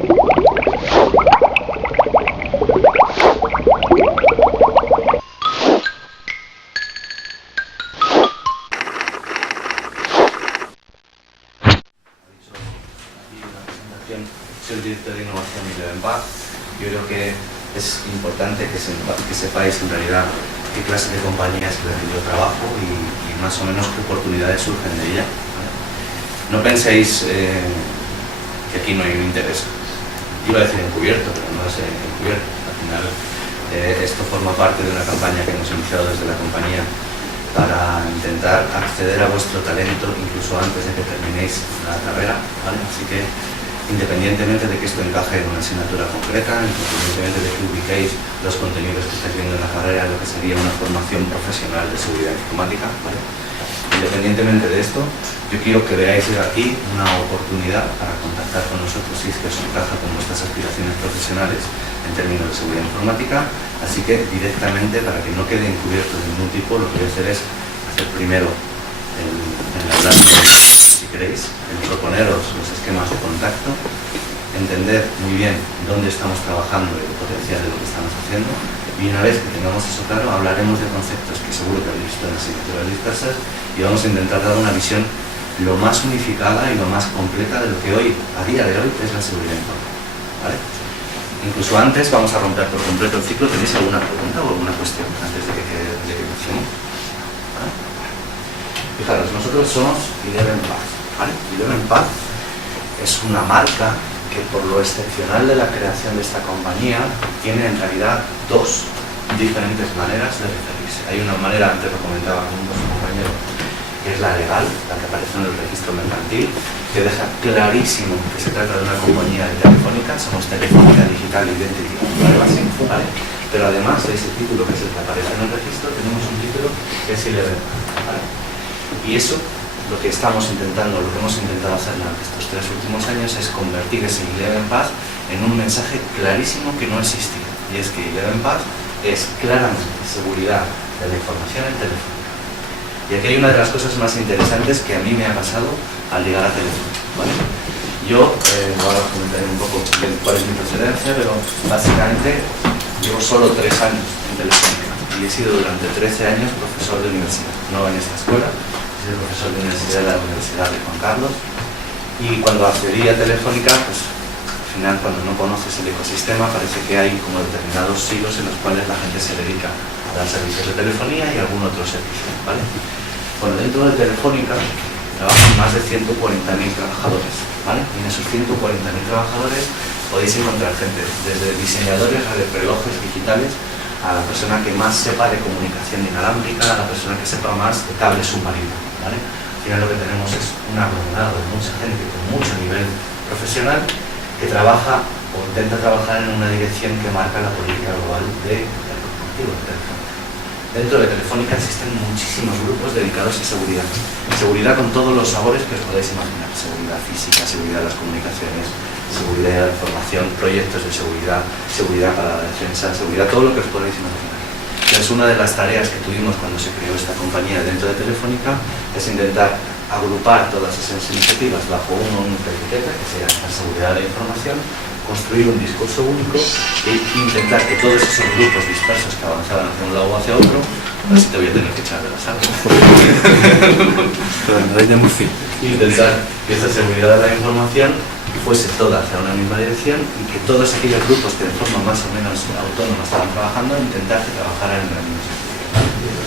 Soy el director de innovación de Eleven. Yo creo que es importante que sepáis en realidad qué clase de compañías les yo trabajo y más o menos qué oportunidades surgen de ella. No penséis que aquí no hay un interés. Iba a decir encubierto, pero no es encubierto. Al final esto forma parte de una campaña que hemos iniciado desde la compañía para intentar acceder a vuestro talento incluso antes de que terminéis la carrera, ¿vale? Así que independientemente de que esto encaje en una asignatura concreta, independientemente de que ubiquéis los contenidos que estáis viendo en la carrera, lo que sería una formación profesional de seguridad informática, ¿vale? Independientemente de esto, yo quiero que veáis aquí una oportunidad para contactar con nosotros si es que os encaja con vuestras aspiraciones profesionales en términos de seguridad informática, así que directamente, para que no quede encubierto de ningún tipo, lo que voy a hacer es hacer primero el hablar, si queréis, el proponeros los esquemas de contacto, entender muy bien dónde estamos trabajando y el potencial de lo que estamos haciendo, y una vez que tengamos eso claro, hablaremos de conceptos que seguro que habéis visto en las asignaturas dispersas y vamos a intentar dar una visión lo más unificada y lo más completa de lo que hoy, a día de hoy, es la seguridad informática, ¿vale? Incluso antes vamos a romper por completo el ciclo. ¿Tenéis alguna pregunta o alguna cuestión antes de que empecemos? ¿Vale? Fijaros, nosotros somos Eleven Path, ¿vale? Eleven Path es una marca que, por lo excepcional de la creación de esta compañía, tiene en realidad dos diferentes maneras de referirse. Hay una manera, antes lo comentaba con un compañero, que es la legal, la que aparece en el registro mercantil, que deja clarísimo que se trata de una compañía de telefónica, somos Telefónica Digital Identity, ¿vale? Pero además de ese título, que es el que aparece en el registro, tenemos un título que es Eleven, ¿vale? Y eso, lo que hemos intentado hacer durante estos 3 últimos años es convertir ese Eleven Path en un mensaje clarísimo que no existía, y es que Eleven Path es claramente seguridad de la información en Telefónica. Y aquí hay una de las cosas más interesantes que a mí me ha pasado al llegar a Telefónica, ¿vale? Yo, ahora os comentaré un poco cuál es mi procedencia, pero básicamente llevo solo 3 años en Telefónica y he sido durante 13 años profesor de universidad, no en esta escuela, he sido profesor de universidad en la Universidad de Juan Carlos, y cuando accedí a Telefónica, pues al final, cuando no conoces el ecosistema, parece que hay como determinados silos en los cuales la gente se dedica a dar servicios de telefonía y algún otro servicio, ¿vale? Bueno, dentro de Telefónica trabajan más de 140.000 trabajadores, ¿vale? Y en esos 140.000 trabajadores podéis encontrar gente desde diseñadores de relojes digitales a la persona que más sepa de comunicación inalámbrica, a la persona que sepa más de cable submarino, ¿vale? Al final lo que tenemos es un aglomerado de mucha gente con mucho nivel profesional que trabaja o intenta trabajar en una dirección que marca la política global del corporativo de Telefónica. Dentro de Telefónica existen muchísimos grupos dedicados a seguridad. Seguridad con todos los sabores que os podáis imaginar. Seguridad física, seguridad de las comunicaciones, seguridad de la información, proyectos de seguridad, seguridad para la defensa, seguridad, todo lo que os podáis imaginar. Entonces, una de las tareas que tuvimos cuando se creó esta compañía dentro de Telefónica es intentar agrupar todas esas iniciativas bajo una única etiqueta, que sea la seguridad de la información, construir un discurso único e intentar que todos esos grupos dispersos que avanzaban hacia un lado o hacia otro, así te voy a tener que echar de la sala. Intentar que esa seguridad de la información fuese toda hacia una misma dirección y que todos aquellos grupos que de forma más o menos autónoma estaban trabajando, intentar que trabajaran en la misma sentido.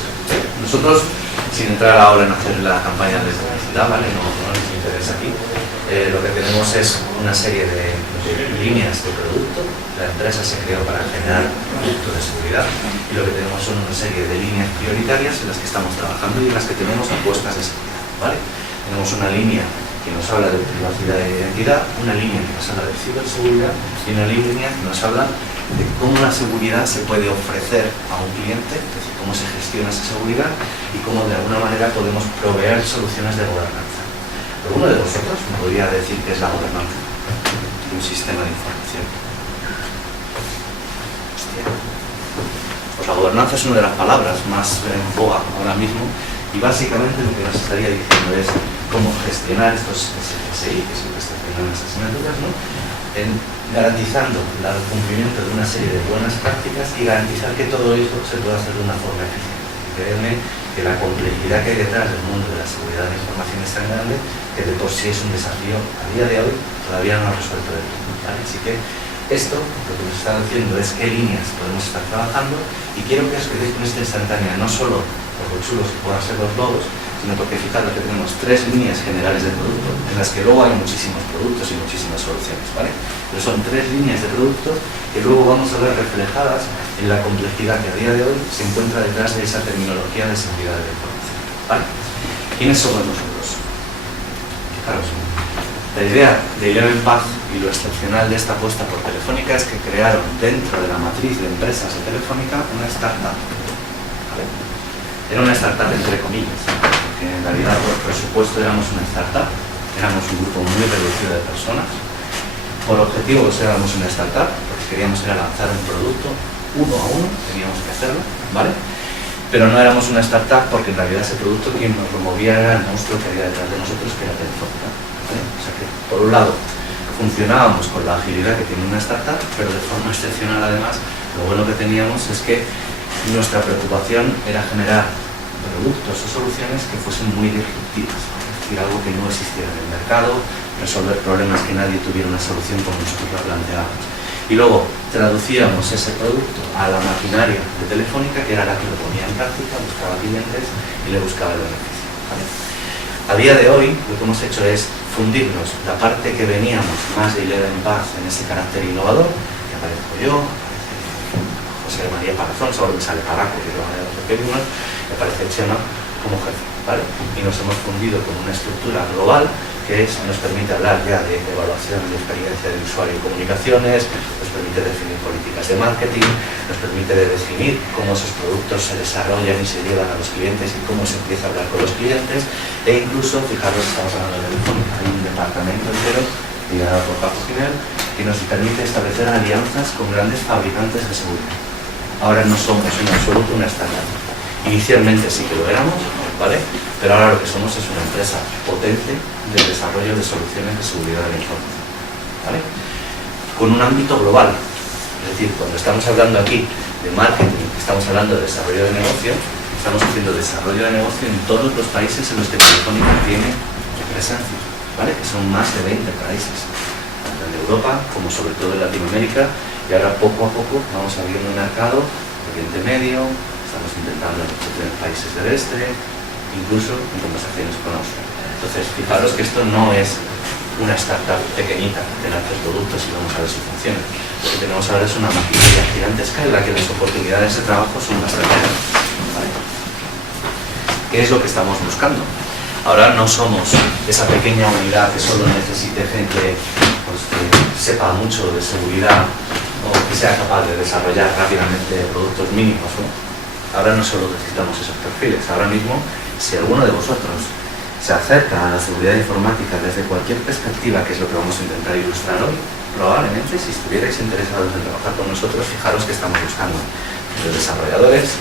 Nosotros, sin entrar ahora en hacer la campaña de publicidad, ¿vale? No nos interesa aquí. Lo que tenemos es una serie de líneas de producto. La empresa se creó para generar producto de seguridad y lo que tenemos son una serie de líneas prioritarias en las que estamos trabajando y en las que tenemos apuestas de seguridad, ¿vale? Tenemos una línea que nos habla de privacidad e identidad, una línea que nos habla de ciberseguridad y una línea que nos habla de cómo la seguridad se puede ofrecer a un cliente, es decir, cómo se gestiona esa seguridad y cómo de alguna manera podemos proveer soluciones de gobernanza. ¿Alguno de vosotros me podría decir qué es la gobernanza de un sistema de información? Hostia. Pues la gobernanza es una de las palabras más en boga ahora mismo y básicamente lo que nos estaría diciendo es cómo gestionar estos SSI, que son las asignaturas, ¿no? garantizando el cumplimiento de una serie de buenas prácticas y garantizar que todo eso se pueda hacer de una forma eficiente. Y créanme que la complejidad que hay detrás del mundo de la seguridad de la información es tan grande que de por sí es un desafío a día de hoy todavía no resuelto del todo, ¿vale? Así que esto lo que nos está diciendo es qué líneas podemos estar trabajando, y quiero que os quedéis con esta instantánea no solo por lo chulos que puedan ser los logos, sino porque fijaros que tenemos 3 líneas generales de producto, en las que luego hay muchísimos productos y muchísimas soluciones, ¿vale? Pero son 3 líneas de producto que luego vamos a ver reflejadas en la complejidad que a día de hoy se encuentra detrás de esa terminología de seguridad de la información, ¿vale? ¿Quiénes somos nosotros? Fijaros, la idea de ElevenPath y lo excepcional de esta apuesta por Telefónica es que crearon dentro de la matriz de empresas de Telefónica una startup, ¿vale? Era una startup entre comillas, porque en realidad por presupuesto éramos una startup, éramos un grupo muy reducido de personas. Por objetivos éramos una startup, porque queríamos ir a lanzar un producto uno a uno, teníamos que hacerlo, ¿vale? Pero no éramos una startup porque en realidad ese producto quien nos lo movía era el monstruo que había detrás de nosotros, que era Telefónica, ¿vale? O sea que, por un lado, funcionábamos con la agilidad que tiene una startup, pero de forma excepcional además, lo bueno que teníamos es que nuestra preocupación era generar productos o soluciones que fuesen muy disruptivas, es decir, algo que no existiera en el mercado, resolver problemas que nadie tuviera una solución como nosotros la planteábamos. Y luego traducíamos ese producto a la maquinaria de Telefónica, que era la que lo ponía en práctica, buscaba clientes y le buscaba el beneficio, ¿vale? A día de hoy lo que hemos hecho es fundirnos la parte que veníamos más de ElevenPath en ese carácter innovador, que aparezco yo, José María Palazón, ahora me sale Paraco, que lo repetimos, me parece Chema como jefe, ¿vale? Y nos hemos fundido con una estructura global que nos permite hablar ya de evaluación de experiencia de usuario y comunicaciones, nos permite definir políticas de marketing, nos permite definir cómo esos productos se desarrollan y se llevan a los clientes y cómo se empieza a hablar con los clientes, e incluso, fijaros, estamos hablando de Telefónica, hay un departamento entero liderado por Paco Ginel que nos permite establecer alianzas con grandes fabricantes de seguridad. Ahora no somos en absoluto una startup. Inicialmente sí que lo éramos, ¿vale? Pero ahora lo que somos es una empresa potente de desarrollo de soluciones de seguridad de la información, ¿vale? Con un ámbito global. Es decir, cuando estamos hablando aquí de marketing, estamos hablando de desarrollo de negocio, estamos haciendo desarrollo de negocio en todos los países en los que Telefónica tiene presencia, ¿vale? Que son más de 20 países, tanto en Europa como sobre todo en Latinoamérica, y ahora poco a poco vamos abriendo un mercado en Oriente Medio, estamos intentando en países del este, incluso en conversaciones con Australia. Entonces, fijaros que esto no es una startup pequeñita que lanza productos y vamos a ver si funciona. Lo que tenemos ahora es una maquinaria gigantesca en la que las oportunidades de trabajo son bastante grandes, ¿vale? ¿Qué es lo que estamos buscando? Ahora no somos esa pequeña unidad que solo necesite gente pues, que sepa mucho de seguridad o que sea capaz de desarrollar rápidamente productos mínimos, ¿no? Ahora no solo necesitamos esos perfiles, ahora mismo, si alguno de vosotros se acerca a la seguridad informática desde cualquier perspectiva, que es lo que vamos a intentar ilustrar hoy, probablemente si estuvierais interesados en trabajar con nosotros, fijaros que estamos buscando desde desarrolladores,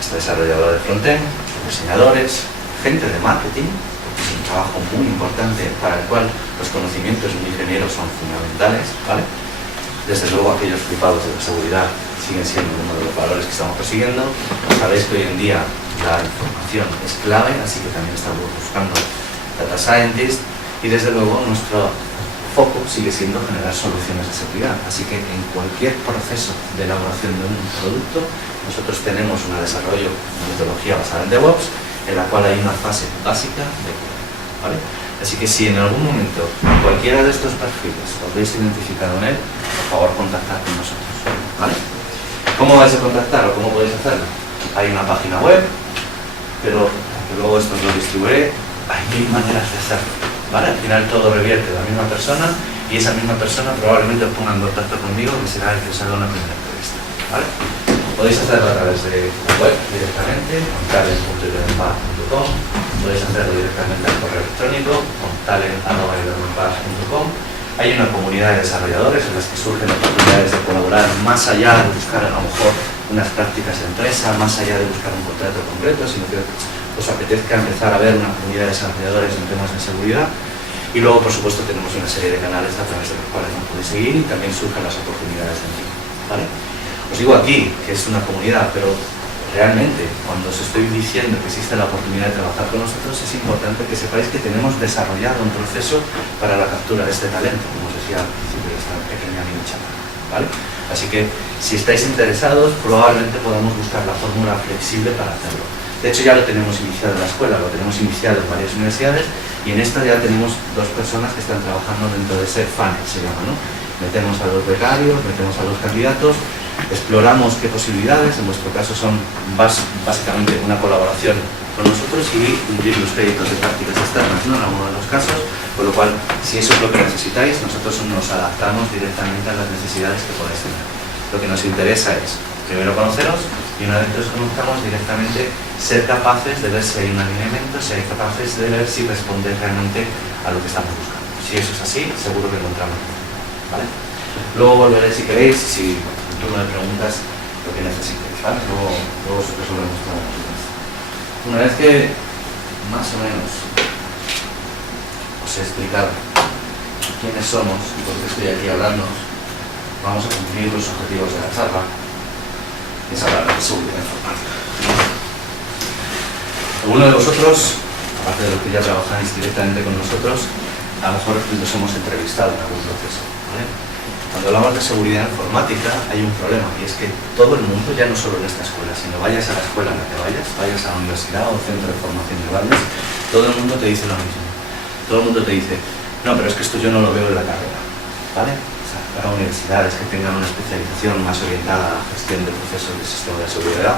hasta desarrolladores de frontend, diseñadores, gente de marketing, porque es un trabajo muy importante para el cual los conocimientos de un ingeniero son fundamentales, ¿vale? Desde luego aquellos flipados de la seguridad siguen siendo uno de los valores que estamos persiguiendo. Sabéis que hoy en día la información es clave, así que también estamos buscando data scientists, y desde luego nuestro foco sigue siendo generar soluciones de seguridad. Así que en cualquier proceso de elaboración de un producto, nosotros tenemos un desarrollo, una metodología basada en DevOps, en la cual hay una fase básica de código, ¿vale? Así que si en algún momento cualquiera de estos perfiles os veis identificado en él, por favor contactad con nosotros, ¿vale? ¿Cómo vais a contactar o cómo podéis hacerlo? Hay una página web, pero luego esto os lo distribuiré, hay 1000 maneras de hacerlo, ¿vale? Al final todo revierte a la misma persona y esa misma persona probablemente os ponga en contacto conmigo, que será el que os haga una primera entrevista, ¿vale? Podéis hacerlo a través de la web directamente, contales.elevenpath.com, podéis hacerlo directamente al correo electrónico, contales@elevenpath.com. Hay una comunidad de desarrolladores en las que surgen oportunidades de colaborar más allá de buscar a lo mejor unas prácticas de empresa, más allá de buscar un contrato concreto, sino que os apetezca empezar a ver una comunidad de desarrolladores en temas de seguridad. Y luego, por supuesto, tenemos una serie de canales a través de los cuales nos podéis seguir y también surgen las oportunidades de envío, ¿vale? Os digo aquí que es una comunidad, pero realmente cuando os estoy diciendo que existe la oportunidad de trabajar con nosotros, es importante que sepáis que tenemos desarrollado un proceso para la captura de este talento, como os decía al principio de esta pequeña mini charla, ¿vale? Así que si estáis interesados, probablemente podamos buscar la fórmula flexible para hacerlo. De hecho, ya lo tenemos iniciado en la escuela, lo tenemos iniciado en varias universidades, y en esta ya tenemos 2 personas que están trabajando dentro de ese funnel, se llama, ¿no? Metemos a los becarios, metemos a los candidatos, exploramos qué posibilidades, en vuestro caso son básicamente una colaboración con nosotros y cumplir los créditos de prácticas externas, ¿no? En alguno de los casos, con lo cual, si eso es lo que necesitáis, nosotros nos adaptamos directamente a las necesidades que podáis tener. Lo que nos interesa es, primero, conoceros, y una vez que os conozcamos directamente, ser capaces de ver si hay un alineamiento, ser capaces de ver si respondéis realmente a lo que estamos buscando. Si eso es así, seguro que encontramos, ¿vale? Luego volveré si queréis, si en turno de preguntas, lo que necesitéis, ¿vale? Luego resolvemos todas las dudas. Una vez que, más o menos, os he explicado quiénes somos y por qué estoy aquí hablando, vamos a cumplir los objetivos de la charla, que es hablar de seguridad informática. Algunos de vosotros, aparte de los que ya trabajáis directamente con nosotros, a lo mejor los hemos entrevistado en algún proceso, ¿vale? Cuando hablamos de seguridad informática hay un problema, y es que todo el mundo, ya no solo en esta escuela, sino vayas a la escuela en la que vayas a la universidad o centro de formación de vayas, todo el mundo te dice lo mismo. Todo el mundo te dice, no, pero es que esto yo no lo veo en la carrera, ¿vale? O sea, para universidades que tengan una especialización más orientada a la gestión de procesos de sistema de seguridad,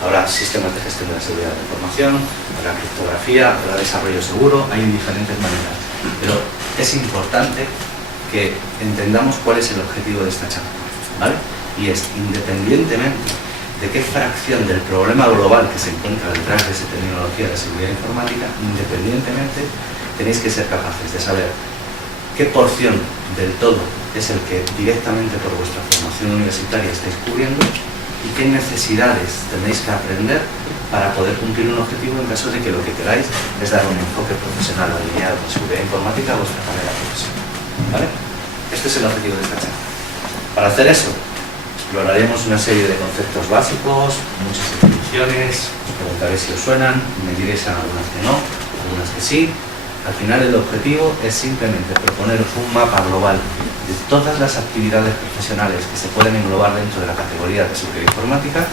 habrá sistemas de gestión de la seguridad de la información, habrá criptografía, habrá desarrollo seguro, hay diferentes maneras. Pero es importante que entendamos cuál es el objetivo de esta charla, ¿vale? Y es, independientemente de qué fracción del problema global que se encuentra detrás de esa tecnología de seguridad informática, independientemente, tenéis que ser capaces de saber qué porción del todo es el que directamente por vuestra formación universitaria estáis cubriendo y qué necesidades tenéis que aprender para poder cumplir un objetivo en caso de que lo que queráis es dar un enfoque profesional alineado con seguridad informática a vuestra carrera profesional, ¿vale? Este es el objetivo de esta charla. Para hacer eso, exploraremos una serie de conceptos básicos, muchas definiciones, os preguntaré si os suenan, me diréis algunas que no, algunas que sí. Al final el objetivo es simplemente proponeros un mapa global de todas las actividades profesionales que se pueden englobar dentro de la categoría de seguridad informática.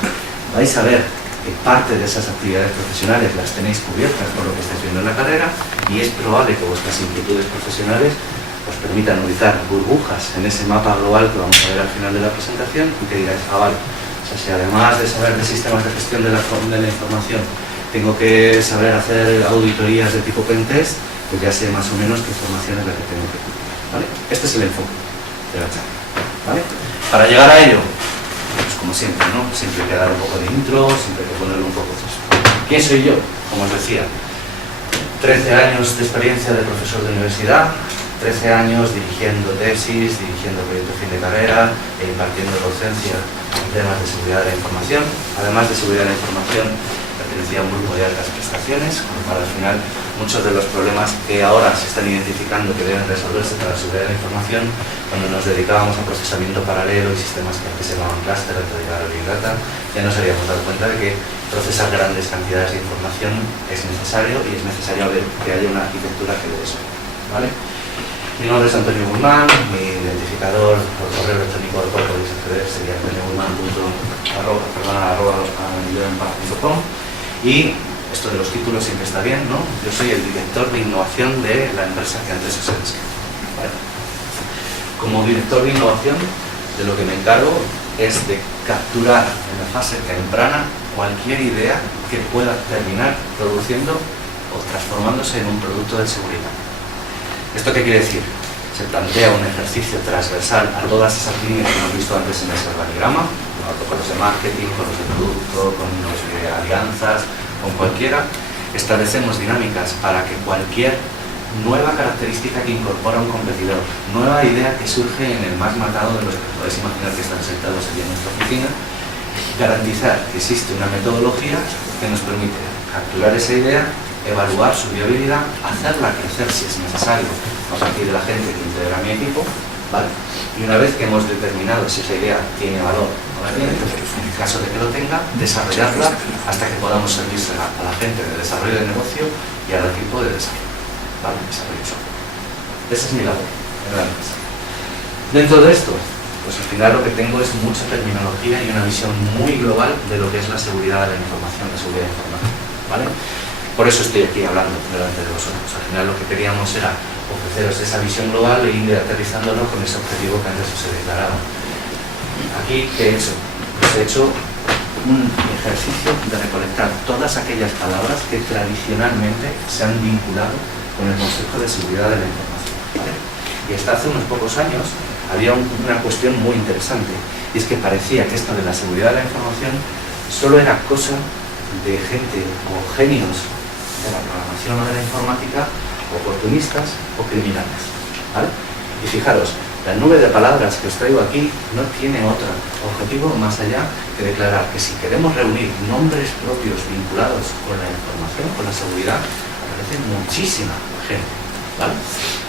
Vais a ver que parte de esas actividades profesionales las tenéis cubiertas por lo que estáis viendo en la carrera, y es probable que vuestras inquietudes profesionales os permitan ubicar burbujas en ese mapa global que vamos a ver al final de la presentación y que digáis, vale, o sea, si además de saber de sistemas de gestión de la información tengo que saber hacer auditorías de tipo pentest, pues ya sé más o menos qué información es la que tengo que cubrir, ¿vale? Este es el enfoque de la charla, ¿vale? Para llegar a ello, pues como siempre, ¿no? Siempre hay que dar un poco de intro, siempre hay que ponerle un poco de eso. ¿Quién soy yo? Como os decía, 13 años de experiencia de profesor de universidad, 13 años dirigiendo tesis, dirigiendo proyectos de fin de carrera e impartiendo docencia en temas de seguridad de la información. Además de seguridad de la información, pertenecía a un grupo de altas prestaciones, con lo cual al final muchos de los problemas que ahora se están identificando que deben resolverse para la seguridad de la información, cuando nos dedicábamos a procesamiento paralelo y sistemas que antes se llamaban cluster, antes de llegar a Big Data, ya nos habíamos dado cuenta de que procesar grandes cantidades de información es necesario, y es necesario ver que haya una arquitectura que dé eso, ¿vale? Mi nombre es Antonio Guzmán, mi identificador por correo electrónico al cual podéis acceder sería antonioguzmán.com, y esto de los títulos siempre está bien, ¿no? Yo soy el director de innovación de la empresa que antes os he descrito, ¿vale? Como director de innovación, de lo que me encargo es de capturar en la fase temprana cualquier idea que pueda terminar produciendo o transformándose en un producto de seguridad. ¿Esto qué quiere decir? Se plantea un ejercicio transversal a todas esas líneas que hemos visto antes en ese organigrama, con los de marketing, con los de producto, con los de alianzas, con cualquiera. Establecemos dinámicas para que cualquier nueva característica que incorpora un competidor, nueva idea que surge en el más matado de los que podéis imaginar que están sentados aquí en nuestra oficina, garantizar que existe una metodología que nos permite capturar esa idea, evaluar su viabilidad, hacerla crecer si es necesario a partir de la gente que integra mi equipo, ¿vale? Y una vez que hemos determinado si esa idea tiene valor o no tiene, en el caso de que lo tenga, desarrollarla hasta que podamos servírsela a la gente de desarrollo de negocio y al equipo de desarrollo, ¿vale? Desarrollo software. Esa es mi labor en la empresa. Dentro de esto, pues al final lo que tengo es mucha terminología y una visión muy global de lo que es la seguridad de la información, la seguridad informática, ¿vale? Por eso estoy aquí hablando delante de vosotros. Al final lo que queríamos era ofreceros esa visión global e ir aterrizándolo con ese objetivo que antes os he declarado. Aquí, ¿qué he hecho? Pues he hecho un ejercicio de recolectar todas aquellas palabras que tradicionalmente se han vinculado con el concepto de seguridad de la información, ¿vale? Y hasta hace unos pocos años había una cuestión muy interesante, y es que parecía que esto de la seguridad de la información solo era cosa de gente o genios de la programación o de la informática, oportunistas o criminales, ¿vale? Y fijaros, la nube de palabras que os traigo aquí no tiene otro objetivo más allá que declarar que si queremos reunir nombres propios vinculados con la información, con la seguridad, aparece muchísima gente, ¿vale?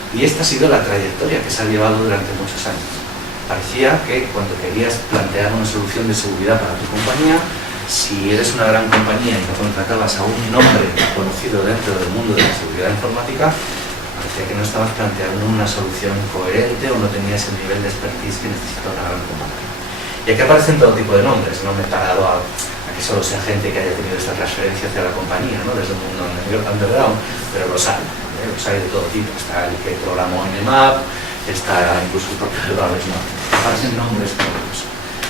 Y esta ha sido la trayectoria que se ha llevado durante muchos años. Parecía que cuando querías plantear una solución de seguridad para tu compañía, si eres una gran compañía y no contratabas a un nombre conocido dentro del mundo de la seguridad informática, parecía que no estabas planteando una solución coherente o no tenías el nivel de expertise que necesita una gran compañía. Y aquí aparecen todo tipo de nombres, no me he parado a que solo sea gente que haya tenido esta transferencia hacia la compañía, ¿no? Desde el mundo underground, pero los hay de todo tipo. Está el que programó en EMAP, está incluso el propio Eduardo Smart. Aparecen nombres propios.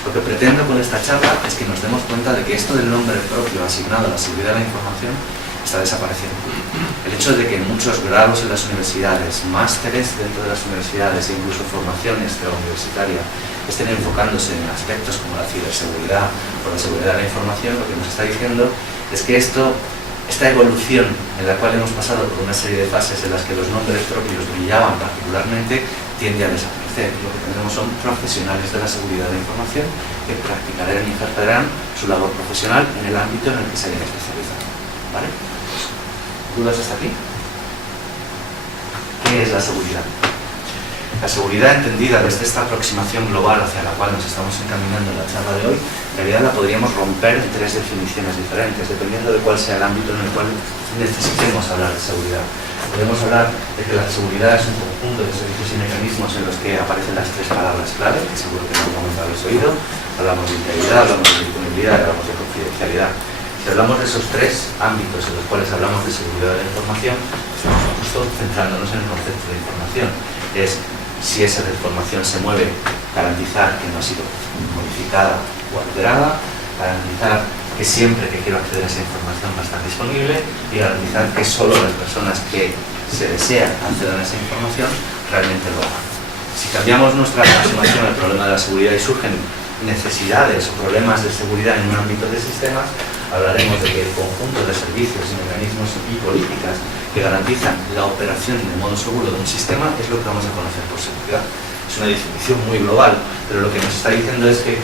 Lo que pretendo con esta charla es que nos demos cuenta de que esto del nombre propio asignado a la seguridad de la información está desapareciendo. El hecho de que muchos grados en las universidades, másteres dentro de las universidades e incluso formaciones universitaria estén enfocándose en aspectos como la ciberseguridad o la seguridad de la información, lo que nos está diciendo es que esta evolución en la cual hemos pasado por una serie de fases en las que los nombres propios brillaban particularmente, tiende a desaparecer. Lo que tendremos son profesionales de la seguridad de la información que practicarán y ejercerán su labor profesional en el ámbito en el que se hayan especializado, ¿vale? ¿Dudas hasta aquí? ¿Qué es la seguridad? La seguridad entendida desde esta aproximación global hacia la cual nos estamos encaminando en la charla de hoy, en realidad la podríamos romper en tres definiciones diferentes, dependiendo de cuál sea el ámbito en el cual necesitemos hablar de seguridad. Podemos hablar de que la seguridad es un conjunto de servicios y mecanismos en los que aparecen las tres palabras clave, que seguro que en algún momento habéis oído. Hablamos de integridad, hablamos de disponibilidad y hablamos de confidencialidad. Si hablamos de esos tres ámbitos en los cuales hablamos de seguridad de la información, estamos justo centrándonos en el concepto de información. Es si esa información se mueve, garantizar que no ha sido modificada o alterada, garantizar que siempre que quiero acceder a esa información va a estar disponible y garantizar que solo las personas que se desean acceder a esa información realmente lo hagan. Si cambiamos nuestra aproximación al problema de la seguridad y surgen necesidades o problemas de seguridad en un ámbito de sistemas, hablaremos de que el conjunto de servicios y mecanismos y políticas que garantizan la operación de modo seguro de un sistema es lo que vamos a conocer por seguridad. Es una definición muy global, pero lo que nos está diciendo es que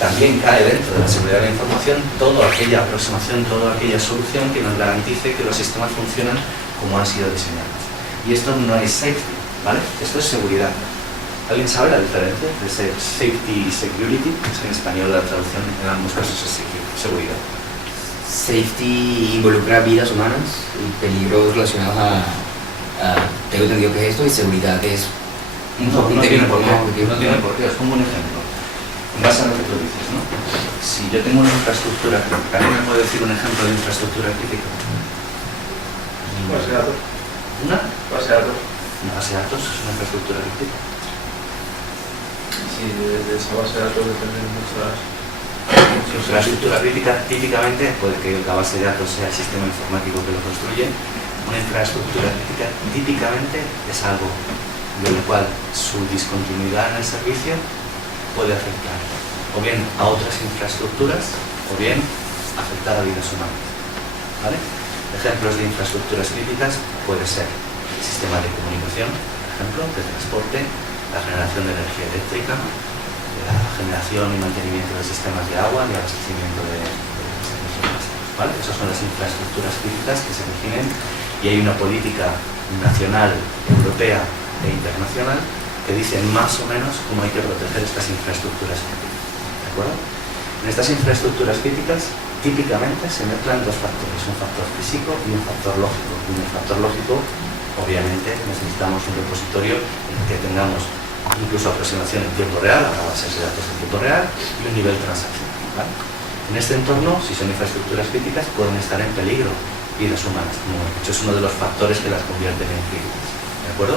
también cae dentro de la seguridad de la información toda aquella aproximación, toda aquella solución que nos garantice que los sistemas funcionan como han sido diseñados. Y esto no es safety, ¿vale? Esto es seguridad. ¿Alguien sabe la diferencia de safety y security? Es en español la traducción en ambos casos es seguridad. Safety involucra vidas humanas y peligros relacionados tengo entendido que es esto, y seguridad es no tiene por qué, es como un ejemplo. En base a lo que tú dices, ¿no? Si yo tengo una infraestructura crítica, ¿alguien me puede decir un ejemplo de infraestructura crítica? Base de datos. ¿Una? Base de datos. Una base de datos es una infraestructura crítica. Sí, de esa base de datos dependen muchas. La estructura crítica típicamente puede que la base de datos sea el sistema informático que lo construye. Una infraestructura crítica típicamente es algo de lo cual su discontinuidad en el servicio puede afectar o bien a otras infraestructuras o bien afectar a vidas humanas, ¿vale? Ejemplos de infraestructuras críticas puede ser el sistema de comunicación, por ejemplo, de transporte, la generación de energía eléctrica, la generación y mantenimiento de sistemas de agua y abastecimiento de sistemas básicos, ¿vale? Esas son las infraestructuras críticas que se definen y hay una política nacional, europea e internacional que dice más o menos cómo hay que proteger estas infraestructuras críticas, ¿de acuerdo? En estas infraestructuras críticas típicamente se mezclan dos factores, un factor físico y un factor lógico. Y en el factor lógico, obviamente, necesitamos un repositorio en el que tengamos incluso aproximación en tiempo real, a bases de datos en tiempo real, y un nivel transaccional, ¿vale? En este entorno, si son infraestructuras críticas, pueden estar en peligro vidas humanas, como he dicho, es uno de los factores que las convierten en críticas, ¿de acuerdo?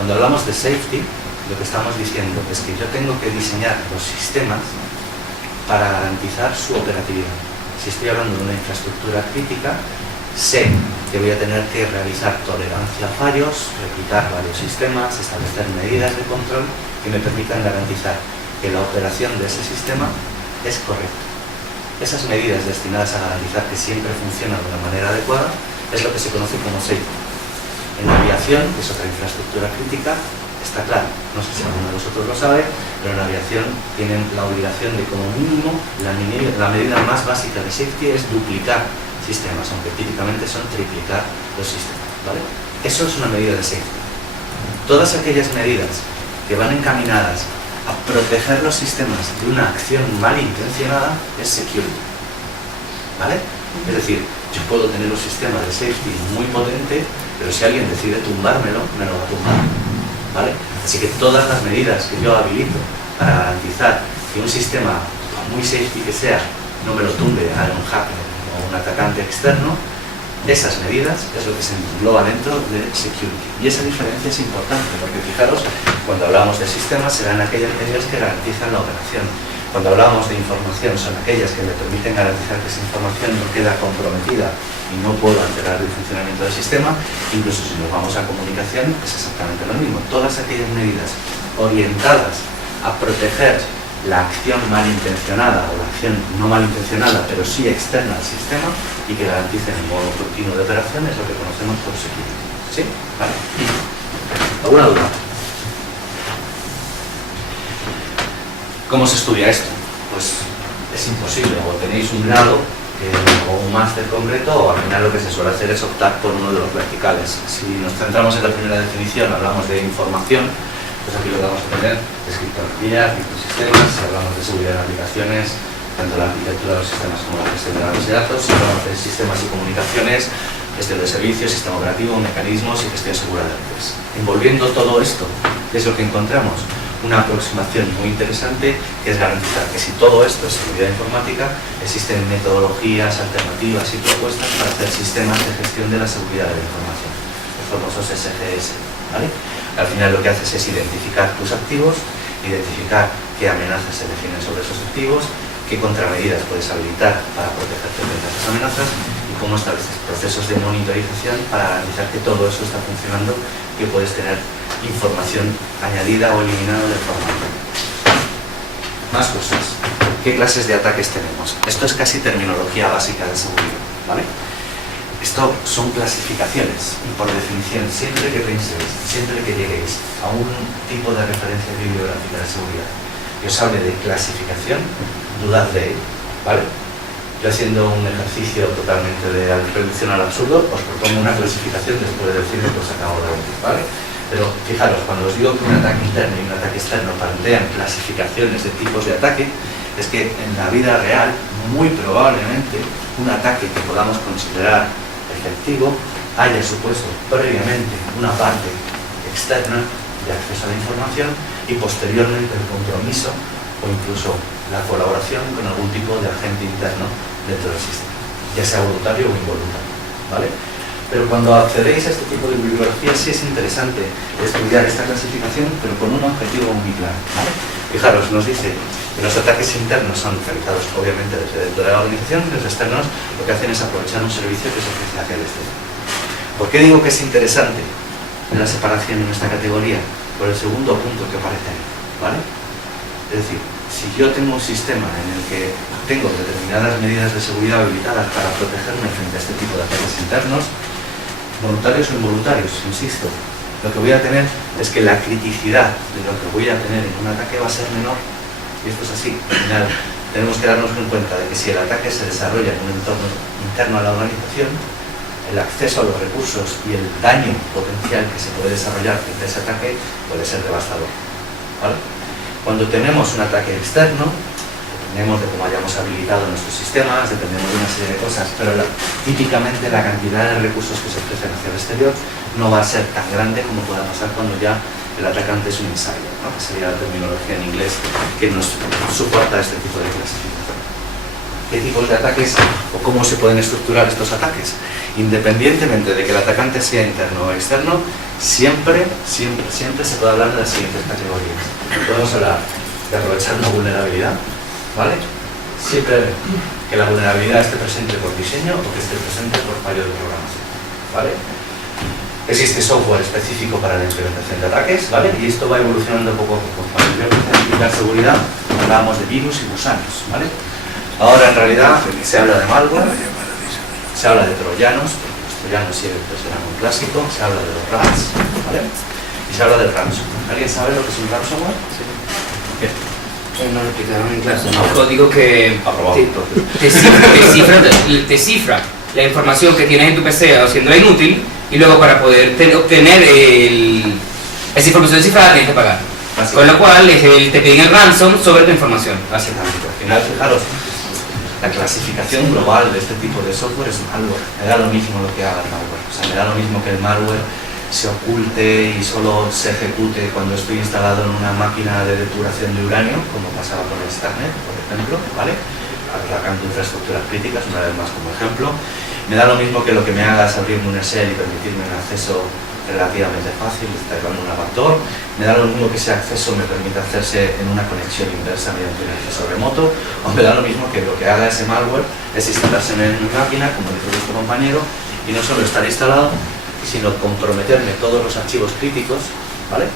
Cuando hablamos de safety, lo que estamos diciendo es que yo tengo que diseñar los sistemas para garantizar su operatividad. Si estoy hablando de una infraestructura crítica, sé que voy a tener que realizar tolerancia a fallos, replicar varios sistemas, establecer medidas de control que me permitan garantizar que la operación de ese sistema es correcta. Esas medidas destinadas a garantizar que siempre funciona de una manera adecuada es lo que se conoce como safety. En la aviación, que es otra infraestructura crítica, está claro, no sé si alguno de vosotros lo sabe, pero en la aviación tienen la obligación de como mínimo, la medida más básica de safety es duplicar sistemas, aunque típicamente son triplicar los sistemas, ¿vale? Eso es una medida de safety. Todas aquellas medidas que van encaminadas a proteger los sistemas de una acción malintencionada es security, ¿vale? Es decir, yo puedo tener un sistema de safety muy potente, pero si alguien decide tumbármelo, me lo va a tumbar, ¿vale? Así que todas las medidas que yo habilito para garantizar que un sistema, por muy safety que sea, no me lo tumbe a un hacker o un atacante externo, esas medidas es lo que se engloba dentro de security. Y esa diferencia es importante, porque fijaros, cuando hablamos de sistemas serán aquellas medidas que garantizan la operación. Cuando hablamos de información son aquellas que me permiten garantizar que esa información no queda comprometida y no puedo alterar el funcionamiento del sistema. Incluso si nos vamos a comunicación es exactamente lo mismo. Todas aquellas medidas orientadas a proteger la acción malintencionada o la acción no malintencionada, pero sí externa al sistema y que garanticen el modo continuo de operación es lo que conocemos por security. ¿Sí? ¿Vale? ¿Alguna duda? ¿Cómo se estudia esto? Pues es imposible, o tenéis un grado o un máster concreto, o al final lo que se suele hacer es optar por uno de los verticales. Si nos centramos en la primera definición, hablamos de información, pues aquí lo que vamos a tener es criptografía, criptosistemas. Si hablamos de seguridad de aplicaciones, tanto la arquitectura de los sistemas como la gestión de la base de datos. Si hablamos de sistemas y comunicaciones, gestión de servicios, sistema operativo, mecanismos y gestión segura de redes. Envolviendo todo esto, ¿qué es lo que encontramos? Una aproximación muy interesante que es garantizar que si todo esto es seguridad informática, existen metodologías alternativas y propuestas para hacer sistemas de gestión de la seguridad de la información, los famosos SGS, ¿vale? Al final lo que haces es identificar tus activos, identificar qué amenazas se definen sobre esos activos, qué contramedidas puedes habilitar para protegerte frente a esas amenazas y cómo estableces procesos de monitorización para garantizar que todo eso está funcionando, que puedes tener información añadida o eliminada de forma. Más cosas. ¿Qué clases de ataques tenemos? Esto es casi terminología básica de seguridad, ¿vale? Esto son clasificaciones y por definición, siempre que penséis, siempre que lleguéis a un tipo de referencia bibliográfica de seguridad que os hable de clasificación, dudad de ello, ¿vale? Yo haciendo un ejercicio totalmente de reducción al absurdo, os propongo una clasificación después de decir lo que os acabo de decir, ¿vale? Pero fijaros, cuando os digo que un ataque interno y un ataque externo plantean clasificaciones de tipos de ataque, es que en la vida real, muy probablemente, un ataque que podamos considerar efectivo haya supuesto previamente una parte externa de acceso a la información y posteriormente el compromiso o incluso la colaboración con algún tipo de agente interno dentro del sistema, ya sea voluntario o involuntario, ¿vale? Pero cuando accedéis a este tipo de bibliografía sí es interesante estudiar esta clasificación, pero con un objetivo muy claro, ¿vale? Fijaros, nos dice que los ataques internos son realizados obviamente desde dentro de la organización y los externos lo que hacen es aprovechar un servicio que se ofrece hacia el exterior. ¿Por qué digo que es interesante la separación en esta categoría? Por el segundo punto que aparece ahí, ¿vale? Es decir, si yo tengo un sistema en el que tengo determinadas medidas de seguridad habilitadas para protegerme frente a este tipo de ataques internos, voluntarios o involuntarios, insisto, lo que voy a tener es que la criticidad de lo que voy a tener en un ataque va a ser menor. Y esto es así. Al final, tenemos que darnos en cuenta de que si el ataque se desarrolla en un entorno interno a la organización, el acceso a los recursos y el daño potencial que se puede desarrollar frente a ese ataque puede ser devastador, ¿vale? Cuando tenemos un ataque externo, dependemos de cómo hayamos habilitado nuestros sistemas, dependemos de una serie de cosas, pero típicamente la cantidad de recursos que se ofrecen hacia el exterior no va a ser tan grande como pueda pasar cuando ya el atacante es un insider, ¿no? Que sería la terminología en inglés que nos soporta este tipo de clasificación. ¿Qué tipos de ataques o cómo se pueden estructurar estos ataques? Independientemente de que el atacante sea interno o externo, siempre se puede hablar de las siguientes categorías. Podemos hablar de aprovechar una vulnerabilidad, ¿vale? Siempre que la vulnerabilidad esté presente por diseño o que esté presente por fallo de programación, ¿vale? Existe software específico para la implementación de ataques, ¿vale? Y esto va evolucionando poco a poco. Cuando yo empecé a explicar seguridad, hablábamos de virus y gusanos, ¿vale? Ahora en realidad se habla de malware, se habla de troyanos, porque los troyanos siempre serán un clásico, se habla de los rats, ¿vale? Y se habla del ransomware. ¿Alguien sabe lo que es un ransomware? Sí. ¿Qué? No lo explicaron en clase, ¿no? Un código que Aprobado. te cifra la información que tienes en tu PC haciéndola inútil, y luego para poder obtener esa información cifrada tienes que pagar. Con lo cual te piden el ransom sobre tu información. Básicamente, al final, fijaros, la clasificación global de este tipo de software es malware. Me da lo mismo lo que haga el malware. O sea, me da lo mismo que el malware se oculte y solo se ejecute cuando estoy instalado en una máquina de depuración de uranio, como pasaba con el Starnet, por ejemplo, ¿vale? Atacando infraestructuras críticas, una vez más como ejemplo. Me da lo mismo que lo que me haga es abrirme un shell y permitirme un acceso relativamente fácil, instalando una backdoor. Me da lo mismo que ese acceso me permita hacerse en una conexión inversa mediante un acceso remoto, o me da lo mismo que lo que haga ese malware es instalarse en una máquina, como dijo nuestro compañero, y no solo estar instalado, sino comprometerme todos los archivos críticos, ¿vale?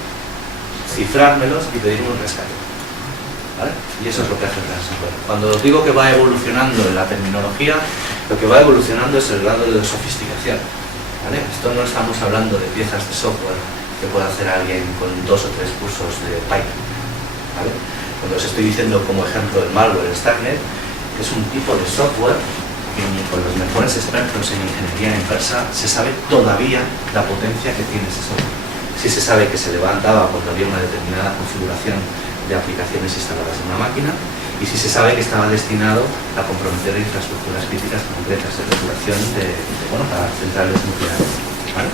Cifrármelos y pedirme un rescate, ¿vale? Y eso es lo que hace el ransomware. Cuando os digo que va evolucionando en la terminología, lo que va evolucionando es el grado de sofisticación, ¿vale? Esto no estamos hablando de piezas de software que pueda hacer alguien con 2 o 3 cursos de Python, ¿vale? Cuando os estoy diciendo como ejemplo el malware Starnet, es un tipo de software que ni con los mejores expertos en ingeniería inversa se sabe todavía la potencia que tiene ese software. Sí se sabe que se levantaba cuando había una determinada configuración de aplicaciones instaladas en una máquina, y sí se sabe que estaba destinado a comprometer infraestructuras críticas concretas de regulación para centrales nucleares, ¿vale?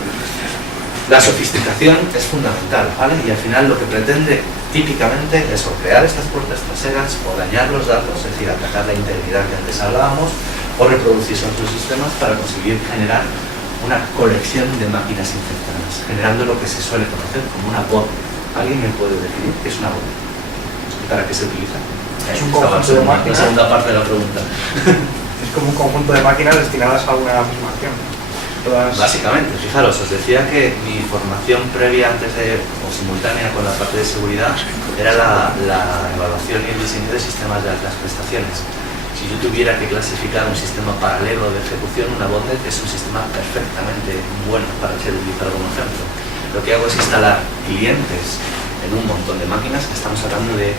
La sofisticación es fundamental, ¿vale? Y al final lo que pretende típicamente es o crear estas puertas traseras o dañar los datos, es decir, atacar la integridad que antes hablábamos, o reproducirse en otros sistemas para conseguir generar una colección de máquinas infectadas, generando lo que se suele conocer como una bot. ¿Alguien me puede definir qué es una bot? ¿Para qué se utiliza? Es un conjunto de máquinas. La segunda parte de la pregunta. Es como un conjunto de máquinas destinadas a una misma acción. Todas... Básicamente, fijaros, os decía que mi formación previa antes de, o simultánea con la parte de seguridad, era la evaluación y el diseño de sistemas de altas prestaciones. Si yo tuviera que clasificar un sistema paralelo de ejecución, una botnet es un sistema perfectamente bueno para ser utilizado como ejemplo. Lo que hago es instalar clientes en un montón de máquinas, que estamos hablando de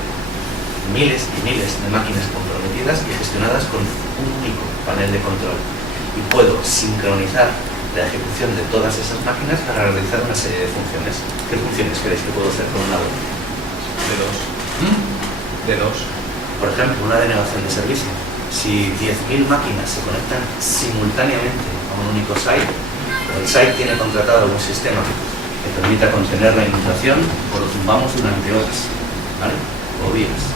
miles y miles de máquinas comprometidas y gestionadas con un único panel de control. Y puedo sincronizar la ejecución de todas esas máquinas para realizar una serie de funciones. ¿Qué funciones queréis que puedo hacer con una web? De dos. Por ejemplo, una denegación de servicio. Si 10.000 máquinas se conectan simultáneamente a un único site, el site tiene contratado algún sistema que permita contener la inundación, o lo zumbamos durante horas, ¿vale? O días.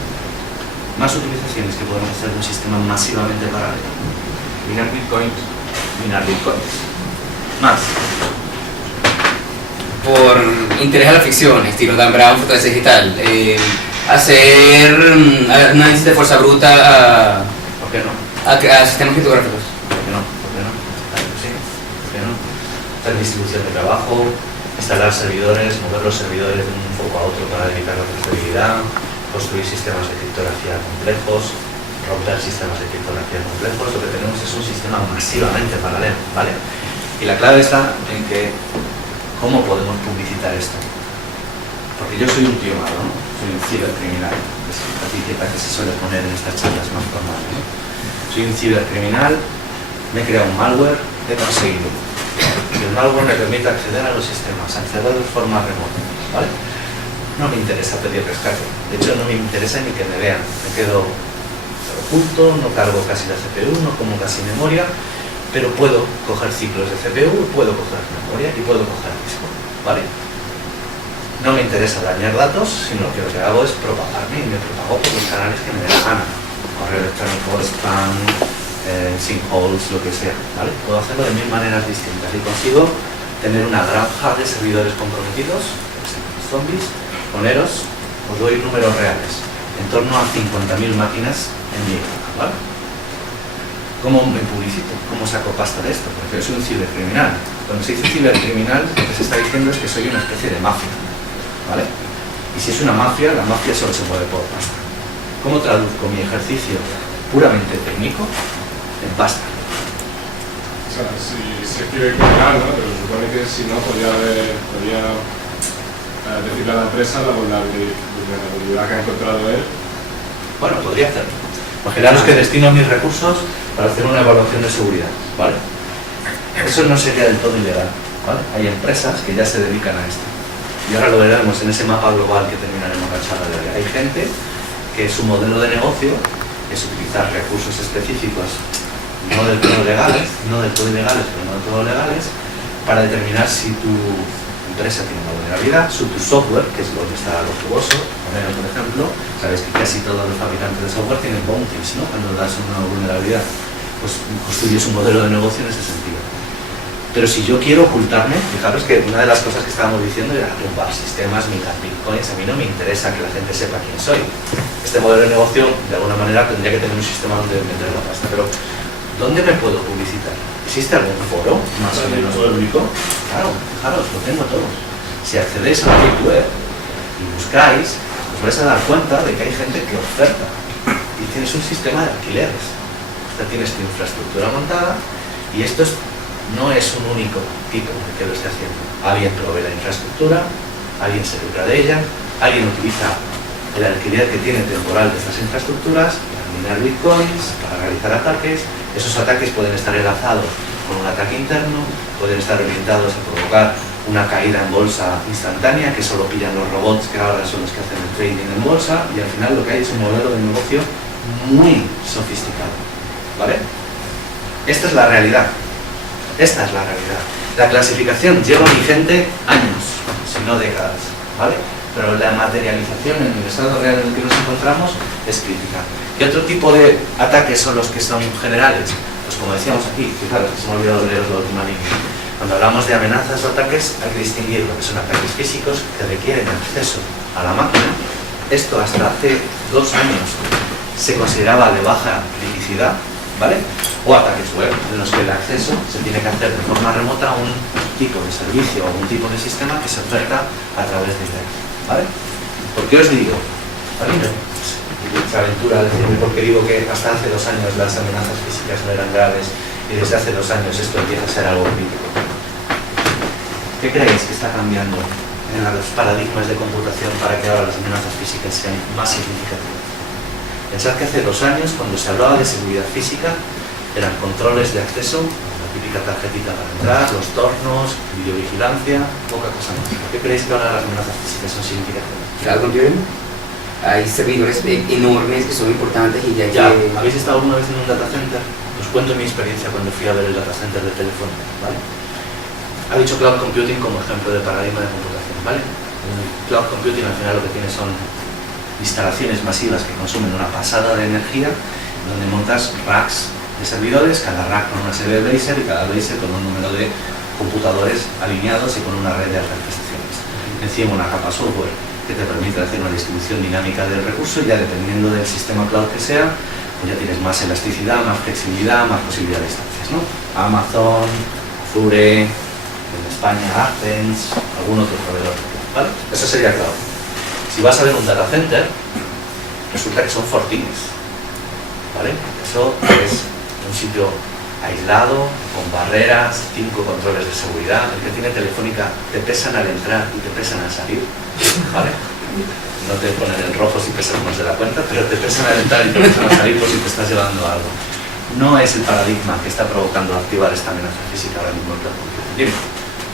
Más utilizaciones que podemos hacer de un sistema masivamente paralelo. Minar bitcoins. Más. Por interés a la ficción, estilo Dan Brown, Fortaleza Digital, hacer análisis de fuerza bruta ¿Por qué no? a sistemas criptográficos. ¿Por qué no? ¿Por qué no? Claro que sí. ¿Por qué no? Hacer distribución de trabajo, instalar servidores, mover los servidores de un foco a otro para evitar la trazabilidad, construir sistemas de criptografía complejos, romper sistemas de criptografía complejos. Lo que tenemos es un sistema masivamente paralelo, ¿vale? Y la clave está en que, ¿cómo podemos publicitar esto? Porque yo soy un tío malo, ¿no? soy un cibercriminal, es la etiqueta que se suele poner en estas charlas más formales, ¿no? Soy un cibercriminal, me he creado un malware, he conseguido que el malware me permita acceder a los sistemas, acceder de forma remota, ¿vale? No me interesa pedir rescate, de hecho no me interesa ni que me vean, me quedo oculto, no cargo casi la CPU, no como casi memoria, pero puedo coger ciclos de CPU, puedo coger memoria y puedo coger disco, ¿vale? No me interesa dañar datos, sino que lo que hago es propagarme y me propago por los canales que me dé la gana. Correo electrónico, spam, sinkholes, lo que sea, ¿vale? Puedo hacerlo de 1000 maneras distintas y consigo tener una granja de servidores comprometidos, zombies. Poneros, os doy números reales, en torno a 50.000 máquinas en mi granja, ¿vale? ¿Cómo me publicito? ¿Cómo saco pasta de esto? Porque soy un cibercriminal. Cuando se dice cibercriminal, lo que se está diciendo es que soy una especie de mafia, ¿vale? Y si es una mafia, la mafia solo se mueve por pasta. ¿Cómo traduzco mi ejercicio puramente técnico en pasta? O sea, si se quiere criminal, ¿no? Pero se supone que si no, podría decirle a la empresa la vulnerabilidad que ha encontrado él. Bueno, podría hacerlo. Imaginaros que destino mis recursos para hacer una evaluación de seguridad, ¿vale? Eso no sería del todo ilegal, ¿vale? Hay empresas que ya se dedican a esto. Y ahora lo veremos en ese mapa global que terminaremos la charla de hoy. Hay gente que su modelo de negocio es utilizar recursos específicos, no del todo legales, pero no del todo legales, para determinar si tu empresa tiene una vulnerabilidad, tu software, que es lo que está lo jugoso, por ejemplo, sabéis que casi todos los fabricantes de software tienen bounties, ¿no? Cuando das una vulnerabilidad, pues construyes un modelo de negocio en ese sentido. Pero si yo quiero ocultarme, fijaros que una de las cosas que estábamos diciendo era tumbar sistemas, minar bitcoins, a mí no me interesa que la gente sepa quién soy. Este modelo de negocio, de alguna manera, tendría que tener un sistema donde meter la pasta, pero ¿dónde me puedo publicitar? ¿Existe algún foro más o menos público? Claro, fijaros, lo tengo todo. Si accedéis a la deep web y buscáis, os vais a dar cuenta de que hay gente que oferta y tienes un sistema de alquileres. Tienes tu infraestructura montada y esto no es un único tipo que lo esté haciendo. Alguien provee la infraestructura, alguien se lucra de ella, alguien utiliza el alquiler que tiene temporal de estas infraestructuras para minar bitcoins, para realizar ataques. Esos ataques pueden estar enlazados con un ataque interno, pueden estar orientados a provocar una caída en bolsa instantánea que solo pillan los robots que ahora son los que hacen el trading en bolsa, y al final lo que hay es un modelo de negocio muy sofisticado, ¿vale? Esta es la realidad. Esta es la realidad. La clasificación lleva vigente años, si no décadas, ¿vale? Pero la materialización en el estado real en el que nos encontramos es crítica. ¿Qué otro tipo de ataques son los que son generales? Pues como decíamos aquí, fijaros, se me ha olvidado leer la última línea. Cuando hablamos de amenazas o ataques, hay que distinguir lo que son ataques físicos que requieren acceso a la máquina. Esto hasta hace 2 años se consideraba de baja criticidad, ¿vale? O ataques web, en los que el acceso se tiene que hacer de forma remota a un tipo de servicio o un tipo de sistema que se oferta a través de Internet, ¿vale? ¿Por qué os digo? ¿Vale? Mucha aventura decirme porque digo que hasta hace 2 años las amenazas físicas no eran graves y desde hace 2 años esto empieza a ser algo crítico. ¿Qué creéis que está cambiando en los paradigmas de computación para que ahora las amenazas físicas sean más significativas? Pensad que hace 2 años, cuando se hablaba de seguridad física, eran controles de acceso, la típica tarjetita para entrar, los tornos, videovigilancia, poca cosa más. ¿Por qué creéis que ahora las amenazas físicas son significativas? Cloud computing. Hay servidores enormes que son importantes y ya que... ¿Habéis estado alguna vez en un data center? Os cuento mi experiencia cuando fui a ver el data center de Telefónica, ¿vale? Ha dicho cloud computing como ejemplo de paradigma de computación, ¿vale? El cloud computing al final lo que tiene son instalaciones masivas que consumen una pasada de energía, donde montas racks de servidores, cada rack con una serie de blazer y cada blazer con un número de computadores alineados y con una red de altas prestaciones. Encima una capa software que te permite hacer una distribución dinámica del recurso, y ya dependiendo del sistema cloud que sea, pues ya tienes más elasticidad, más flexibilidad, más posibilidad de instancias, ¿no? Amazon, Azure, en España Athens, algún otro proveedor, ¿vale? Eso sería cloud. Si vas a ver un data center, resulta que son fortines, ¿vale? Eso es un sitio aislado, con barreras, 5 controles de seguridad. El que tiene Telefónica te pesan al entrar y te pesan al salir, ¿vale? No te ponen en rojo si pesas más de la cuenta, pero te pesan a entrar y te pesan a salir por si te estás llevando algo. No es el paradigma que está provocando activar esta amenaza física ahora mismo en cloud computing. Dime.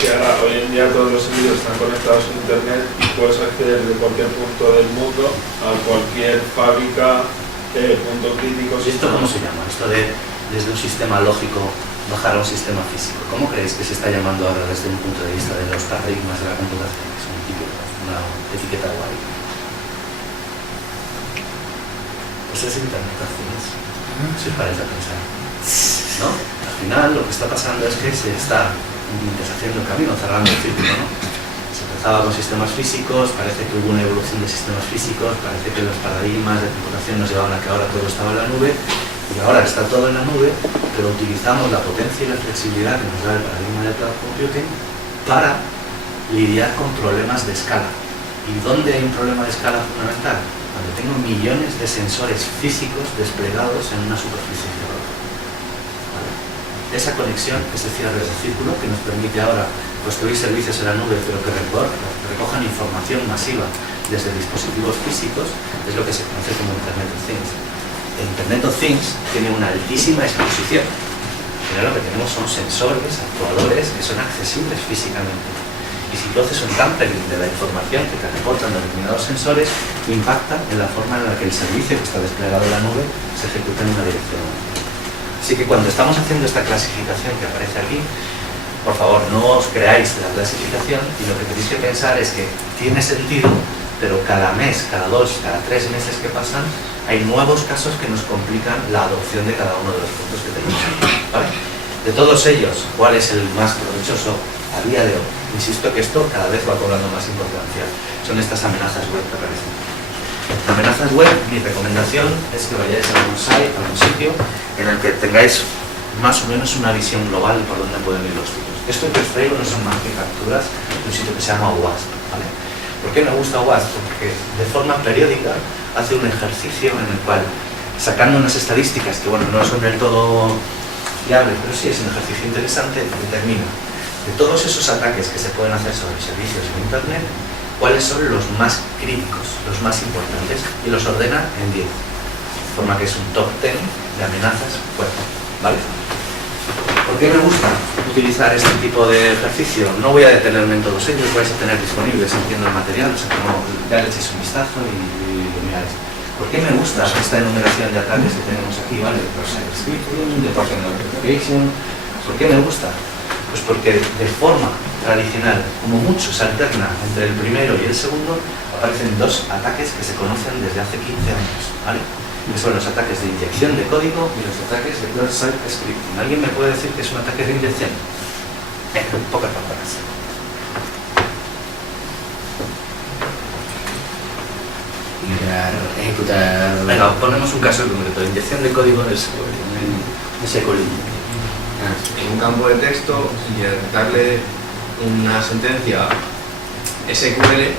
Que ahora, hoy en día todos los servidores están conectados a internet y puedes acceder de cualquier punto del mundo a cualquier fábrica, punto crítico. ¿Y esto cómo se llama? Esto de desde un sistema lógico bajar a un sistema físico. ¿Cómo creéis que se está llamando ahora desde un punto de vista de los paradigmas de la computación? Es una etiqueta guay. Pues es Internet of Things. Si os parece a pensar. ¿No? Al final lo que está pasando es que se está deshaciendo el camino, cerrando el círculo, ¿no? Se empezaba con sistemas físicos, parece que hubo una evolución de sistemas físicos, parece que los paradigmas de computación nos llevaban a que ahora todo estaba en la nube, y ahora está todo en la nube, pero utilizamos la potencia y la flexibilidad que nos da el paradigma de cloud computing para lidiar con problemas de escala. ¿Y dónde hay un problema de escala fundamental? Cuando tengo millones de sensores físicos desplegados en una superficie geográfica. Esa conexión, ese cierre del círculo que nos permite ahora construir servicios en la nube, pero que recojan información masiva desde dispositivos físicos, es lo que se conoce como Internet of Things. El Internet of Things tiene una altísima exposición. Pero lo que tenemos son sensores, actuadores que son accesibles físicamente. Y si el proceso en tampering de la información que te reportan determinados sensores impacta en la forma en la que el servicio que está desplegado en la nube se ejecuta en una dirección. Así que cuando estamos haciendo esta clasificación que aparece aquí, por favor, no os creáis de la clasificación y lo que tenéis que pensar es que tiene sentido, pero cada mes, cada 2, cada 3 meses que pasan, hay nuevos casos que nos complican la adopción de cada uno de los puntos que tenemos aquí, ¿vale? De todos ellos, ¿cuál es el más provechoso a día de hoy? Insisto que esto cada vez va cobrando más importancia. Son estas amenazas web que aparecen. Amenazas web, mi recomendación es que vayáis a algún site, a algún sitio en el que tengáis más o menos una visión global de por dónde pueden ir los tiros. Esto que os traigo no son más que capturas de un sitio que se llama WASP, ¿vale? ¿Por qué me gusta WASP? Porque de forma periódica hace un ejercicio en el cual, sacando unas estadísticas que bueno, no son del todo fiables, pero sí es un ejercicio interesante, determina de todos esos ataques que se pueden hacer sobre servicios en Internet, cuáles son los más críticos, los más importantes, y los ordena en 10. De forma que es un top 10 de amenazas fuertes, ¿vale? ¿Por qué me gusta utilizar este tipo de ejercicio? No voy a detenerme en todos ellos, vais a tener disponibles, entiendo el material, o sea que no, ya le echéis un vistazo y lo miráis. ¿Por qué me gusta esta enumeración de ataques que tenemos aquí, ¿vale? De scripting, de personal verification. ¿Por qué me gusta? Pues porque de forma tradicional, como mucho se alterna entre el primero y el segundo, aparecen dos ataques que se conocen desde hace 15 años, ¿vale? Que son los ataques de inyección de código y los ataques de cross-site scripting. ¿Alguien me puede decir que es un ataque de inyección? Venga, pocas palabras. Ejecutar. Venga, ponemos un caso concreto, inyección de código en el SQL. En un campo de texto y darle una sentencia SQL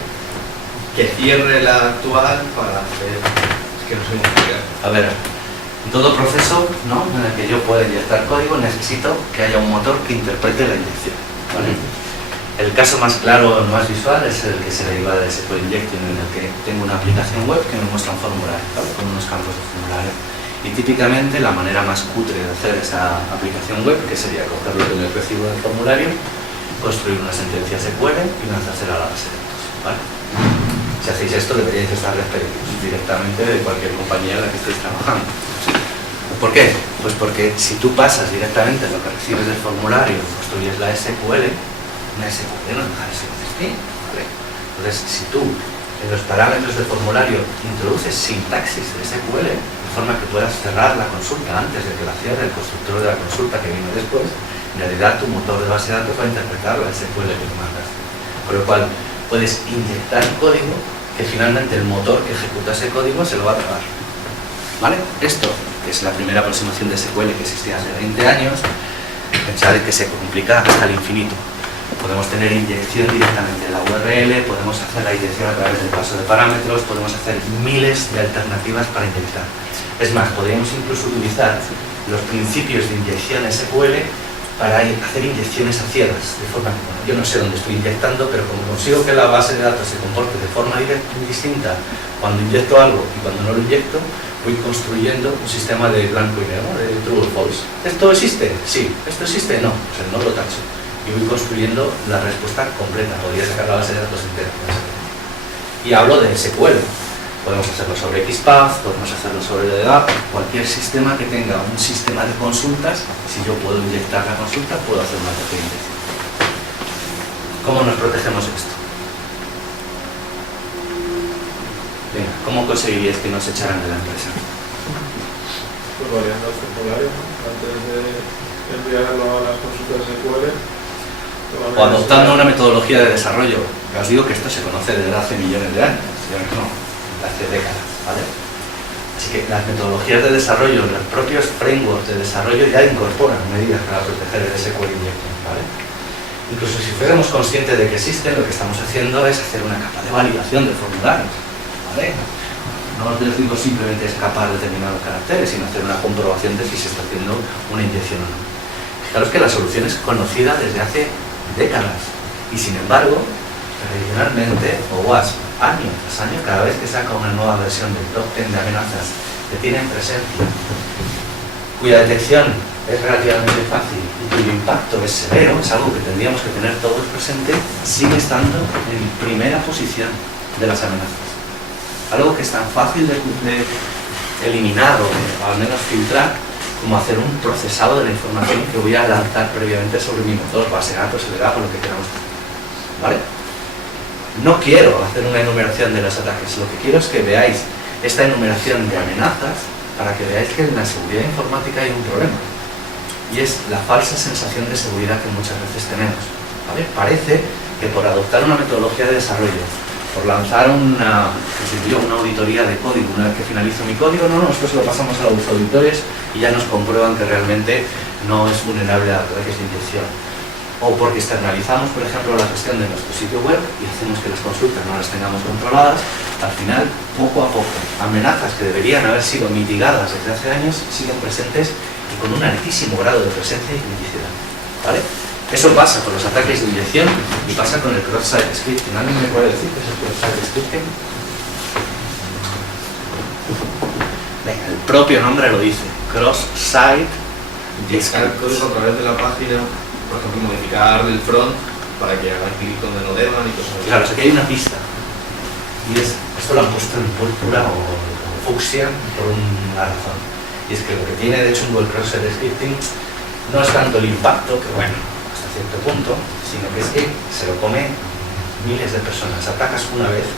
que cierre la actual para hacer... Es que no sé cómo explicar. A ver, en todo proceso, ¿no?, en el que yo pueda inyectar código, necesito que haya un motor que interprete la inyección, ¿vale? El caso más claro, más visual, es el que se deriva de SQL Injection, en el que tengo una aplicación web que me muestra un formulario, ¿vale?, con unos campos de formulario. Y típicamente la manera más cutre de hacer esa aplicación web, que sería cogerlo en el recibo del formulario, construir una sentencia SQL y lanzársela a la base de datos, ¿vale? Si hacéis esto, deberíais estar despedidos directamente de cualquier compañía en la que estéis trabajando. ¿Por qué? Pues porque si tú pasas directamente lo que recibes del formulario, construyes la SQL, una SQL no deja de ser un string, ¿vale? Entonces, si tú en los parámetros del formulario introduces sintaxis de SQL, de forma que puedas cerrar la consulta antes de que la cierre el constructor de la consulta que vino después, en realidad tu motor de base de datos va a interpretar la SQL que tú mandaste. Con lo cual, puedes inyectar código que finalmente el motor que ejecuta ese código se lo va a tragar, ¿vale? Esto, que es la primera aproximación de SQL que existía hace 20 años, pensad que se complica hasta el infinito. Podemos tener inyección directamente en la URL, podemos hacer la inyección a través del paso de parámetros, podemos hacer miles de alternativas para inyectar. Es más, podríamos incluso utilizar los principios de inyección SQL para hacer inyecciones a ciegas, de forma que, bueno, yo no sé dónde estoy inyectando, pero como consigo que la base de datos se comporte de forma distinta cuando inyecto algo y cuando no lo inyecto, voy construyendo un sistema de blanco y negro, de true or false. ¿Esto existe? Sí. ¿Esto existe? No. O sea, no lo tacho. Y voy construyendo la respuesta completa. Podría sacar la base de datos entera. Y hablo de SQL. Podemos hacerlo sobre XPath, podemos hacerlo sobre DDA, cualquier sistema que tenga un sistema de consultas. Si yo puedo inyectar la consulta, puedo hacer una tercera inyección. ¿Cómo nos protegemos esto? Venga, ¿cómo conseguiríais que nos echaran de la empresa? Pues variando el formulario, ¿no? Antes de enviarlo a las consultas SQL. O adoptando una metodología de desarrollo. Ya os digo que esto se conoce desde hace millones de años, ya no, hace décadas, ¿vale? Así que las metodologías de desarrollo, los propios frameworks de desarrollo ya incorporan medidas para proteger el SQL injection, ¿vale? Incluso si fuéramos conscientes de que existen, lo que estamos haciendo es hacer una capa de validación de formularios. ¿Vale? No os digo simplemente escapar determinados caracteres, sino hacer una comprobación de si se está haciendo una inyección o no. Fijaros que la solución es conocida desde hace décadas y sin embargo, tradicionalmente, OWASP, año tras año, cada vez que saca una nueva versión del top 10 de amenazas que tienen presencia, cuya detección es relativamente fácil y cuyo impacto es severo, es algo que tendríamos que tener todos presente, sigue estando en primera posición de las amenazas. Algo que es tan fácil de eliminar o al menos filtrar como hacer un procesado de la información que voy a lanzar previamente sobre mi motor, base de datos, LDAP o lo que queramos hacer. ¿Vale? No quiero hacer una enumeración de los ataques, lo que quiero es que veáis esta enumeración de amenazas para que veáis que en la seguridad informática hay un problema y es la falsa sensación de seguridad que muchas veces tenemos. ¿Vale? Parece que por adoptar una metodología de desarrollo, por lanzar una auditoría de código una vez que finalizo mi código, no, nosotros lo pasamos a los auditores y ya nos comprueban que realmente no es vulnerable a ataques de inyección. O porque externalizamos, por ejemplo, la gestión de nuestro sitio web y hacemos que las consultas no las tengamos controladas, al final, poco a poco, amenazas que deberían haber sido mitigadas desde hace años siguen presentes y con un altísimo grado de presencia y criticidad. ¿Vale? Eso pasa con los ataques de inyección y pasa con el cross-site scripting. ¿Alguien me puede decir qué es el cross-site scripting? Venga, el propio nombre lo dice. Cross-site Inyectar código a través de la página, por ejemplo, modificar el front para que hagan clic donde no deban y cosas así. Claro, aquí hay una pista. Y esto lo han puesto en púrpura o fucsia por una razón. Y es que lo que tiene de hecho un buen cross-site scripting no es tanto el impacto, que bueno, hasta cierto punto, sino que es que se lo come miles de personas. Atacas una vez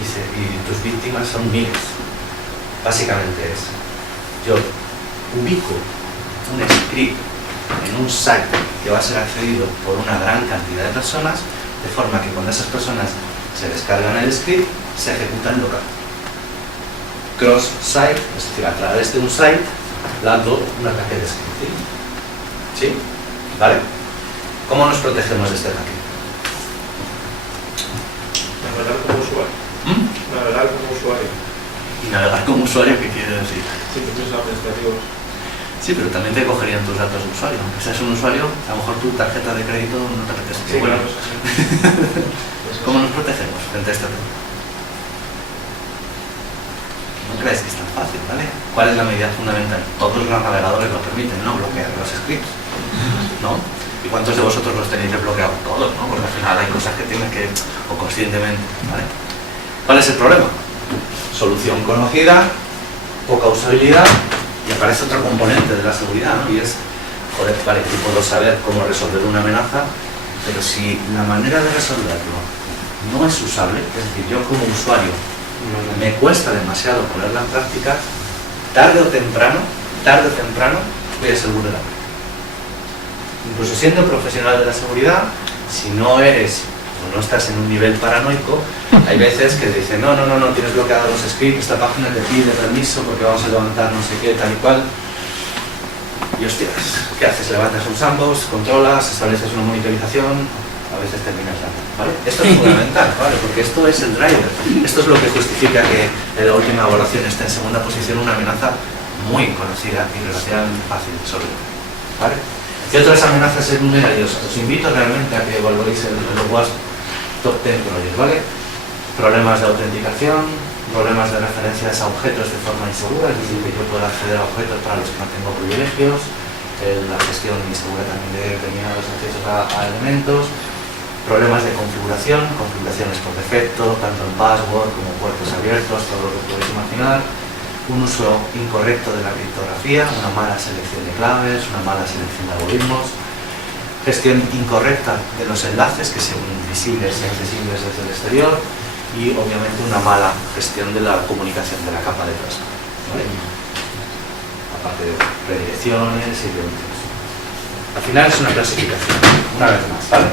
y tus víctimas son miles. Básicamente es, yo ubico un script en un site que va a ser accedido por una gran cantidad de personas, de forma que cuando esas personas se descargan el script, se ejecuta en local. Cross-site, es decir, a través de un site, lanzo un ataque de scripting. ¿Sí? ¿Vale? ¿Cómo nos protegemos de este ataque? Navegar como usuario. Navegar como usuario. ¿Y navegar como usuario qué quiere decir? Sí, procesos administrativos. Sí, pero también te cogerían tus datos de usuario. Aunque seas un usuario, a lo mejor tu tarjeta de crédito no te apetece. Sí, Bueno, claro, eso sí. ¿cómo nos protegemos frente a este ataque? No creáis que es tan fácil, ¿vale? ¿Cuál es la medida fundamental? Todos los navegadores lo permiten, ¿no? Bloquear los scripts, ¿no? ¿Y cuántos de vosotros los tenéis desbloqueados? Todos, ¿no? Porque al final hay cosas que tienes que, o conscientemente, ¿vale? ¿Cuál es el problema? Solución conocida, poca usabilidad, y aparece otro componente de la seguridad, ¿no? Y es, joder, vale, yo puedo saber cómo resolver una amenaza, pero si la manera de resolverlo no es usable, es decir, yo como usuario me cuesta demasiado ponerla en práctica, tarde o temprano voy a ser vulnerable. Incluso siendo profesional de la seguridad, si no eres o no estás en un nivel paranoico, hay veces que te dicen no, tienes bloqueados los scripts, esta página te pide permiso porque vamos a levantar no sé qué, tal y cual. Y hostias, ¿qué haces? Levantas un sandbox, controlas, estableces una monitorización, a veces terminas dando, ¿vale? Esto es fundamental, ¿vale? Porque esto es el driver. Esto es lo que justifica que en la última evaluación esté en segunda posición una amenaza muy conocida y relativamente fácil de resolver, ¿vale? ¿Qué otras amenazas enumeraría? Os invito realmente a que evaluéis el WASP Top 10 Project, ¿vale? Problemas de autenticación, problemas de referencias a objetos de forma insegura, es decir, que yo pueda acceder a objetos para los que no tengo privilegios, la gestión insegura también de determinados accesos a elementos, problemas de configuraciones por defecto, tanto en password como puertos abiertos, todo lo que podéis imaginar, un uso incorrecto de la criptografía, una mala selección de claves, una mala selección de algoritmos, gestión incorrecta de los enlaces que sean visibles y accesibles desde el exterior y obviamente una mala gestión de la comunicación de la capa de transporte, ¿vale? Aparte de redirecciones y de otros. Al final es una clasificación, una vez más, ¿vale?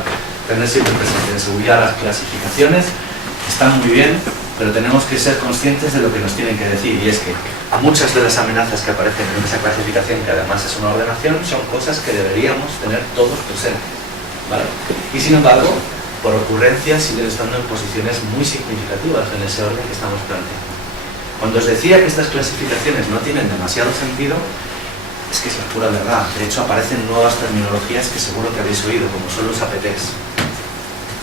Tener siempre presente en seguridad las clasificaciones están muy bien, pero tenemos que ser conscientes de lo que nos tienen que decir, y es que a muchas de las amenazas que aparecen en esa clasificación, que además es una ordenación, son cosas que deberíamos tener todos presentes, ¿vale? Y sin embargo, por ocurrencia siguen estando en posiciones muy significativas en ese orden que estamos planteando. Cuando os decía que estas clasificaciones no tienen demasiado sentido, es que es la pura verdad. De hecho, aparecen nuevas terminologías que seguro que habéis oído, como son los APTs.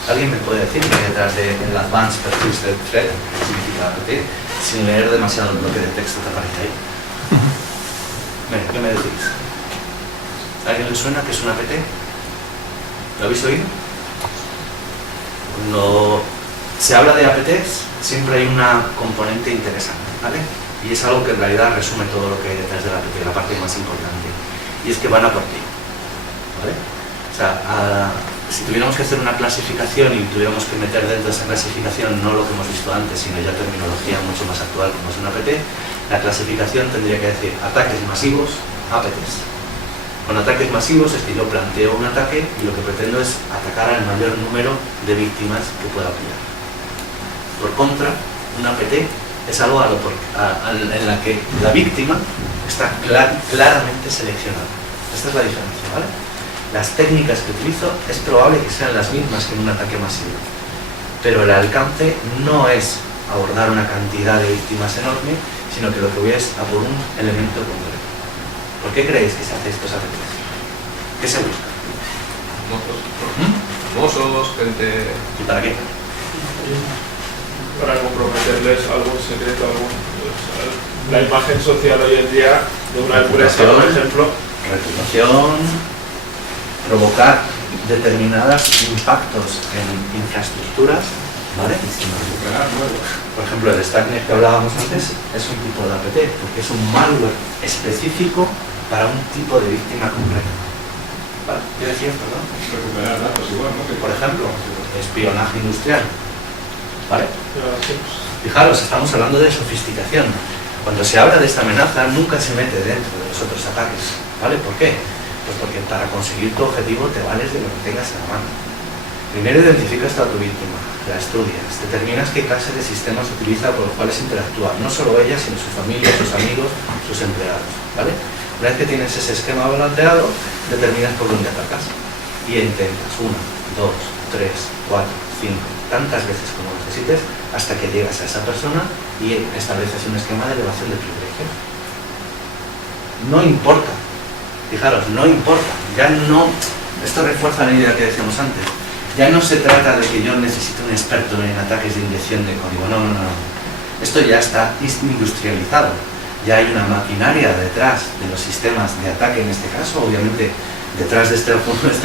¿Alguien me puede decir que detrás del Advanced Persistent Threat significa APT, sin leer demasiado el bloque de texto que aparece ahí? Venga, ¿qué me decís? ¿A alguien le suena que es un APT? ¿Lo habéis oído? Cuando se habla de APTs, siempre hay una componente interesante, ¿vale? Y es algo que en realidad resume todo lo que hay detrás del APT, la parte más importante. Y es que van a por ti, ¿vale? O sea, si tuviéramos que hacer una clasificación y tuviéramos que meter dentro de esa clasificación no lo que hemos visto antes, sino ya terminología mucho más actual como es un APT, la clasificación tendría que decir ataques masivos, APTs. Con ataques masivos es que yo planteo un ataque y lo que pretendo es atacar al mayor número de víctimas que pueda pillar. Por contra, un APT es algo en la que la víctima está claramente seleccionada. Esta es la diferencia, ¿vale? Las técnicas que utilizo es probable que sean las mismas que en un ataque masivo, pero el alcance no es abordar una cantidad de víctimas enorme, sino que lo que voy es a por un elemento concreto. ¿Por qué creéis que se hace estos APTs? ¿Qué se busca? Famosos, gente... ¿Y para qué? Para comprometerles algún secreto, la imagen social hoy en día de una empresa, por ejemplo. Reputación, provocar determinados impactos en infraestructuras, ¿vale? Por ejemplo, el Stuxnet que hablábamos antes es un tipo de APT, porque es un malware específico para un tipo de víctima concreta. ¿Vale? ¿Qué decías, perdón? Recuperar datos igual, ¿no? Por ejemplo, espionaje industrial. ¿Vale? Fijaros, estamos hablando de sofisticación. Cuando se habla de esta amenaza, nunca se mete dentro de los otros ataques. ¿Vale? ¿Por qué? Pues porque para conseguir tu objetivo te vales de lo que tengas en la mano. Primero identificas a tu víctima, la estudias, determinas qué clase de sistemas utiliza por los cuales interactúa, no solo ella, sino su familia, sus amigos, sus empleados. ¿Vale? Una vez que tienes ese esquema planteado, determinas por dónde atacas. Y intentas 1, 2, 3, 4, 5, tantas veces como necesites, hasta que llegas a esa persona y estableces un esquema de elevación de privilegio. No importa, fijaros, no importa, ya no, esto refuerza la idea que decíamos antes, ya no se trata de que yo necesite un experto en ataques de inyección de código, no. Esto ya está industrializado, ya hay una maquinaria detrás de los sistemas de ataque en este caso, obviamente detrás de esta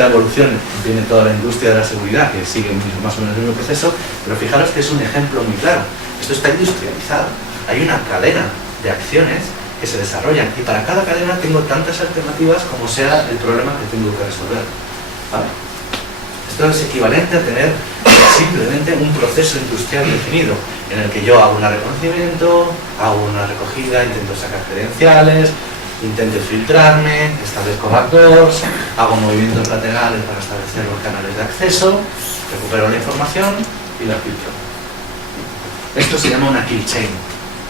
evolución viene toda la industria de la seguridad que sigue más o menos el mismo proceso, pero fijaros que es un ejemplo muy claro, esto está industrializado, hay una cadena de acciones que se desarrollan y para cada cadena tengo tantas alternativas como sea el problema que tengo que resolver. ¿Vale? Esto es equivalente a tener simplemente un proceso industrial definido en el que yo hago un reconocimiento, hago una recogida, intento sacar credenciales, intento filtrarme, establezco backdoors, hago movimientos laterales para establecer los canales de acceso, recupero la información y la filtro. Esto se llama una kill chain,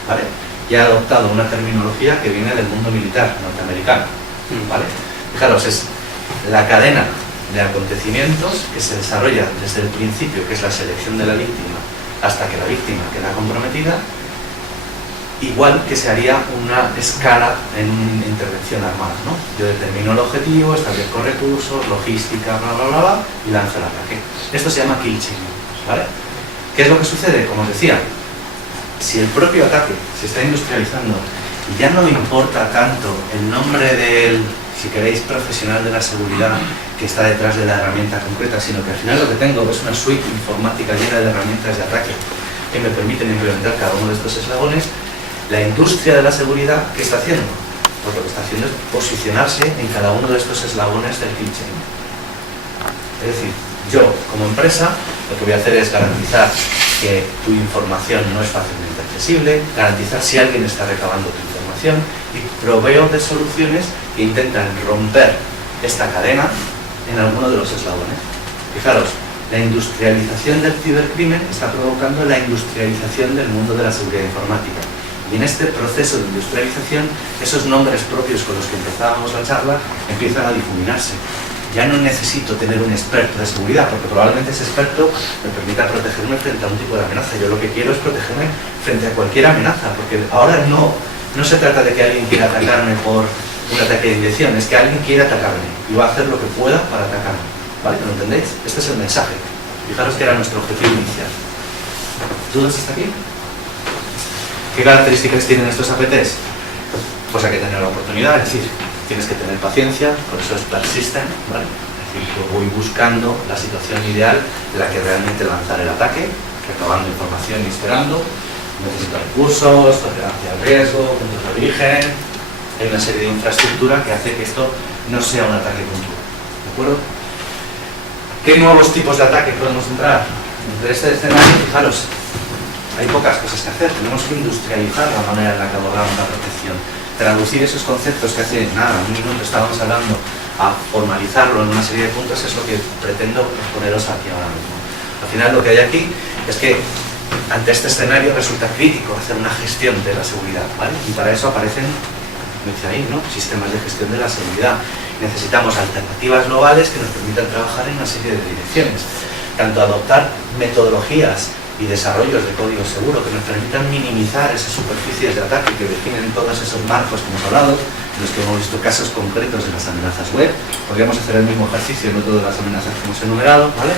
¿vale? Y ha adoptado una terminología que viene del mundo militar norteamericano, ¿vale? Fijaros, es la cadena de acontecimientos que se desarrolla desde el principio, que es la selección de la víctima, hasta que la víctima queda comprometida, igual que se haría una escala en una intervención armada, ¿no? Yo determino el objetivo, establezco recursos, logística, bla, bla, bla, bla, y lanzo el ataque. Esto se llama kill chain, ¿vale? ¿Qué es lo que sucede? Como os decía, si el propio ataque se está industrializando y ya no importa tanto el nombre del, si queréis, profesional de la seguridad que está detrás de la herramienta concreta, sino que al final lo que tengo es una suite informática llena de herramientas de ataque que me permiten implementar cada uno de estos eslabones. La industria de la seguridad, ¿qué está haciendo? Pues lo que está haciendo es posicionarse en cada uno de estos eslabones del kill chain. Es decir, yo como empresa lo que voy a hacer es garantizar que tu información no es fácilmente accesible, garantizar si alguien está recabando tu información y proveo de soluciones que intentan romper esta cadena en alguno de los eslabones. Fijaros, la industrialización del cibercrimen está provocando la industrialización del mundo de la seguridad informática. Y en este proceso de industrialización, esos nombres propios con los que empezábamos la charla empiezan a difuminarse. Ya no necesito tener un experto de seguridad, porque probablemente ese experto me permita protegerme frente a un tipo de amenaza. Yo lo que quiero es protegerme frente a cualquier amenaza, porque ahora no se trata de que alguien quiera atacarme por un ataque de dirección, es que alguien quiere atacarme y va a hacer lo que pueda para atacarme. ¿Vale? ¿Lo entendéis? Este es el mensaje. Fijaros que era nuestro objetivo inicial. ¿Dudas hasta aquí? ¿Qué características tienen estos APTs? Pues hay que tener la oportunidad, es decir, tienes que tener paciencia, por eso es persistent, ¿vale? Es decir, yo voy buscando la situación ideal en la que realmente lanzar el ataque, recabando información y esperando. Necesito recursos, tolerancia al riesgo, puntos de origen. Hay una serie de infraestructura que hace que esto no sea un ataque puntual, ¿de acuerdo? ¿Qué nuevos tipos de ataque podemos entrar? Entre este escenario, fijaros, hay pocas cosas que hacer, tenemos que industrializar la manera en la que abordamos la protección, traducir esos conceptos que hace nada, un minuto estábamos hablando, a formalizarlo en una serie de puntos es lo que pretendo poneros aquí ahora mismo. Al final lo que hay aquí es que ante este escenario resulta crítico hacer una gestión de la seguridad, ¿vale? Y para eso aparecen, como dice ahí, ¿no?, sistemas de gestión de la seguridad. Necesitamos alternativas globales que nos permitan trabajar en una serie de direcciones, tanto adoptar metodologías y desarrollos de código seguro que nos permitan minimizar esas superficies de ataque que definen todos esos marcos que hemos hablado, en los que hemos visto casos concretos de las amenazas web. Podríamos hacer el mismo ejercicio en otro de las amenazas que hemos enumerado, ¿vale?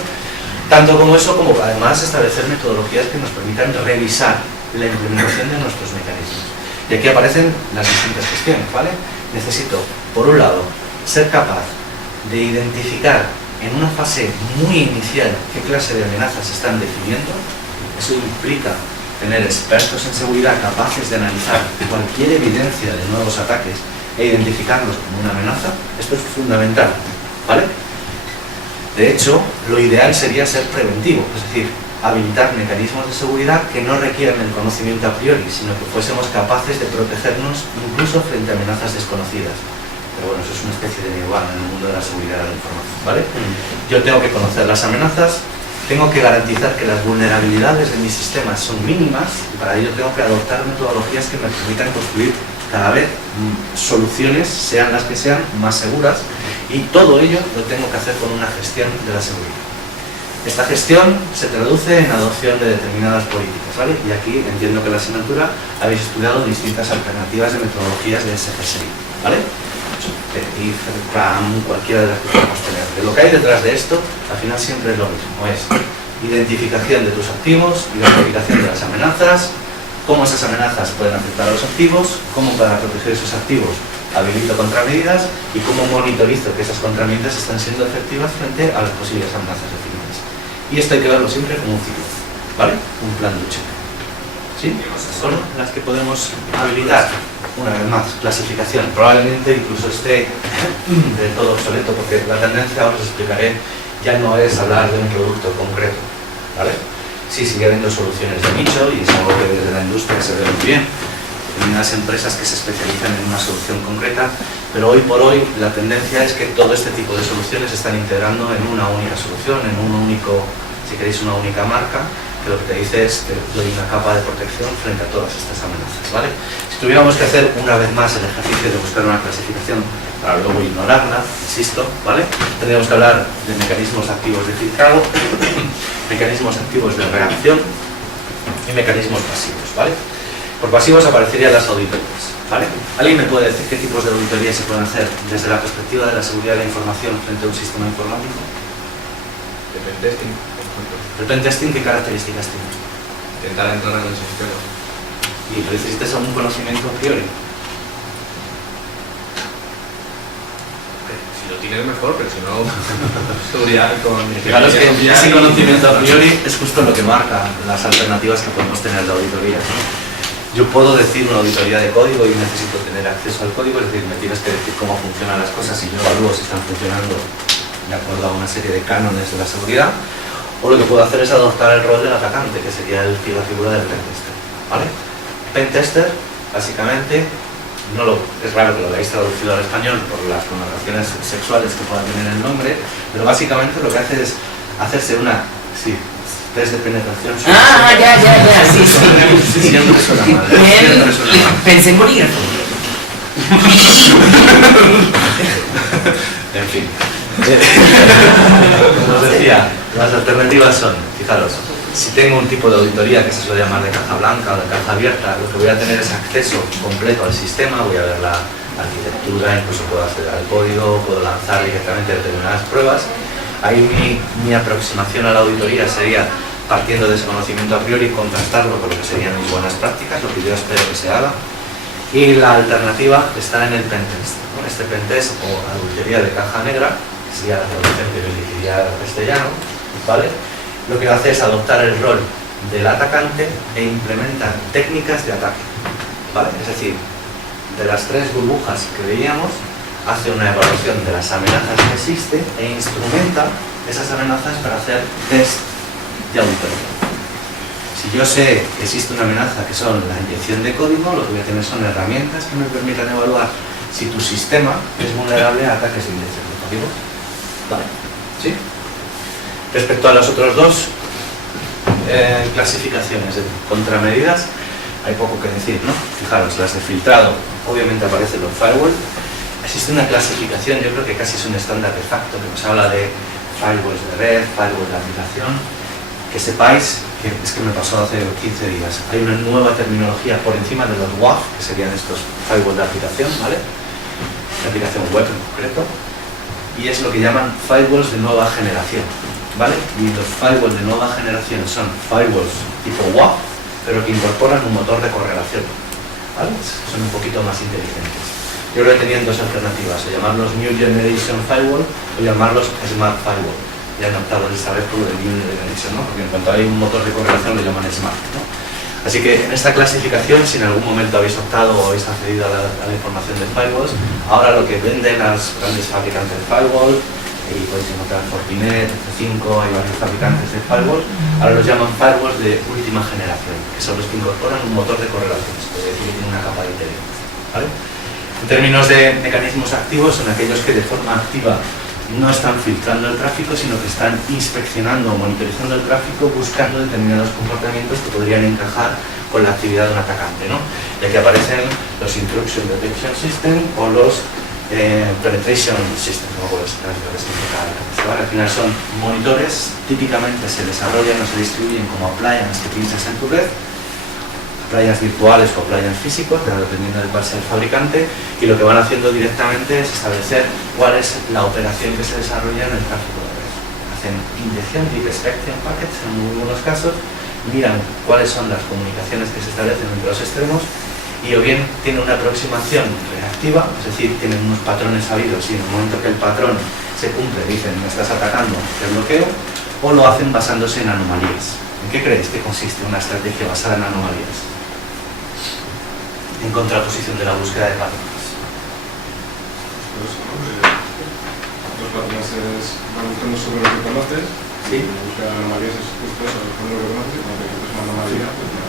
Tanto como eso, como además establecer metodologías que nos permitan revisar la implementación de nuestros mecanismos. Y aquí aparecen las distintas cuestiones, ¿vale? Necesito, por un lado, ser capaz de identificar en una fase muy inicial qué clase de amenazas se están definiendo. Eso implica tener expertos en seguridad capaces de analizar cualquier evidencia de nuevos ataques e identificarlos como una amenaza. Esto es fundamental, ¿vale? De hecho, lo ideal sería ser preventivo, es decir, habilitar mecanismos de seguridad que no requieran el conocimiento a priori, sino que fuésemos capaces de protegernos incluso frente a amenazas desconocidas. Pero bueno, eso es una especie de nirvana en el mundo de la seguridad de la información, ¿vale? Yo tengo que conocer las amenazas, tengo que garantizar que las vulnerabilidades de mis sistemas son mínimas y para ello tengo que adoptar metodologías que me permitan construir cada vez soluciones, sean las que sean, más seguras, y todo ello lo tengo que hacer con una gestión de la seguridad. Esta gestión se traduce en adopción de determinadas políticas, ¿vale? Y aquí entiendo que en la asignatura habéis estudiado distintas alternativas de metodologías de SFSI, ¿vale? TECIF, RAM, cualquiera de las que podemos tener. De lo que hay detrás de esto, al final siempre es lo mismo, es identificación de tus activos, identificación de las amenazas, cómo esas amenazas pueden afectar a los activos, cómo para proteger esos activos habilito contramedidas y cómo monitorizo que esas contramedidas están siendo efectivas frente a las posibles amenazas definidas. Y esto hay que verlo siempre como un ciclo, ¿vale? Un plan de lucha. ¿Sí? Son las que podemos habilitar. Una vez más, clasificación. Probablemente incluso esté del todo obsoleto porque la tendencia, ahora os explicaré, ya no es hablar de un producto concreto, ¿vale? Sí, sigue habiendo soluciones de nicho y es algo que desde la industria se ve muy bien. Determinadas empresas que se especializan en una solución concreta, pero hoy por hoy la tendencia es que todo este tipo de soluciones se están integrando en una única solución, en un único, si queréis, una única marca, que lo que te dice es que doy una capa de protección frente a todas estas amenazas, ¿vale? Si tuviéramos que hacer una vez más el ejercicio de buscar una clasificación para luego ignorarla, insisto, ¿vale? Tendríamos que hablar de mecanismos activos de filtrado, mecanismos activos de reacción y mecanismos pasivos, ¿vale? Por pasivos aparecerían las auditorías, ¿vale? ¿Alguien me puede decir qué tipos de auditorías se pueden hacer desde la perspectiva de la seguridad de la información frente a un sistema informático? De pentesting, por ejemplo. ¿El pentesting qué características tiene? Intentar entrar en el sistema. ¿Y necesitas algún conocimiento a priori? Si lo tienes mejor, pero si no, seguridad con... Fijaros que ese conocimiento a priori es justo lo que marca las alternativas que podemos tener de auditorías, ¿no? Yo puedo decir una auditoría de código y necesito tener acceso al código, es decir, me tienes que decir cómo funcionan las cosas y yo evalúo si están funcionando de acuerdo a una serie de cánones de la seguridad, o lo que puedo hacer es adoptar el rol del atacante, que sería la figura del pentester, ¿vale? Pentester, básicamente, es raro que lo hayáis traducido al español por las connotaciones sexuales que pueda tener el nombre, pero básicamente lo que hace es hacerse una... Sí, test de penetración. Ah, ya, sí. Siempre suena mal. Siempre suena mal. Pensé en bolígrafo. En fin. Como os decía, las alternativas son, fijaros, si tengo un tipo de auditoría que se suele llamar de caja blanca o de caja abierta, lo que voy a tener es acceso completo al sistema, voy a ver la arquitectura, incluso puedo acceder al código, puedo lanzar directamente determinadas pruebas. Ahí mi aproximación a la auditoría sería partiendo de ese conocimiento a priori, contrastarlo con lo que serían mis buenas prácticas, lo que yo espero que se haga. Y la alternativa está en el pentest, ¿no? Este pentest o auditoría de caja negra, que sería la traducción que yo elegiría al castellano, ¿vale? Lo que hace es adoptar el rol del atacante e implementar técnicas de ataque, ¿vale? Es decir, de las 3 burbujas que veíamos, hace una evaluación de las amenazas que existen e instrumenta esas amenazas para hacer test de auditoría. Si yo sé que existe una amenaza que son la inyección de código, lo que voy a tener son herramientas que me permitan evaluar si tu sistema es vulnerable a ataques de inyección de código. ¿Vale? ¿Sí? Respecto a las otras dos clasificaciones de contramedidas, hay poco que decir, ¿no? Fijaros, las de filtrado, obviamente aparecen los firewall. Existe una clasificación, yo creo que casi es un estándar de facto, que nos habla de firewalls de red, firewall de aplicación. Que sepáis, que es que me pasó hace 15 días, hay una nueva terminología por encima de los WAF, que serían estos firewall de aplicación, ¿vale? De aplicación web en concreto, y es lo que llaman firewalls de nueva generación, ¿vale? Y los firewalls de nueva generación son firewalls tipo WAF, pero que incorporan un motor de correlación, ¿vale? Son un poquito más inteligentes. Yo creo que tenían dos alternativas, o llamarlos New Generation Firewall o llamarlos Smart Firewall. Ya han optado esta vez por el New Generation, ¿no? Porque en cuanto hay un motor de correlación lo llaman Smart, ¿no? Así que en esta clasificación, si en algún momento habéis optado o habéis accedido a la información de firewalls, ahora lo que venden las grandes fabricantes de firewall, y podéis encontrar Fortinet, F5, hay varios fabricantes de firewall, ahora los llaman firewalls de última generación, que son los que incorporan un motor de correlación, es decir, que tiene una capa de inteligencia, ¿vale? En términos de mecanismos activos, son aquellos que de forma activa no están filtrando el tráfico, sino que están inspeccionando o monitorizando el tráfico, buscando determinados comportamientos que podrían encajar con la actividad de un atacante, ¿no? Y aquí aparecen los Intrusion Detection System o los Penetration System, como puedes significar. Al final son monitores, típicamente se desarrollan o se distribuyen como appliance que pinchas en tu red, appliance virtuales o appliance físicos, dependiendo de cuál sea el fabricante, y lo que van haciendo directamente es establecer cuál es la operación que se desarrolla en el tráfico de red. Hacen inyección, deep inspection packets en algunos casos, miran cuáles son las comunicaciones que se establecen entre los extremos y o bien tienen una aproximación reactiva, es decir, tienen unos patrones sabidos y en el momento que el patrón se cumple dicen me estás atacando, te bloqueo, o lo hacen basándose en anomalías. ¿En qué creéis que consiste una estrategia basada en anomalías? En contraposición de la búsqueda de patrones. Los patrones van buscando sobre lo que conoces, ¿Sí? y la búsqueda de anomalías es justo eso, buscando lo que conoces, y cuando encuentras una anomalía, pues ya...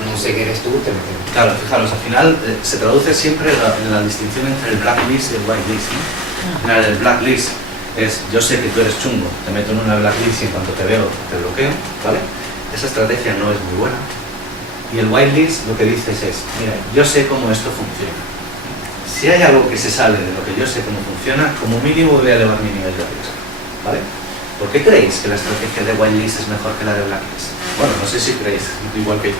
No sé qué eres tú, te metes. Claro, fijaros, al final se traduce siempre en la distinción entre el blacklist y el whitelist, ¿no? Al final el blacklist es yo sé que tú eres chungo, te meto en una blacklist y en cuanto te veo te bloqueo, ¿vale? Esa estrategia no es muy buena. Y el whitelist lo que dices es, mira, yo sé cómo esto funciona. Si hay algo que se sale de lo que yo sé cómo funciona, como mínimo voy a elevar mi nivel de riesgo, ¿vale? ¿Por qué creéis que la estrategia de whitelist es mejor que la de blacklist? Bueno, no sé si creéis, igual que yo.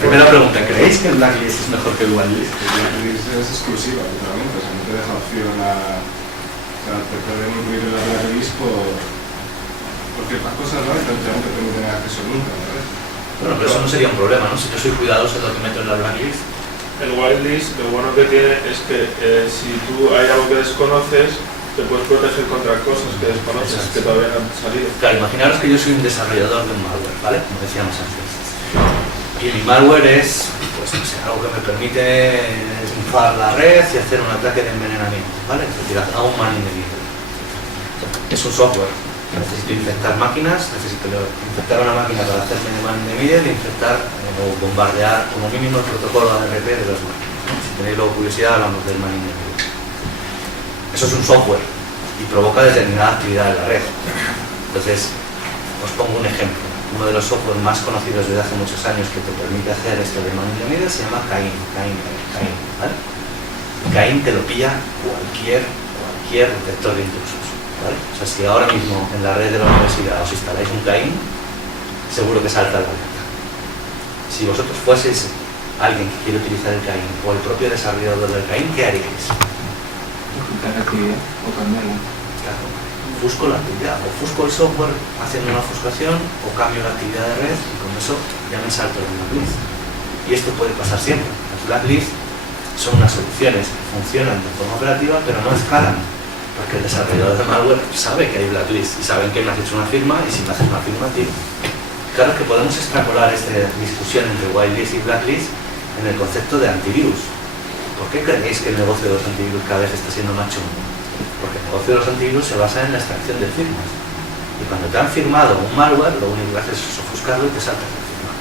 Primera pregunta, ¿creéis que el blacklist es mejor que el whitelist? El blacklist es exclusiva, literalmente, o sea, no te deja opción a... O sea, te puede incluir en la blacklist por ciertas cosas, ¿no? Y no te permiten acceso nunca, ¿verdad? Bueno, pero eso no sería un problema, ¿no? Si yo soy cuidadoso en lo que meto en la blacklist. El whitelist, lo bueno que tiene es que si tú hay algo que desconoces, te puedes proteger contra cosas que desconoces, Exacto. que todavía no han salido. Claro, imaginaros que yo soy un desarrollador de un malware, ¿vale? Como decíamos antes. Y mi malware es, pues no sé, algo que me permite esnifar la red y hacer un ataque de envenenamiento, ¿vale? Es decir, hago un man in the middle. Es un software. Necesito infectar máquinas, necesito infectar una máquina para hacerme de man in the middle e infectar o bombardear como mínimo el protocolo ARP de las máquinas, ¿no? Si tenéis luego curiosidad, hablamos del man in the middle. Eso es un software y provoca determinada actividad en la red. Entonces, os pongo un ejemplo. Uno de los softwares más conocidos desde hace muchos años que te permite hacer esto de man in the middle se llama Cain, ¿vale? Cain te lo pilla cualquier detector de intrusos, ¿vale? O sea, si ahora mismo en la red de la universidad os instaláis un Cain, seguro que salta la alerta. Si vosotros fueseis alguien que quiere utilizar el Cain o el propio desarrollador del Cain, ¿qué haríais? Ocultar la actividad o cambiarla. Claro, ofusco la actividad, ofusco el software haciendo una ofuscación o cambio la actividad de red y con eso ya me salto el blacklist. Y esto puede pasar siempre. Las blacklists son unas soluciones que funcionan de forma operativa pero no escalan, porque el desarrollador de malware sabe que hay blacklist y saben que me has hecho una firma y si me haces una firma, tío. Claro que podemos extrapolar esta discusión entre whitelist y blacklist en el concepto de antivirus. ¿Por qué creéis que el negocio de los antivirus cada vez está siendo más chungo? Porque el negocio de los antivirus se basa en la extracción de firmas. Y cuando te han firmado un malware, lo único que haces es ofuscarlo y te saltas la firma.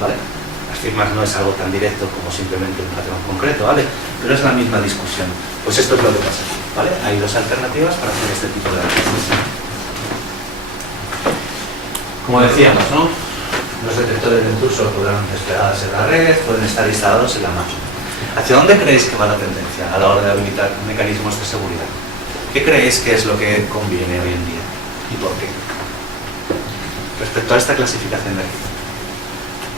¿Vale? Las firmas no es algo tan directo como simplemente un patrón concreto, ¿vale? Pero es la misma discusión. Pues esto es lo que pasa aquí, ¿vale? Hay dos alternativas para hacer este tipo de análisis. Como decíamos, ¿no? Los detectores de intrusos podrán desplegados en la red, pueden estar instalados en la máquina. ¿Hacia dónde creéis que va la tendencia a la hora de habilitar mecanismos de seguridad? ¿Qué creéis que es lo que conviene hoy en día? ¿Y por qué? Respecto a esta clasificación de aquí.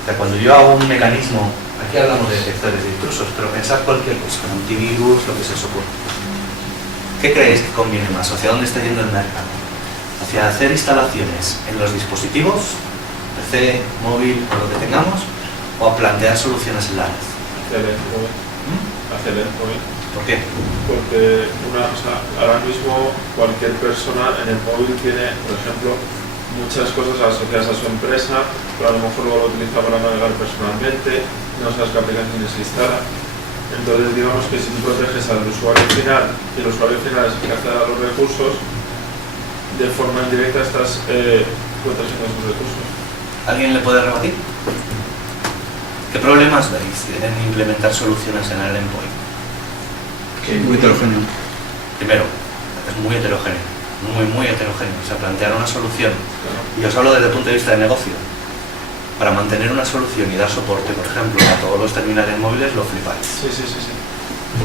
O sea, cuando yo hago un mecanismo, aquí hablamos de detectores de intrusos, pero pensad cualquier cosa, antivirus, lo que se os ocurra. ¿Qué creéis que conviene más? ¿Hacia dónde está yendo el mercado? ¿Hacia hacer instalaciones en los dispositivos, PC, móvil o lo que tengamos, o a plantear soluciones en la red? Hacer el endpoint. ¿Por qué? Porque ahora mismo cualquier persona en el móvil tiene, por ejemplo, muchas cosas asociadas a su empresa, pero a lo mejor luego lo utiliza para navegar personalmente, no sabes qué aplicaciones se instala. Entonces digamos que si tú proteges al usuario final y el usuario final es el que accede a los recursos, de forma indirecta estás protegiendo sus recursos. ¿Alguien le puede rebatir? ¿Qué problemas veis en implementar soluciones en el endpoint? Que es muy heterogéneo. Primero, es muy heterogéneo, muy heterogéneo. O sea, plantear una solución, y os hablo desde el punto de vista de negocio, para mantener una solución y dar soporte, por ejemplo, a todos los terminales móviles, lo flipáis. Sí.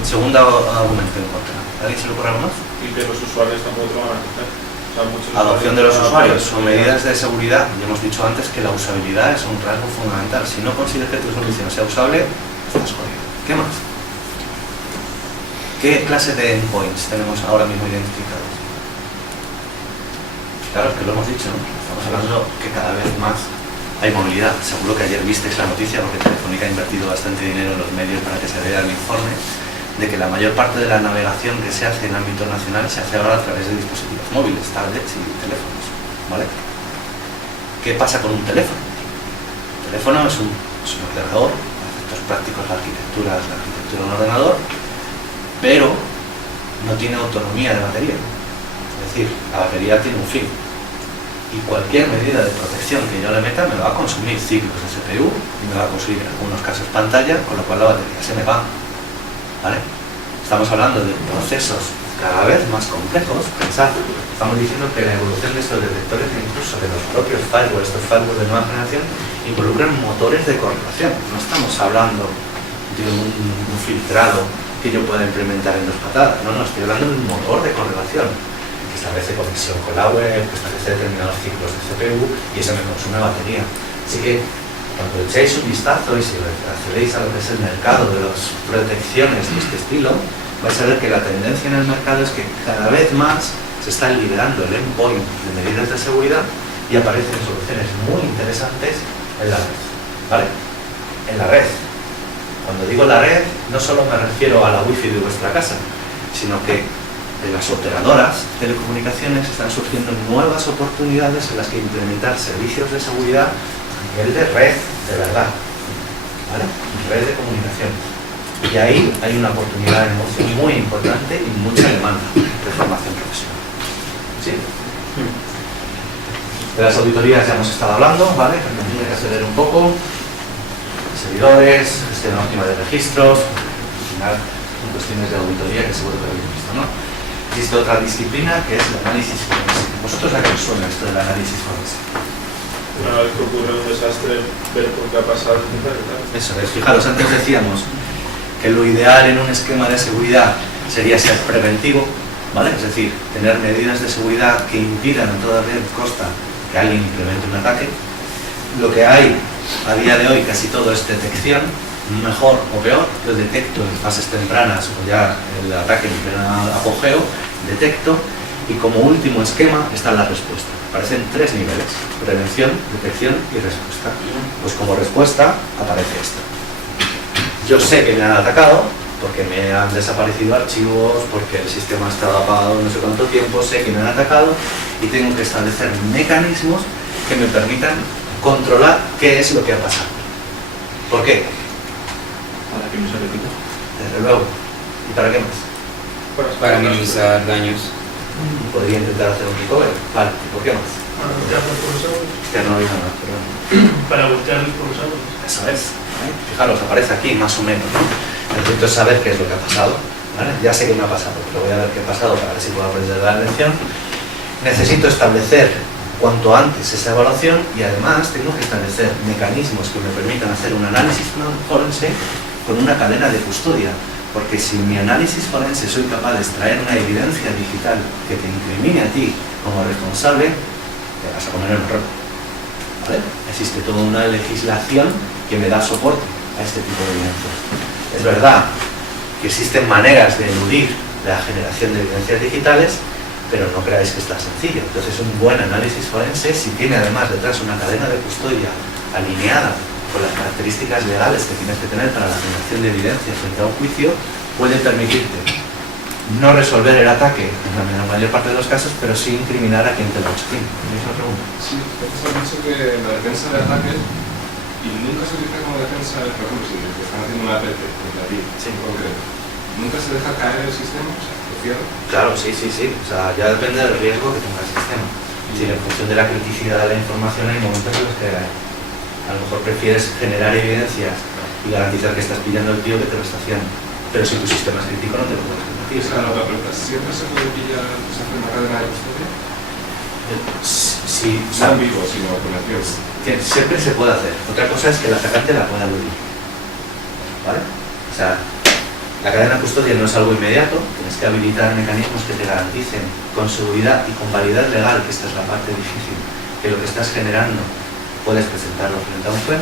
Segundo argumento en contra. ¿Alguien se le ocurre algo más? Y que los usuarios tampoco te lo van a hacer. O sea, muchos Adopción de los usuarios usuarios, son medidas de seguridad. Ya hemos dicho antes que la usabilidad es un rasgo fundamental. Si no consigues que tu solución sea usable, estás jodido. ¿Qué más? ¿Qué clase de endpoints tenemos ahora mismo identificados? Claro, es que lo hemos dicho, ¿no? Estamos hablando que cada vez más hay movilidad. Seguro que ayer visteis la noticia, porque Telefónica ha invertido bastante dinero en los medios para que se vea el informe, de que la mayor parte de la navegación que se hace en ámbito nacional se hace ahora a través de dispositivos móviles, tablets y teléfonos, ¿vale? ¿Qué pasa con un teléfono? El teléfono es un ordenador, para efectos prácticos la arquitectura es la arquitectura de un ordenador, pero no tiene autonomía de batería. Es decir, la batería tiene un fin. Y cualquier medida de protección que yo le meta me va a consumir ciclos de CPU y me va a consumir en algunos casos pantalla, con lo cual la batería se me va. ¿Vale? Estamos hablando de procesos cada vez más complejos. Pensad, estamos diciendo que la evolución de estos detectores e incluso de los propios firewalls, estos firewalls de nueva generación, involucran motores de correlación. No estamos hablando de un filtrado que yo pueda implementar en dos patadas. No, estoy hablando de un motor de correlación que establece conexión con la web, que establece determinados ciclos de CPU y eso me consume batería. Así que cuando echéis un vistazo y si accedéis a lo que es el mercado de las protecciones de este estilo, vais a ver que la tendencia en el mercado es que cada vez más se están liberando el endpoint de medidas de seguridad y aparecen soluciones muy interesantes en la red, ¿vale? En la red. Cuando digo la red, no solo me refiero a la wifi de vuestra casa, sino que de las operadoras de telecomunicaciones están surgiendo nuevas oportunidades en las que implementar servicios de seguridad a nivel de red, de verdad, ¿vale? Red de comunicaciones. Y ahí hay una oportunidad de negocio muy importante y mucha demanda de formación profesional. ¿Sí? De las auditorías ya hemos estado hablando, ¿vale? Hay que acceder un poco. Servidores, gestión óptima de registros, al final son cuestiones de auditoría que seguro que habéis visto, ¿no? Existe otra disciplina que es el análisis forense. ¿Vosotros a qué os suena esto del análisis forense? Una vez que ocurre un desastre, ver por qué ha pasado, etc. Eso es, fijaros, antes decíamos que lo ideal en un esquema de seguridad sería ser preventivo, ¿vale? Es decir, tener medidas de seguridad que impidan a toda costa que alguien implemente un ataque. Lo que hay a día de hoy casi todo es detección, mejor o peor. Yo detecto en fases tempranas o ya el ataque en pleno apogeo, detecto, y como último esquema está la respuesta. Aparecen 3 niveles: prevención, detección y respuesta. Pues como respuesta aparece esto. Yo sé que me han atacado porque me han desaparecido archivos, porque el sistema ha estado apagado no sé cuánto tiempo, sé que me han atacado y tengo que establecer mecanismos que me permitan controlar qué es lo que ha pasado. ¿Por qué? Para que no se repita. Desde luego. ¿Y para qué más? Para minimizar daños. Podría intentar hacer un recovery. Vale, ¿y por qué más? Para buscar responsables. Que no digo nada, perdón. Para buscar responsables. Eso es. ¿Vale? Fijaros, aparece aquí más o menos, ¿no? Necesito saber qué es lo que ha pasado, ¿vale? Ya sé que me ha pasado, pero voy a ver qué ha pasado para ver si puedo aprender de la lección. Necesito establecer cuanto antes esa evaluación y además tengo que establecer mecanismos que me permitan hacer un análisis forense con una cadena de custodia, porque si en mi análisis forense soy capaz de extraer una evidencia digital que te incrimine a ti como responsable, te vas a poner en el rojo, ¿vale? Existe toda una legislación que me da soporte a este tipo de evidencias. Es verdad que existen maneras de eludir la generación de evidencias digitales, pero no creáis que está sencillo. Entonces un buen análisis forense, si tiene además detrás una cadena de custodia alineada con las características legales que tienes que tener para la generación de evidencias frente a un juicio, puede permitirte no resolver el ataque en la mayor parte de los casos, pero sí incriminar a quien te lo ha hecho. ¿Tenéis una pregunta? Sí, entonces has dicho que la defensa de ataques y nunca se utiliza como defensa, por ejemplo, si te están haciendo una APT, en concreto, nunca se deja caer el sistema, o sea, lo cierra. Claro, sí. O sea, ya depende del riesgo que tenga el sistema. Si en función de la criticidad de la información hay momentos en los que a lo mejor prefieres generar evidencias y garantizar que estás pillando al tío que te lo está haciendo. Pero si tu sistema es crítico no te lo puedes permitir. Esa es la otra pregunta. ¿Siempre se puede pillar, se hace una cadena de custodia? Sí, No en vivo, sino con acción. siempre se puede hacer. Otra cosa es que el atacante la pueda eludir. ¿Vale? O sea, la cadena de custodia no es algo inmediato, tienes que habilitar mecanismos que te garanticen con seguridad y con validez legal, que esta es la parte difícil, que lo que estás generando puedes presentarlo frente a un juez,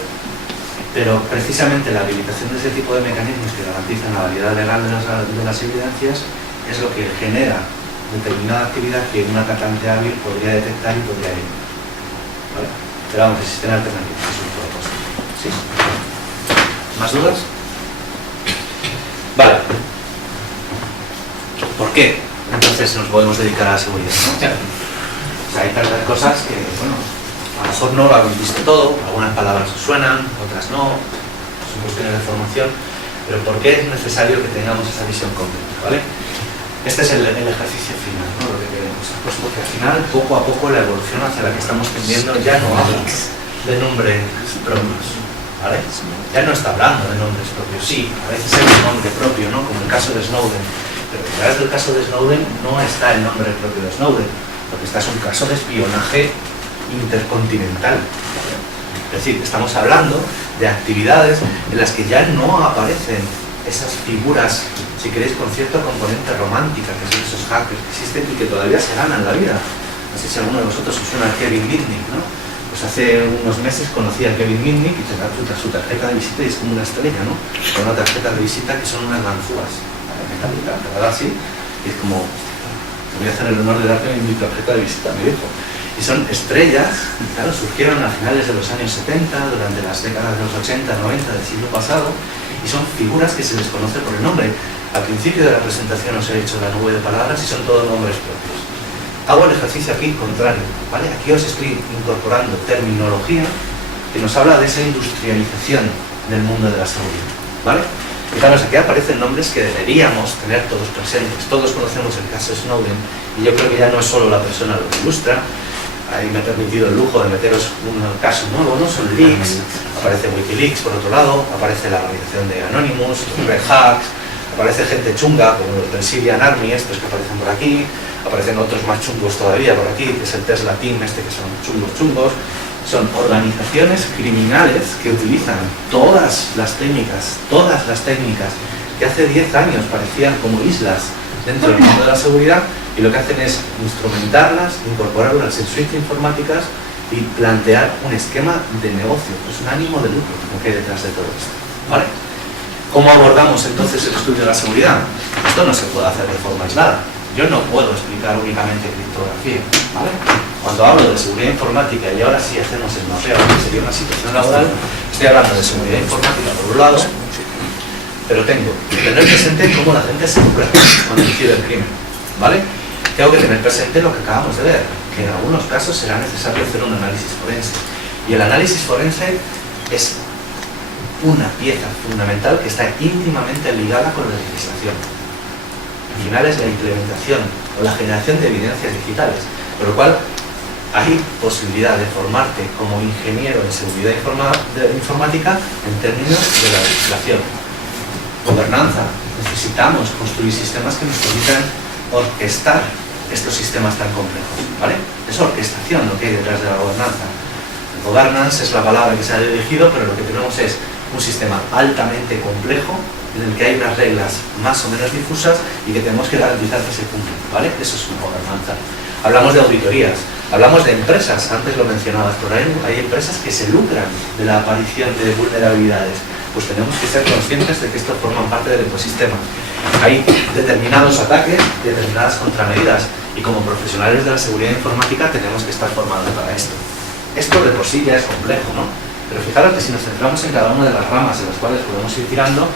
pero precisamente la habilitación de ese tipo de mecanismos que garantizan la validad legal de las evidencias es lo que genera determinada actividad que un atacante hábil podría detectar y podría eliminar. ¿Vale? Pero vamos, existen alternativas, es un tipo de cosas. ¿Sí? ¿Más dudas? Vale. ¿Por qué entonces nos podemos dedicar a la seguridad, ¿no? O sea, hay tantas cosas que, bueno, a lo mejor no lo habéis visto todo, algunas palabras os suenan, otras no, son cuestiones de formación, pero ¿por qué es necesario que tengamos esa visión completa, ¿vale? Este es el ejercicio final, ¿no? Lo que queremos. Pues porque al final, poco a poco, la evolución hacia la que estamos tendiendo ya no habla de nombres propios, ¿vale? Ya no está hablando de nombres propios, sí, a veces hay un nombre propio, ¿no? Como el caso de Snowden, pero detrás del caso de Snowden no está el nombre propio de Snowden, porque está es un caso de espionaje intercontinental. Es decir, estamos hablando de actividades en las que ya no aparecen esas figuras, si queréis, con cierto componente romántica, que son esos hackers que existen y que todavía se ganan la vida. No sé si alguno de vosotros os suena a Kevin Mitnick, ¿no? Pues Pues hace unos meses conocí a Kevin Mitnick y te da su tarjeta de visita y es como una estrella, ¿no? Con una tarjeta de visita que son unas ganzúas metálicas, ¿verdad? Así, y es como, te voy a hacer el honor de darte mi tarjeta de visita, me dijo. Y son estrellas, claro, surgieron a finales de los años 70, durante las décadas de los 80, 90 del siglo pasado, y son figuras que se les conoce por el nombre. Al principio de la presentación os he hecho la nube de palabras y son todos nombres propios. Hago el ejercicio aquí contrario, ¿vale? Aquí os estoy incorporando terminología que nos habla de esa industrialización del mundo de la seguridad, ¿vale? Fijaros, aquí aparecen nombres que deberíamos tener todos presentes. Todos conocemos el caso Snowden y yo creo que ya no es solo la persona lo que ilustra. Ahí me he permitido el lujo de meteros un caso nuevo, ¿no? Son leaks, aparece Wikileaks por otro lado, aparece la organización de Anonymous, Red Hacks, aparece gente chunga como los del Syrian Army, estos que aparecen por aquí, aparecen otros más chungos todavía por aquí, que es el Tesla Team, que son chungos. Son organizaciones criminales que utilizan todas las técnicas que hace 10 años parecían como islas dentro del mundo de la seguridad, y lo que hacen es instrumentarlas, incorporarlas en suites informáticas y plantear un esquema de negocio, pues un ánimo de lucro que hay detrás de todo esto, ¿vale? ¿Cómo abordamos entonces el estudio de la seguridad? Esto no se puede hacer de forma aislada. Yo no puedo explicar únicamente criptografía, ¿vale? Cuando hablo de seguridad informática y ahora sí hacemos el mapeo, que sería una situación laboral, estoy hablando de seguridad informática por un lado, pero tengo que tener presente cómo la gente se lucra cuando decide el crimen, ¿vale? Tengo que tener presente lo que acabamos de ver, que en algunos casos será necesario hacer un análisis forense. Y el análisis forense es una pieza fundamental que está íntimamente ligada con la legislación. Al final es la implementación o la generación de evidencias digitales, por lo cual hay posibilidad de formarte como ingeniero en seguridad informática en términos de la legislación. Gobernanza. Necesitamos construir sistemas que nos permitan orquestar estos sistemas tan complejos, ¿vale? Es orquestación lo que hay detrás de la gobernanza. Governance es la palabra que se ha elegido, pero lo que tenemos es un sistema altamente complejo en el que hay unas reglas más o menos difusas y que tenemos que garantizar que se cumplen, ¿vale? Eso es una gobernanza. Hablamos de auditorías, hablamos de empresas, antes lo mencionabas por ahí, hay empresas que se lucran de la aparición de vulnerabilidades. Pues tenemos que ser conscientes de que esto forma parte del ecosistema. Hay determinados ataques, determinadas contramedidas, y como profesionales de la seguridad informática tenemos que estar formados para esto. Esto de por sí ya es complejo, ¿no? Pero fijaros que si nos centramos en cada una de las ramas en las cuales podemos ir tirando,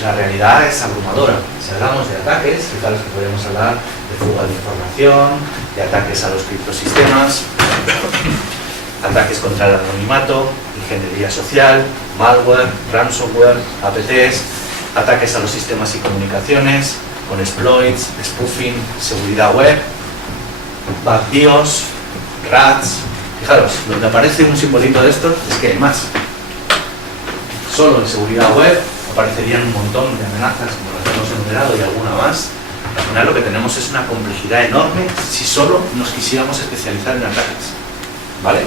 la realidad es abrumadora. Si hablamos de ataques, fijaros que podemos hablar de fuga de información, de ataques a los criptosistemas, ataques contra el anonimato, ingeniería social, malware, ransomware, APTs, ataques a los sistemas y comunicaciones, con exploits, spoofing, seguridad web, bad BIOS, RATs. Fijaros, donde aparece un simbolito de estos es que hay más. Solo en seguridad web aparecerían un montón de amenazas, como las hemos enumerado, y alguna más. Al final lo que tenemos es una complejidad enorme si solo nos quisiéramos especializar en ataques, ¿vale?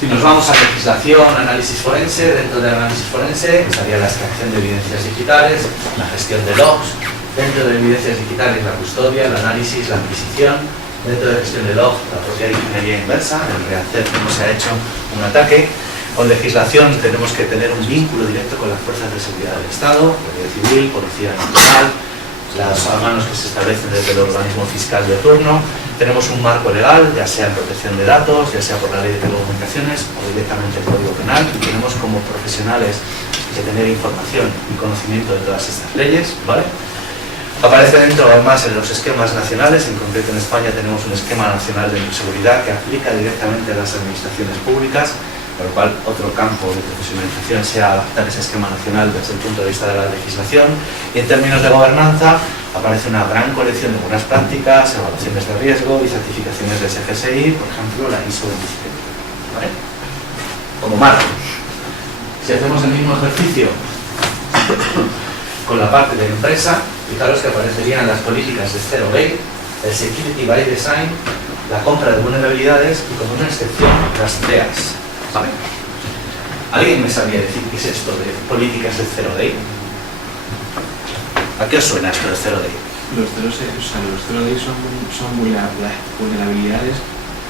Si nos vamos a legislación, análisis forense, dentro del análisis forense estaría la extracción de evidencias digitales, la gestión de logs, dentro de evidencias digitales la custodia, el análisis, la adquisición, dentro de gestión de logs la propia ingeniería inversa, el rehacer cómo se ha hecho un ataque. Con legislación tenemos que tener un vínculo directo con las fuerzas de seguridad del Estado, Policía Civil, Policía Nacional, las manos que se establecen desde el organismo fiscal de turno. Tenemos un marco legal, ya sea en protección de datos, ya sea por la ley de telecomunicaciones o directamente el Código Penal, y tenemos como profesionales que tener información y conocimiento de todas estas leyes, ¿vale? Aparece dentro además en los esquemas nacionales, en concreto en España tenemos un esquema nacional de seguridad que aplica directamente a las administraciones públicas, por lo cual otro campo de profesionalización sea adaptar ese esquema nacional desde el punto de vista de la legislación. Y en términos de gobernanza aparece una gran colección de buenas prácticas, evaluaciones de riesgo y certificaciones de SGSI, por ejemplo la ISO 27000, ¿vale? Como marco. Si hacemos el mismo ejercicio con la parte de empresa, fijaros que aparecerían las políticas de Zero Day, el Security by Design, la compra de vulnerabilidades y como una excepción las TEAs, ¿vale? ¿Alguien me sabría decir qué es esto de políticas de Zero Day? ¿A qué os suena esto de Zero Day? Los Zero Day son vulnerabilidades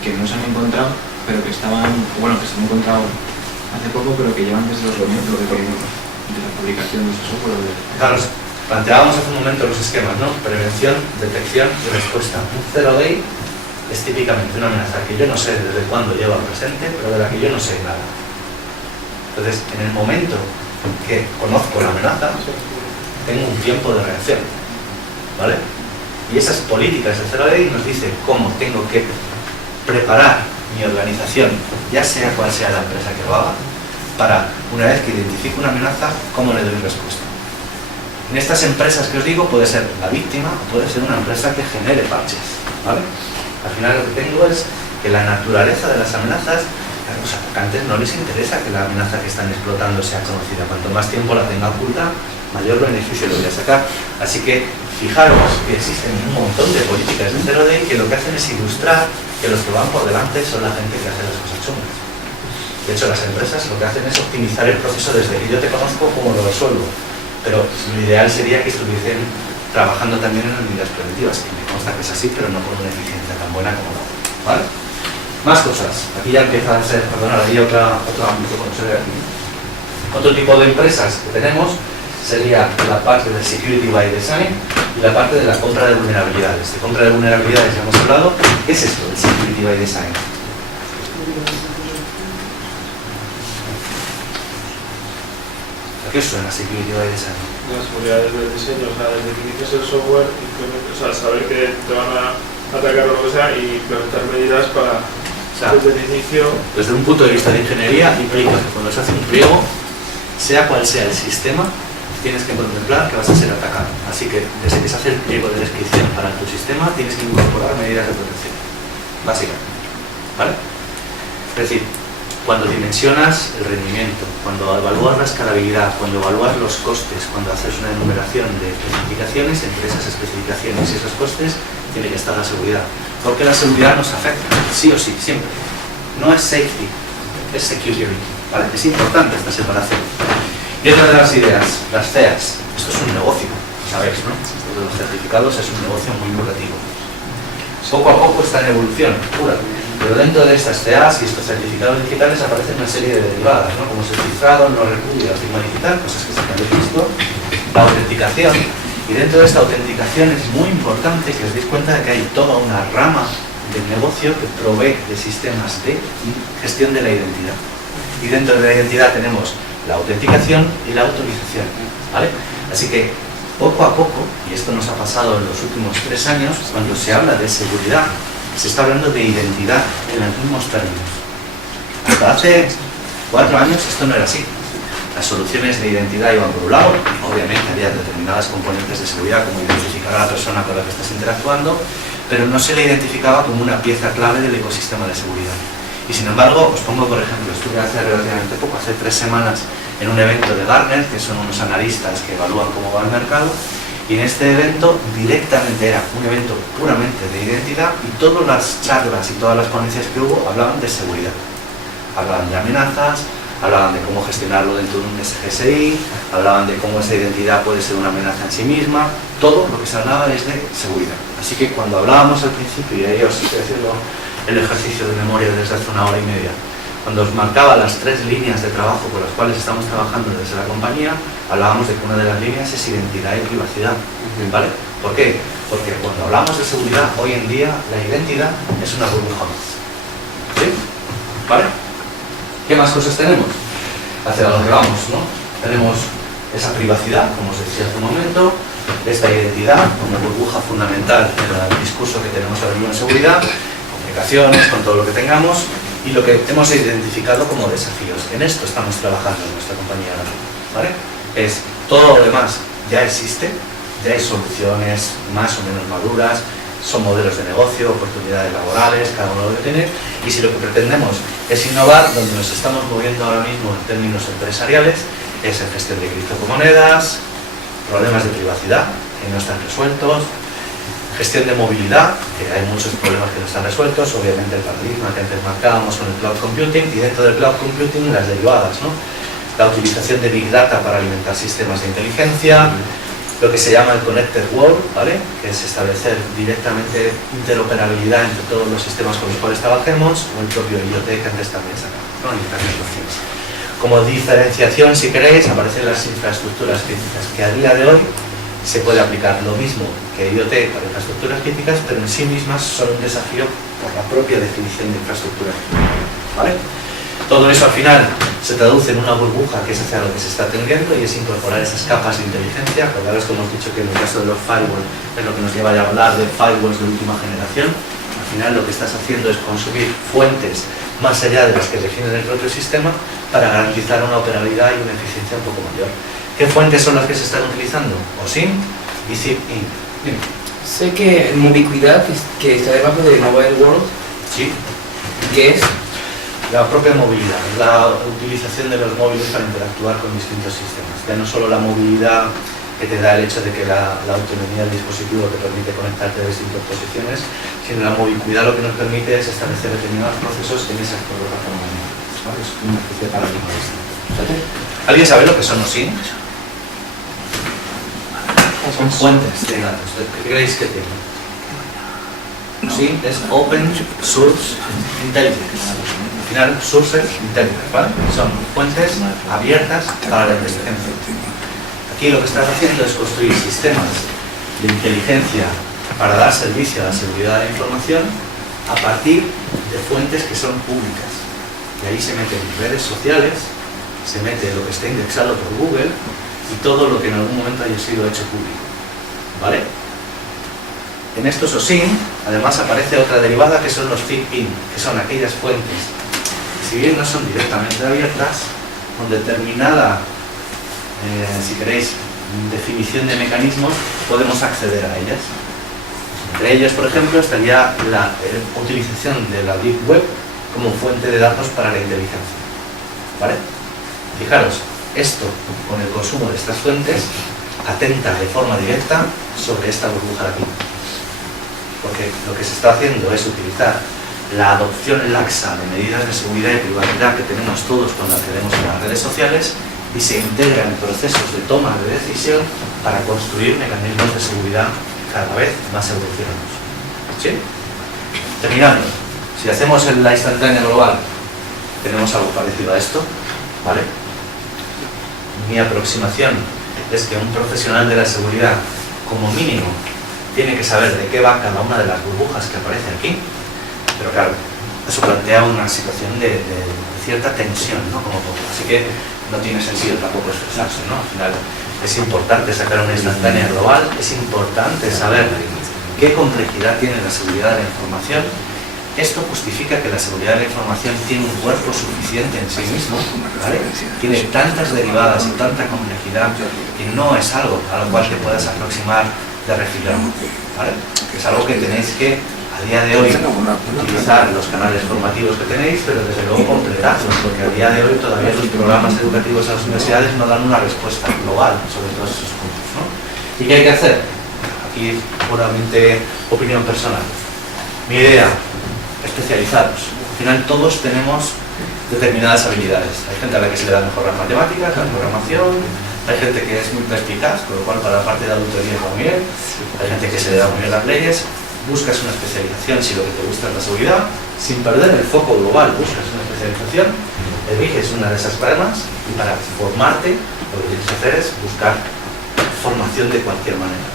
que no se han encontrado, pero que estaban, bueno, que se han encontrado hace poco, pero que llevan desde los comienzos de la publicación de ese software. Claro, planteábamos hace un momento los esquemas, ¿no? Prevención, detección y respuesta. Un zero day es típicamente una amenaza que yo no sé desde cuándo lleva presente, pero de la que yo no sé nada. Entonces, en el momento que conozco la amenaza, tengo un tiempo de reacción, ¿vale? Y esas políticas del zero day nos dicen cómo tengo que preparar mi organización, ya sea cual sea la empresa que lo haga, para, una vez que identifico una amenaza, cómo le doy respuesta. En estas empresas que os digo puede ser la víctima o puede ser una empresa que genere parches, ¿vale? Al final lo que tengo es que la naturaleza de las amenazas, a los atacantes no les interesa que la amenaza que están explotando sea conocida. Cuanto más tiempo la tenga oculta, mayor beneficio le voy a sacar. Así que fijaros que existen un montón de políticas de zero day que lo que hacen es ilustrar que los que van por delante son la gente que hace las cosas chungas. De hecho, las empresas lo que hacen es optimizar el proceso desde que yo te conozco, cómo lo resuelvo. Pero lo ideal sería que estuviesen trabajando también en las medidas preventivas, que me consta que es así, pero no con una eficiencia tan buena como la otra, ¿vale? Más cosas. Aquí ya empieza a ser, perdona, hay otro ámbito con aquí. Otro tipo de empresas que tenemos sería la parte del security by design y la parte de la compra de vulnerabilidades. De compra de vulnerabilidades ya hemos hablado. ¿Qué es esto, el security by design? ¿A qué os suena security by design? Las seguridades del diseño, o sea, desde que inicias el software, o sea, saber que te van a atacar o lo que sea y implementar medidas para, desde el inicio. Desde un punto de vista de ingeniería, implica que cuando se hace un pliego, sea cual sea el sistema, tienes que contemplar que vas a ser atacado. Así que desde que se hace el pliego de descripción para tu sistema, tienes que incorporar medidas de protección, básicamente, ¿vale? Es decir, cuando dimensionas el rendimiento, cuando evalúas la escalabilidad, cuando evalúas los costes, cuando haces una enumeración de especificaciones, entre esas especificaciones y esos costes tiene que estar la seguridad. Porque la seguridad nos afecta, sí o sí, siempre. No es safety, es security, ¿vale? Es importante esta separación. Y otra de las ideas, las CEAs. Esto es un negocio, ¿sabéis, no? Esto de los certificados es un negocio muy lucrativo. Poco a poco está en evolución, pura. Pero dentro de estas CEAs y estos certificados digitales aparecen una serie de derivadas, ¿no? Como es el cifrado, no repudio, la firma digital, cosas que se han visto, la autenticación. Y dentro de esta autenticación es muy importante que os deis cuenta de que hay toda una rama del negocio que provee de sistemas de gestión de la identidad. Y dentro de la identidad tenemos la autenticación y la autorización, ¿vale? Así que poco a poco, y esto nos ha pasado en los últimos 3 años, cuando se habla de seguridad, se está hablando de identidad en los mismos términos. Hasta hace 4 años esto no era así. Las soluciones de identidad iban por un lado, obviamente había determinadas componentes de seguridad como identificar a la persona con la que estás interactuando, pero no se le identificaba como una pieza clave del ecosistema de seguridad. Y sin embargo, os pongo por ejemplo, estuve hace relativamente poco, hace 3 semanas, en un evento de Gartner, que son unos analistas que evalúan cómo va el mercado, y en este evento directamente era un evento puramente de identidad y todas las charlas y todas las ponencias que hubo hablaban de seguridad. Hablaban de amenazas, hablaban de cómo gestionarlo dentro de un SGSI, hablaban de cómo esa identidad puede ser una amenaza en sí misma, todo lo que se hablaba es de seguridad. Así que cuando hablábamos al principio, y ahí os estoy haciendo el ejercicio de memoria desde hace 1 hora y media, cuando os marcaba las 3 líneas de trabajo por las cuales estamos trabajando desde la compañía, hablábamos de que una de las líneas es identidad y privacidad, ¿vale? ¿Por qué? Porque cuando hablamos de seguridad, hoy en día la identidad es una burbuja más, ¿sí? ¿Vale? ¿Qué más cosas tenemos? Hacia dónde vamos, ¿no? Tenemos esa privacidad, como os decía hace un momento, esta identidad, una burbuja fundamental en el discurso que tenemos ahora mismo en seguridad, comunicaciones, con todo lo que tengamos, y lo que hemos identificado como desafíos. En esto estamos trabajando en nuestra compañía, ¿vale? Es todo lo demás ya existe, ya hay soluciones más o menos maduras, son modelos de negocio, oportunidades laborales, cada uno debe tener, y si lo que pretendemos es innovar, donde nos estamos moviendo ahora mismo en términos empresariales, es en gestión de criptomonedas, problemas de privacidad que no están resueltos, gestión de movilidad, que hay muchos problemas que no están resueltos, obviamente el paradigma que antes marcábamos con el cloud computing, y dentro del cloud computing las derivadas, ¿no? La utilización de Big Data para alimentar sistemas de inteligencia, lo que se llama el Connected World, ¿vale? Que es establecer directamente interoperabilidad entre todos los sistemas con los cuales trabajemos, o el propio IoT que antes también sacamos, ¿no? Internet of Things. Como diferenciación, si queréis, aparecen las infraestructuras críticas, que a día de hoy se puede aplicar lo mismo que IoT para infraestructuras críticas, pero en sí mismas son un desafío por la propia definición de infraestructura, ¿vale? Todo eso al final se traduce en una burbuja que es hacia lo que se está tendiendo y es incorporar esas capas de inteligencia. Acordaros que hemos dicho que en el caso de los firewalls es lo que nos lleva a hablar de firewalls de última generación. Al final lo que estás haciendo es consumir fuentes más allá de las que definen el propio sistema para garantizar una operabilidad y una eficiencia un poco mayor. ¿Qué fuentes son las que se están utilizando? OSINT y ZipIn. Sé que Mobicuidad, que está debajo de Mobile World, Sí. que es La propia movilidad, la utilización de los móviles para interactuar con distintos sistemas. Ya no solo la movilidad que te da el hecho de que la autonomía del dispositivo te permite conectarte a distintas posiciones, sino la movilidad lo que nos permite es establecer determinados procesos en esas plataformas. ¿Vale? Es una especie de paradigma distinto. ¿Alguien sabe lo que son los SINC? Son fuentes de datos. ¿Qué creéis que tienen? SINC es Open Source Intelligence. Al final, sources intelligence, ¿vale? Son fuentes abiertas para la inteligencia. Aquí lo que estás haciendo es construir sistemas de inteligencia para dar servicio a la seguridad de la información a partir de fuentes que son públicas. Y ahí se meten redes sociales, se mete lo que esté indexado por Google y todo lo que en algún momento haya sido hecho público, ¿vale? En estos OSINT, además aparece otra derivada que son los ZipIn, que son aquellas fuentes, si bien no son directamente abiertas, con determinada, si queréis, definición de mecanismos, podemos acceder a ellas. Entre ellas, por ejemplo, estaría la utilización de la Deep Web como fuente de datos para la inteligencia, ¿vale? Fijaros, esto, con el consumo de estas fuentes, atenta de forma directa sobre esta burbuja de aquí. Porque lo que se está haciendo es utilizar la adopción laxa de medidas de seguridad y privacidad que tenemos todos cuando accedemos a las redes sociales y se integra en procesos de toma de decisión para construir mecanismos de seguridad cada vez más evolucionados. ¿Sí? Terminando, si hacemos la instantánea global, tenemos algo parecido a esto, ¿vale? Mi aproximación es que un profesional de la seguridad, como mínimo, tiene que saber de qué va cada una de las burbujas que aparece aquí. Pero claro, eso plantea una situación de cierta tensión, ¿no? Como poco. Así que no tiene sentido tampoco expresarse, ¿no? Al final es importante sacar una instantánea global, es importante saber qué complejidad tiene la seguridad de la información. Esto justifica que la seguridad de la información tiene un cuerpo suficiente en sí mismo, ¿vale? Tiene tantas derivadas y tanta complejidad que no es algo a lo cual te puedas aproximar de refilón, ¿vale? Es algo que tenéis que a día de hoy utilizar los canales formativos que tenéis, pero desde luego completarlos, porque a día de hoy todavía los programas educativos a las universidades no dan una respuesta global sobre todos esos puntos, ¿no? ¿Y qué hay que hacer? Aquí puramente opinión personal. Mi idea, especializaros. Al final todos tenemos determinadas habilidades. Hay gente a la que se le da mejor las matemáticas, la programación, hay gente que es muy perspicaz, con lo cual para la parte de auditoría va muy bien, hay gente que se le da muy bien las leyes. Buscas una especialización si lo que te gusta es la seguridad, sin perder el foco global, buscas una especialización, eliges una de esas ramas y para formarte lo que tienes que hacer es buscar formación de cualquier manera.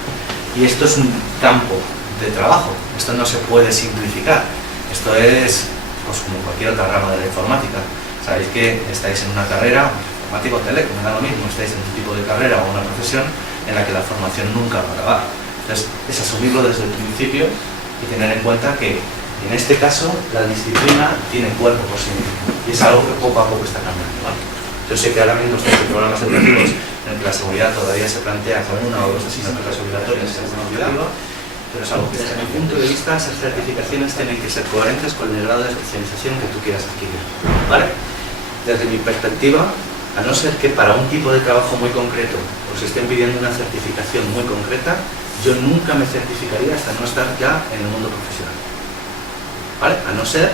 Y esto es un campo de trabajo, esto no se puede simplificar, esto es pues, como cualquier otra rama de la informática. Sabéis que estáis en una carrera, informático o teleco, me da lo mismo, estáis en un tipo de carrera o una profesión en la que la formación nunca va a acabar. Entonces, es asumirlo desde el principio y tener en cuenta que, en este caso, la disciplina tiene cuerpo por sí mismo. Y es algo que poco a poco está cambiando, ¿vale? Yo sé que ahora mismo estáis en programas educativos en el que la seguridad todavía se plantea con una o dos asignaturas obligatorias en alguna obligativa, pero es algo que, desde mi punto de vista, esas certificaciones tienen que ser coherentes con el grado de especialización que tú quieras adquirir, ¿vale? Desde mi perspectiva, a no ser que para un tipo de trabajo muy concreto os estén pidiendo una certificación muy concreta, yo nunca me certificaría hasta no estar ya en el mundo profesional, ¿vale? A no ser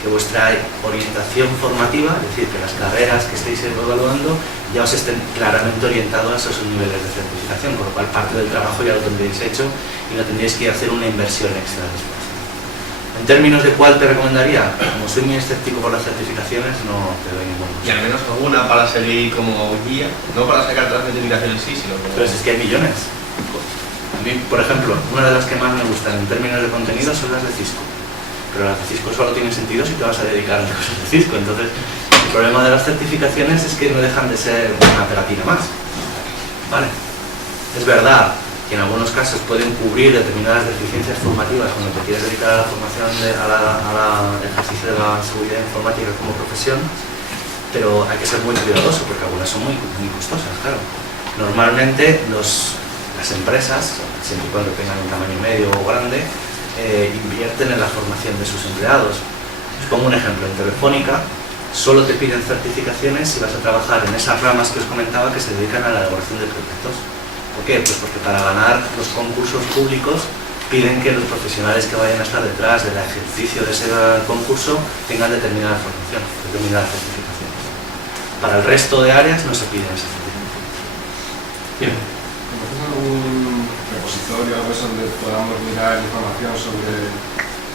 que vuestra orientación formativa, es decir, que las carreras que estéis evaluando ya os estén claramente orientados a esos niveles de certificación, con lo cual parte del trabajo ya lo tendréis hecho y no tendréis que hacer una inversión extra después. En términos de cuál te recomendaría, como soy muy escéptico por las certificaciones, no te doy ningún Y al menos alguna para servir como guía, no para sacar la certificación en sí, sino como... Pero es que hay millones. A mí, por ejemplo, una de las que más me gustan en términos de contenido son las de Cisco. Pero las de Cisco solo tienen sentido si te vas a dedicar a las cosas de Cisco. Entonces, el problema de las certificaciones es que no dejan de ser una pegatina más. ¿Vale? Es verdad que en algunos casos pueden cubrir determinadas deficiencias formativas cuando te quieres dedicar a la formación, al ejercicio de la seguridad informática como profesión, pero hay que ser muy cuidadoso porque algunas son muy costosas, claro. Normalmente las empresas, siempre y cuando tengan un tamaño medio o grande, invierten en la formación de sus empleados. Os pongo un ejemplo, en Telefónica solo te piden certificaciones si vas a trabajar en esas ramas que os comentaba que se dedican a la elaboración de proyectos. ¿Por qué? Pues porque para ganar los concursos públicos piden que los profesionales que vayan a estar detrás del ejercicio de ese concurso tengan determinada formación, determinadas certificaciones. Para el resto de áreas no se piden esas certificaciones. Bien. ¿Conoces algún repositorio o algo eso donde podamos mirar información sobre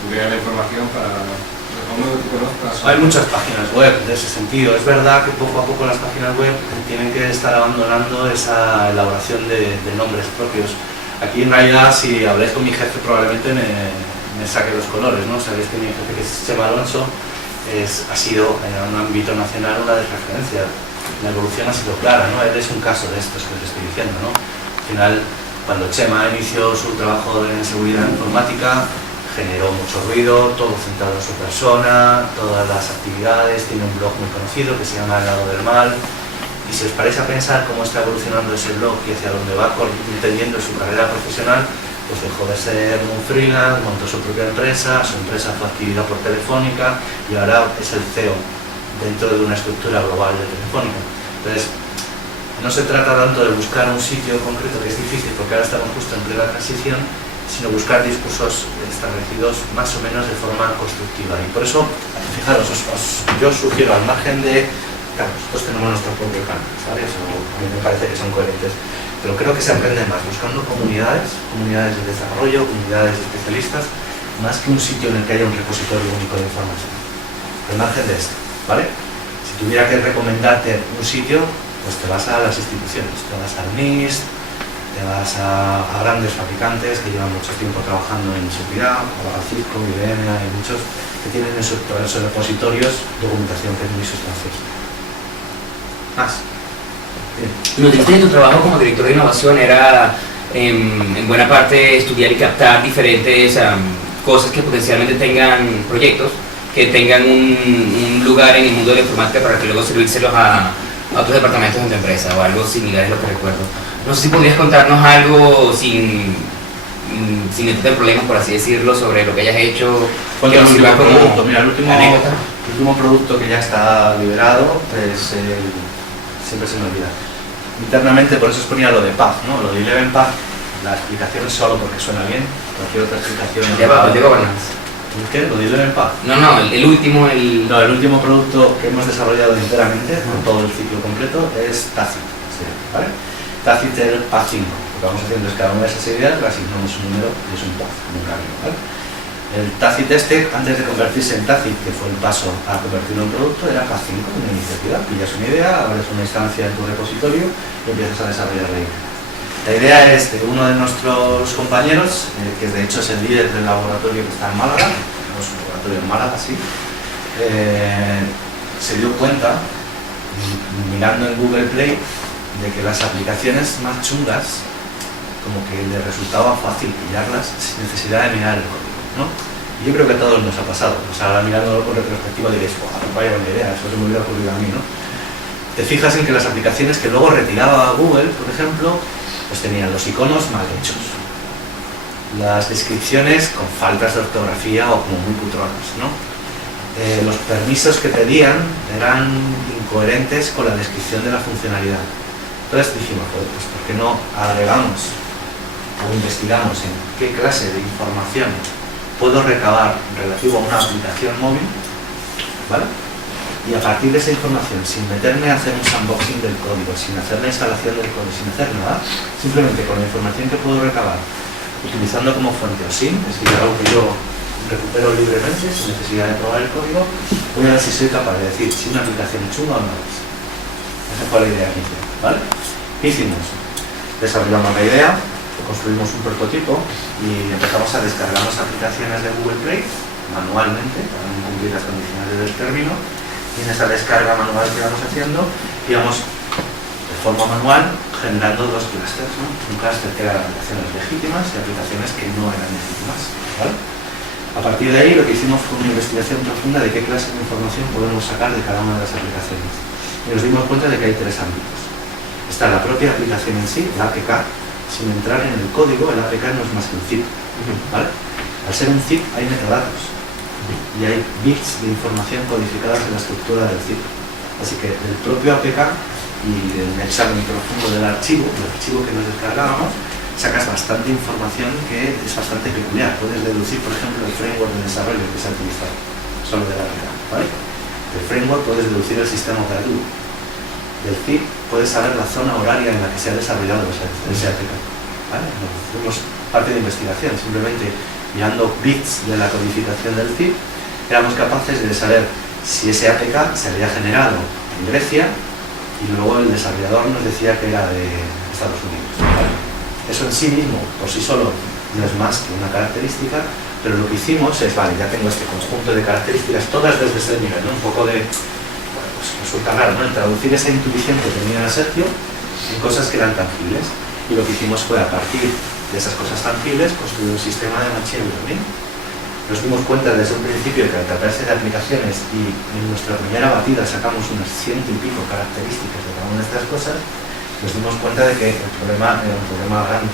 seguridad de la información para uno que tú conozcas? Hay muchas páginas web de ese sentido. Es verdad que poco a poco las páginas web tienen que estar abandonando esa elaboración de nombres propios. Aquí en realidad, si habláis con mi jefe, probablemente me saque los colores, ¿no? Sabéis que mi jefe, que es Chema Alonso, ha sido en un ámbito nacional una de referencias. La evolución ha sido clara, ¿no? Él es un caso de estos que os estoy diciendo, ¿no? Al final, cuando Chema inició su trabajo en seguridad informática, generó mucho ruido, todo centrado en su persona, todas las actividades, tiene un blog muy conocido que se llama El Lado del Mal, y si os paráis a pensar cómo está evolucionando ese blog y hacia dónde va entendiendo su carrera profesional, pues dejó de ser un freelance, montó su propia empresa, su empresa fue adquirida por Telefónica y ahora es el CEO dentro de una estructura global de Telefónica. Entonces, no se trata tanto de buscar un sitio concreto, que es difícil porque ahora estamos justo en plena transición, sino buscar discursos establecidos más o menos de forma constructiva. Y por eso, fijaros, yo sugiero al margen de, claro, nosotros tenemos nuestro propio canal, ¿sabes? A mí me parece que son coherentes, pero creo que se aprende más buscando comunidades de desarrollo, comunidades de especialistas, más que un sitio en el que haya un repositorio único de información. Al margen de esto, ¿vale? Si tuviera que recomendarte un sitio, pues te vas a las instituciones, te vas al NIST, te vas a grandes fabricantes que llevan mucho tiempo trabajando en seguridad, a Cisco, IBM, hay muchos que tienen en sus repositorios documentación que es muy sustanciosa. Más. Lo triste de tu trabajo como director de innovación era en buena parte estudiar y captar diferentes cosas que potencialmente tengan proyectos, que tengan un lugar en el mundo de la informática para que luego servírselos a otros departamentos de tu empresa o algo similar es lo que recuerdo. No sé si podrías contarnos algo sin meterte en problemas, por así decirlo, sobre lo que hayas hecho. ¿Cuál es el último producto? Mira, el anécdota. último producto que ya está liberado es siempre se me olvida. Internamente, por eso os ponía lo de Path, ¿no? Lo de 11 Path, la explicación es solo porque suena bien, cualquier otra explicación... de governance. ¿Qué? ¿Lo de 11 Path? No, el último... No, el último producto que hemos desarrollado enteramente, con todo el ciclo completo, es Tacit, ¿vale? Tacit es el Path 5, lo que vamos haciendo es cada una de esas ideas, le asignamos un número y es un Path, un camino, ¿vale? El Tacit antes de convertirse en Tacit, que fue el paso a convertirlo en producto, era Path 5, una iniciativa, pillas una idea, abres una instancia en tu repositorio y empiezas a desarrollar la idea. La idea es de uno de nuestros compañeros, que de hecho es el líder del laboratorio que está en Málaga, tenemos un laboratorio en Málaga, sí, se dio cuenta, mirando en Google Play, de que las aplicaciones más chungas, como que le resultaba fácil pillarlas sin necesidad de mirar el código, ¿no? Y yo creo que a todos nos ha pasado, o sea, ahora mirándolo con retrospectiva diréis, vaya buena idea, eso se me hubiera ocurrido a mí, ¿no? Te fijas en que las aplicaciones que luego retiraba Google, por ejemplo, pues tenían los iconos mal hechos, las descripciones con faltas de ortografía o como muy cutronas, ¿no? Los permisos que pedían eran incoherentes con la descripción de la funcionalidad. Entonces dijimos, pues ¿por qué no agregamos o investigamos en qué clase de información puedo recabar relativo a una aplicación móvil, ¿vale? Y a partir de esa información, sin meterme a hacer un sandboxing del código, sin hacer la instalación del código, sin hacer nada, simplemente con la información que puedo recabar, utilizando como fuente OSINT, es decir, algo que yo recupero libremente, sin necesidad de probar el código, voy a ver si soy capaz de decir si una aplicación es chunga o no es. Esa fue la idea que hice, ¿vale? ¿Qué hicimos? Desarrollamos la idea, construimos un prototipo y empezamos a descargar las aplicaciones de Google Play manualmente, para no cumplir las condiciones del término, y en esa descarga manual que íbamos haciendo, íbamos de forma manual generando dos clusters, ¿no? Un clúster que eran aplicaciones legítimas y aplicaciones que no eran legítimas, ¿vale? A partir de ahí lo que hicimos fue una investigación profunda de qué clase de información podemos sacar de cada una de las aplicaciones. Y nos dimos cuenta de que hay tres ámbitos. Está la propia aplicación en sí, la APK. Sin entrar en el código, el APK no es más que un zip, ¿vale? Al ser un zip hay metadatos y hay bits de información codificadas en la estructura del zip. Así que del propio APK y del examen profundo del archivo que nos descargábamos, sacas bastante información que es bastante peculiar. Puedes deducir, por ejemplo, el framework de desarrollo que se ha utilizado, solo del APK, ¿vale? Del framework puedes deducir el sistema operativo. Del zip puedes saber la zona horaria en la que se ha desarrollado ese APK, ¿vale? No fuimos parte de investigación, simplemente mirando bits de la codificación del zip, éramos capaces de saber si ese APK se había generado en Grecia y luego el desarrollador nos decía que era de Estados Unidos, ¿vale? Eso en sí mismo, por sí solo, no es más que una característica, pero lo que hicimos es, vale, ya tengo este conjunto de características, todas desde ese nivel, ¿no? Un poco de, bueno, pues resulta raro, ¿no? El traducir esa intuición que tenía Sergio en cosas que eran tangibles. Y lo que hicimos fue, a partir de esas cosas tangibles, construir un sistema de machine learning. Nos dimos cuenta desde un principio que al tratarse de aplicaciones y en nuestra primera batida sacamos unas 100 y pico características de cada una de estas cosas, nos dimos cuenta de que el problema era un problema grande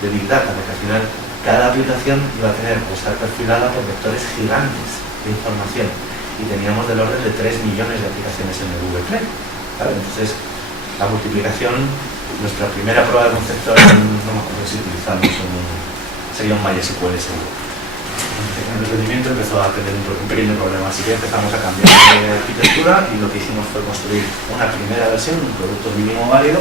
de Big Data, porque al final cada aplicación iba a tener o estar perfilada por vectores gigantes de información y teníamos del orden de 3 millones de aplicaciones en el Google Play, ¿vale? Entonces la multiplicación, nuestra primera prueba de concepto era no me acuerdo si utilizamos sería un MySQL seguro. El rendimiento empezó a tener un pequeño problema, así que empezamos a cambiar de arquitectura y lo que hicimos fue construir una primera versión, un producto mínimo válido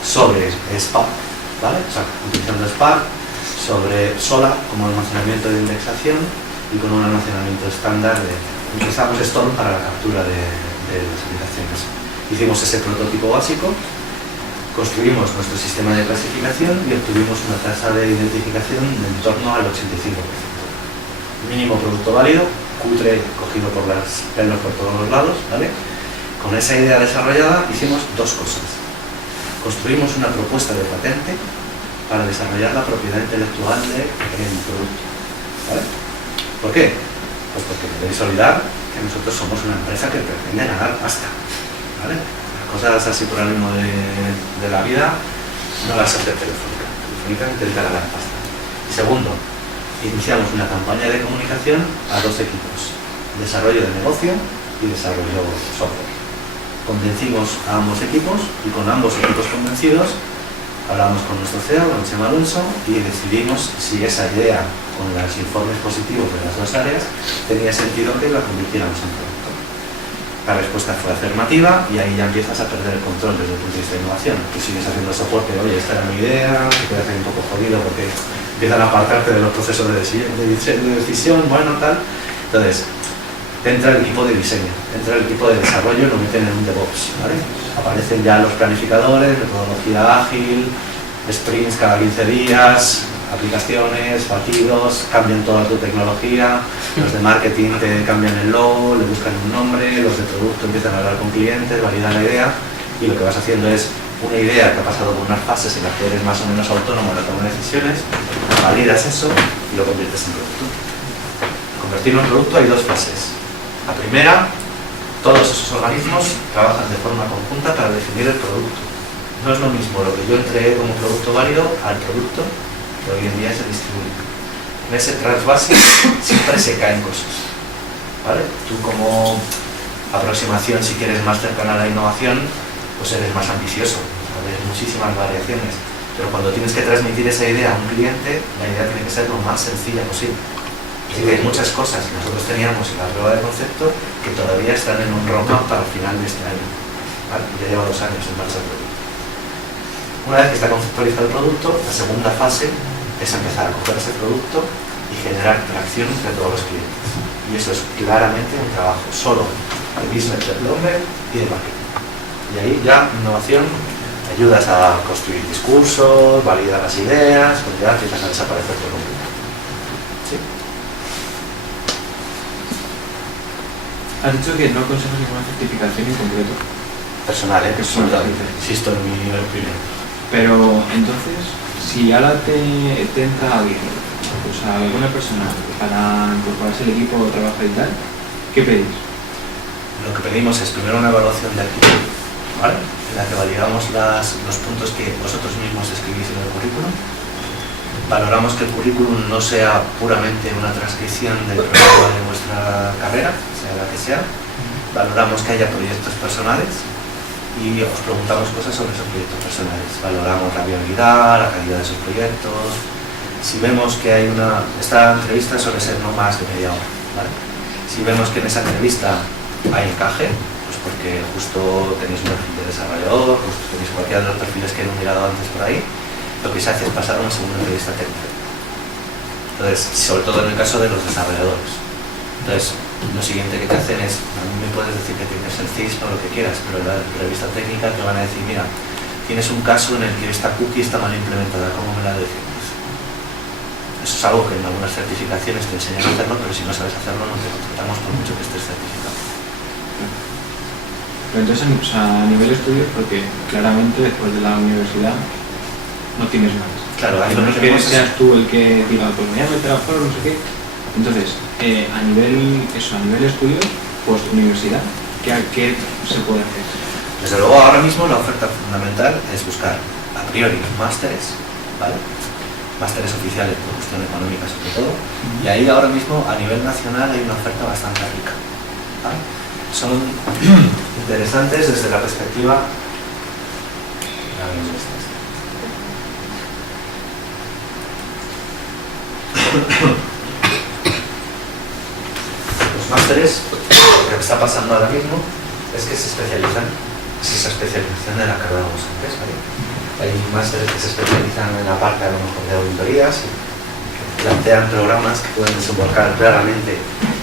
sobre Spark, ¿vale? O sea, utilizando Spark, sobre Sola como almacenamiento de indexación y con un almacenamiento estándar utilizamos Storm para la captura de las aplicaciones. Hicimos ese prototipo básico, construimos nuestro sistema de clasificación y obtuvimos una tasa de identificación de en torno al 85%. Mínimo producto válido, cutre cogido por los pelos por todos los lados, ¿vale? Con esa idea desarrollada hicimos dos cosas. Construimos una propuesta de patente para desarrollar la propiedad intelectual del producto, ¿vale? ¿Por qué? Pues porque debéis olvidar que nosotros somos una empresa que pretende ganar pasta, ¿vale? Cosas así por ánimo de la vida no las hace Telefónica. Telefónica intenta ganar pasta. Y segundo, iniciamos una campaña de comunicación a dos equipos: desarrollo de negocio y desarrollo software. Convencimos a ambos equipos y con ambos equipos convencidos hablamos con nuestro CEO, con Chema Alonso, y decidimos si esa idea, con los informes positivos de las dos áreas, tenía sentido que la convirtiéramos en producto. La respuesta fue afirmativa y ahí ya empiezas a perder el control desde el punto de vista de innovación. Tú sigues haciendo soporte, oye, esta era mi idea, te quedas ahí un poco jodido porque empiezan a apartarte de los procesos de decisión, bueno, tal. Entonces, entra el equipo de diseño, entra el equipo de desarrollo y lo meten en un DevOps, ¿vale? Aparecen ya los planificadores, metodología ágil, sprints cada 15 días, aplicaciones, batidos, cambian toda tu tecnología, los de marketing te cambian el logo, le buscan un nombre, los de producto empiezan a hablar con clientes, validan la idea y lo que vas haciendo es una idea que ha pasado por unas fases en las que eres más o menos autónomo en la toma de decisiones, validas eso y lo conviertes en producto. Convertirlo en producto hay dos fases. La primera, todos esos organismos trabajan de forma conjunta para definir el producto. No es lo mismo lo que yo entregué como producto válido al producto que hoy en día se distribuye. En ese trasvase siempre se caen cosas, ¿vale? Tú como aproximación, si quieres más cercana a la innovación, pues eres más ambicioso, hay muchísimas variaciones, pero cuando tienes que transmitir esa idea a un cliente, la idea tiene que ser lo más sencilla posible. Así que hay muchas cosas que nosotros teníamos en la prueba de concepto que todavía están en un roadmap para el final de este año. ¿Vale? Ya lleva 2 años en marcha el producto. Una vez que está conceptualizado el producto, la segunda fase es empezar a coger ese producto y generar tracción entre todos los clientes. Y eso es claramente un trabajo solo de business development y de marketing. Y ahí ya innovación, ayudas a construir discursos, validar las ideas, porque ya empiezas a desaparecer por completo. ¿Sí? Has dicho que no aconsejas ninguna certificación en concreto, Personal, que es Personal. insisto en mi opinión. pero entonces, si ahora te entra alguien, pues a alguna persona para incorporarse al equipo de trabajo y tal, ¿qué pedís? Lo que pedimos es primero una evaluación de actitud, ¿vale? En la que validamos los puntos que vosotros mismos escribís en el currículum. Valoramos que el currículum no sea puramente una transcripción del programa de vuestra carrera, sea la que sea. Valoramos que haya proyectos personales y os preguntamos cosas sobre esos proyectos personales. Valoramos la viabilidad, la calidad de esos proyectos. Si vemos que hay esta entrevista suele ser no más de media hora, ¿vale? Si vemos que en esa entrevista hay encaje, pues porque justo tenéis un perfil de desarrollador, justo tenéis cualquiera de los perfiles que he enumerado antes por ahí, lo que se hace es pasar a una segunda entrevista técnica. Entonces, sobre todo en el caso de los desarrolladores. Entonces, lo siguiente que te hacen es, a mí me puedes decir que tienes el CISP o lo que quieras, pero en la entrevista técnica te van a decir, mira, tienes un caso en el que esta cookie está mal implementada, ¿cómo me la defines? Eso es algo que en algunas certificaciones te enseñan a hacerlo, pero si no sabes hacerlo no te contratamos por mucho que estés certificado. Pero entonces, o sea, a nivel estudios, porque claramente después de la universidad no tienes más. Claro, ahí no lo es que que tenemos es- seas tú el que diga, pues me voy a meter a foro, no sé qué. Entonces, a nivel estudios, post universidad, ¿qué se puede hacer? Desde luego ahora mismo la oferta fundamental es buscar a priori másteres, ¿vale? Másteres oficiales por cuestión económica sobre todo, y ahí ahora mismo a nivel nacional hay una oferta bastante rica, ¿vale? Son interesantes desde la perspectiva... Los másteres, lo que está pasando ahora mismo es que se especializan, es esa especialización de la que hablábamos antes, ¿vale? Hay másteres que se especializan en la parte a lo mejor de auditorías y que plantean programas que pueden desembocar claramente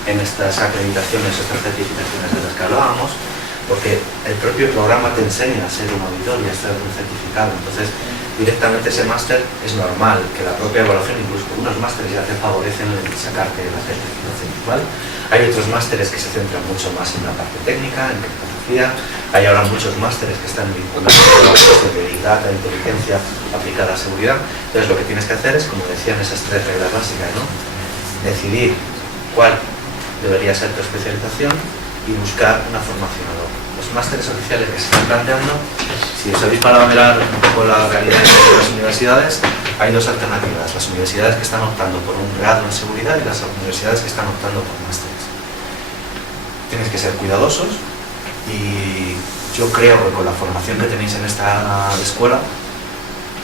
en estas acreditaciones, estas certificaciones de las que hablábamos, porque el propio programa te enseña a ser un auditor y a ser un certificado. Entonces, directamente ese máster es normal que la propia evaluación, incluso unos másteres ya te favorecen en sacarte la certificación igual. Hay otros másteres que se centran mucho más en la parte técnica, en criptografía. Hay ahora muchos másteres que están vinculados a la parte de Big Data, inteligencia aplicada a seguridad. Entonces, lo que tienes que hacer es, como decían esas 3 reglas básicas, ¿no? Decidir cuál debería ser tu especialización y buscar una formación ad hoc. Los másteres oficiales que se están planteando, si os habéis parado a mirar un poco la realidad de las universidades, hay 2 alternativas: las universidades que están optando por un grado en seguridad y las universidades que están optando por másteres. Tienes que ser cuidadosos y yo creo que con la formación que tenéis en esta escuela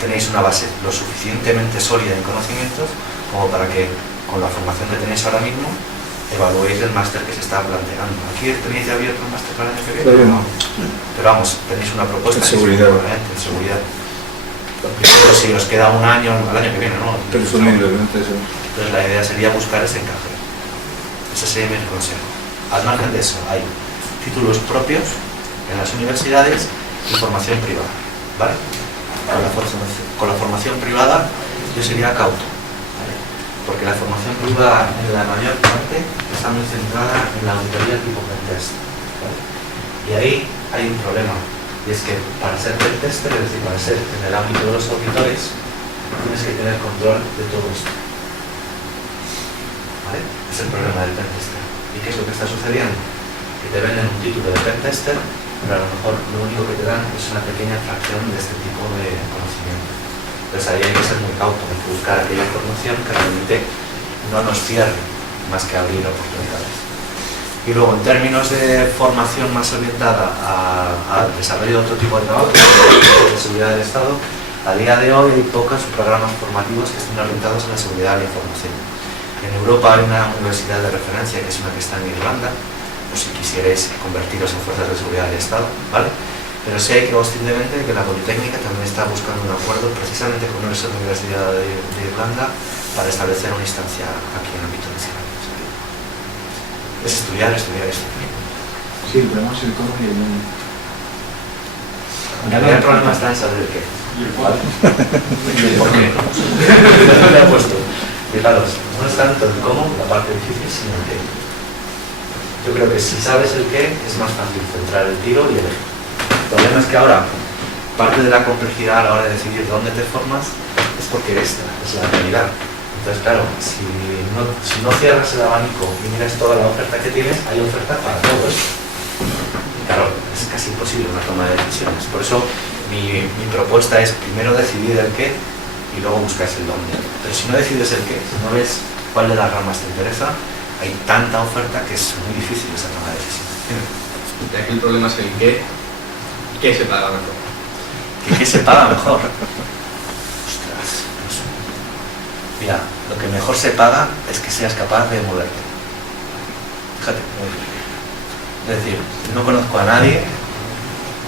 tenéis una base lo suficientemente sólida en conocimientos como para que con la formación que tenéis ahora mismo evaluéis el máster que se está planteando. ¿Aquí tenéis ya abierto el máster para el año que viene? Todavía no. Pero vamos, tenéis una propuesta En seguridad. En seguridad. Pero si os queda un año al año que viene, ¿no? Presumiblemente, sí. Entonces la idea sería buscar ese encaje. Ese sería mi consejo. Al margen de eso, hay títulos propios en las universidades y formación privada, ¿vale? Con la formación privada yo sería cauto, ¿vale? Porque la formación privada en la mayor parte está muy centrada en la auditoría tipo pentest, ¿vale? Y ahí hay un problema, y es que para ser pentester, es decir, para ser en el ámbito de los auditores, tienes que tener control de todo esto, ¿vale? Es el problema del pentester. ¿Y qué es lo que está sucediendo? Que te venden un título de pentester, pero a lo mejor lo único que te dan es una pequeña fracción de este tipo de conocimiento. Entonces ahí hay que ser muy cauto, hay que buscar aquella información que realmente no nos cierre más que abrir oportunidades. Y luego, en términos de formación más orientada al desarrollo de otro tipo de trabajo, de seguridad del Estado, a día de hoy hay pocos programas formativos que estén orientados a la seguridad de la información. En Europa hay una universidad de referencia que es una que está en Irlanda, o si quisierais convertiros en fuerzas de seguridad del Estado, ¿vale? Pero sé que ostensiblemente que la Politécnica también está buscando un acuerdo precisamente con esa Universidad de Irlanda para establecer una instancia aquí en el ámbito nacional. Es estudiar. Sí, el problema es el cómo y el dónde. El problema está en saber el qué. ¿Y el cuál? ¿Por qué? No le he puesto. Fijaros, no es tanto el cómo, la parte difícil, sino el qué. Yo creo que si sabes el qué, es más fácil centrar el tiro y elegir. El problema es que ahora, parte de la complejidad a la hora de decidir dónde te formas es porque esta es la realidad. Entonces, claro, si no cierras el abanico y miras toda la oferta que tienes, hay oferta para todo esto. Claro, es casi imposible una toma de decisiones. Por eso, mi propuesta es primero decidir el qué y luego buscas el dónde. Pero si no decides el qué, si no ves cuál de las ramas te interesa, hay tanta oferta que es muy difícil esa toma de decisiones. Y aquí el problema es el qué se paga mejor. ¿Qué se paga mejor? Ostras, no sé. Mira, lo que mejor se paga es que seas capaz de moverte. Fíjate, muy bien. Es decir, no conozco a nadie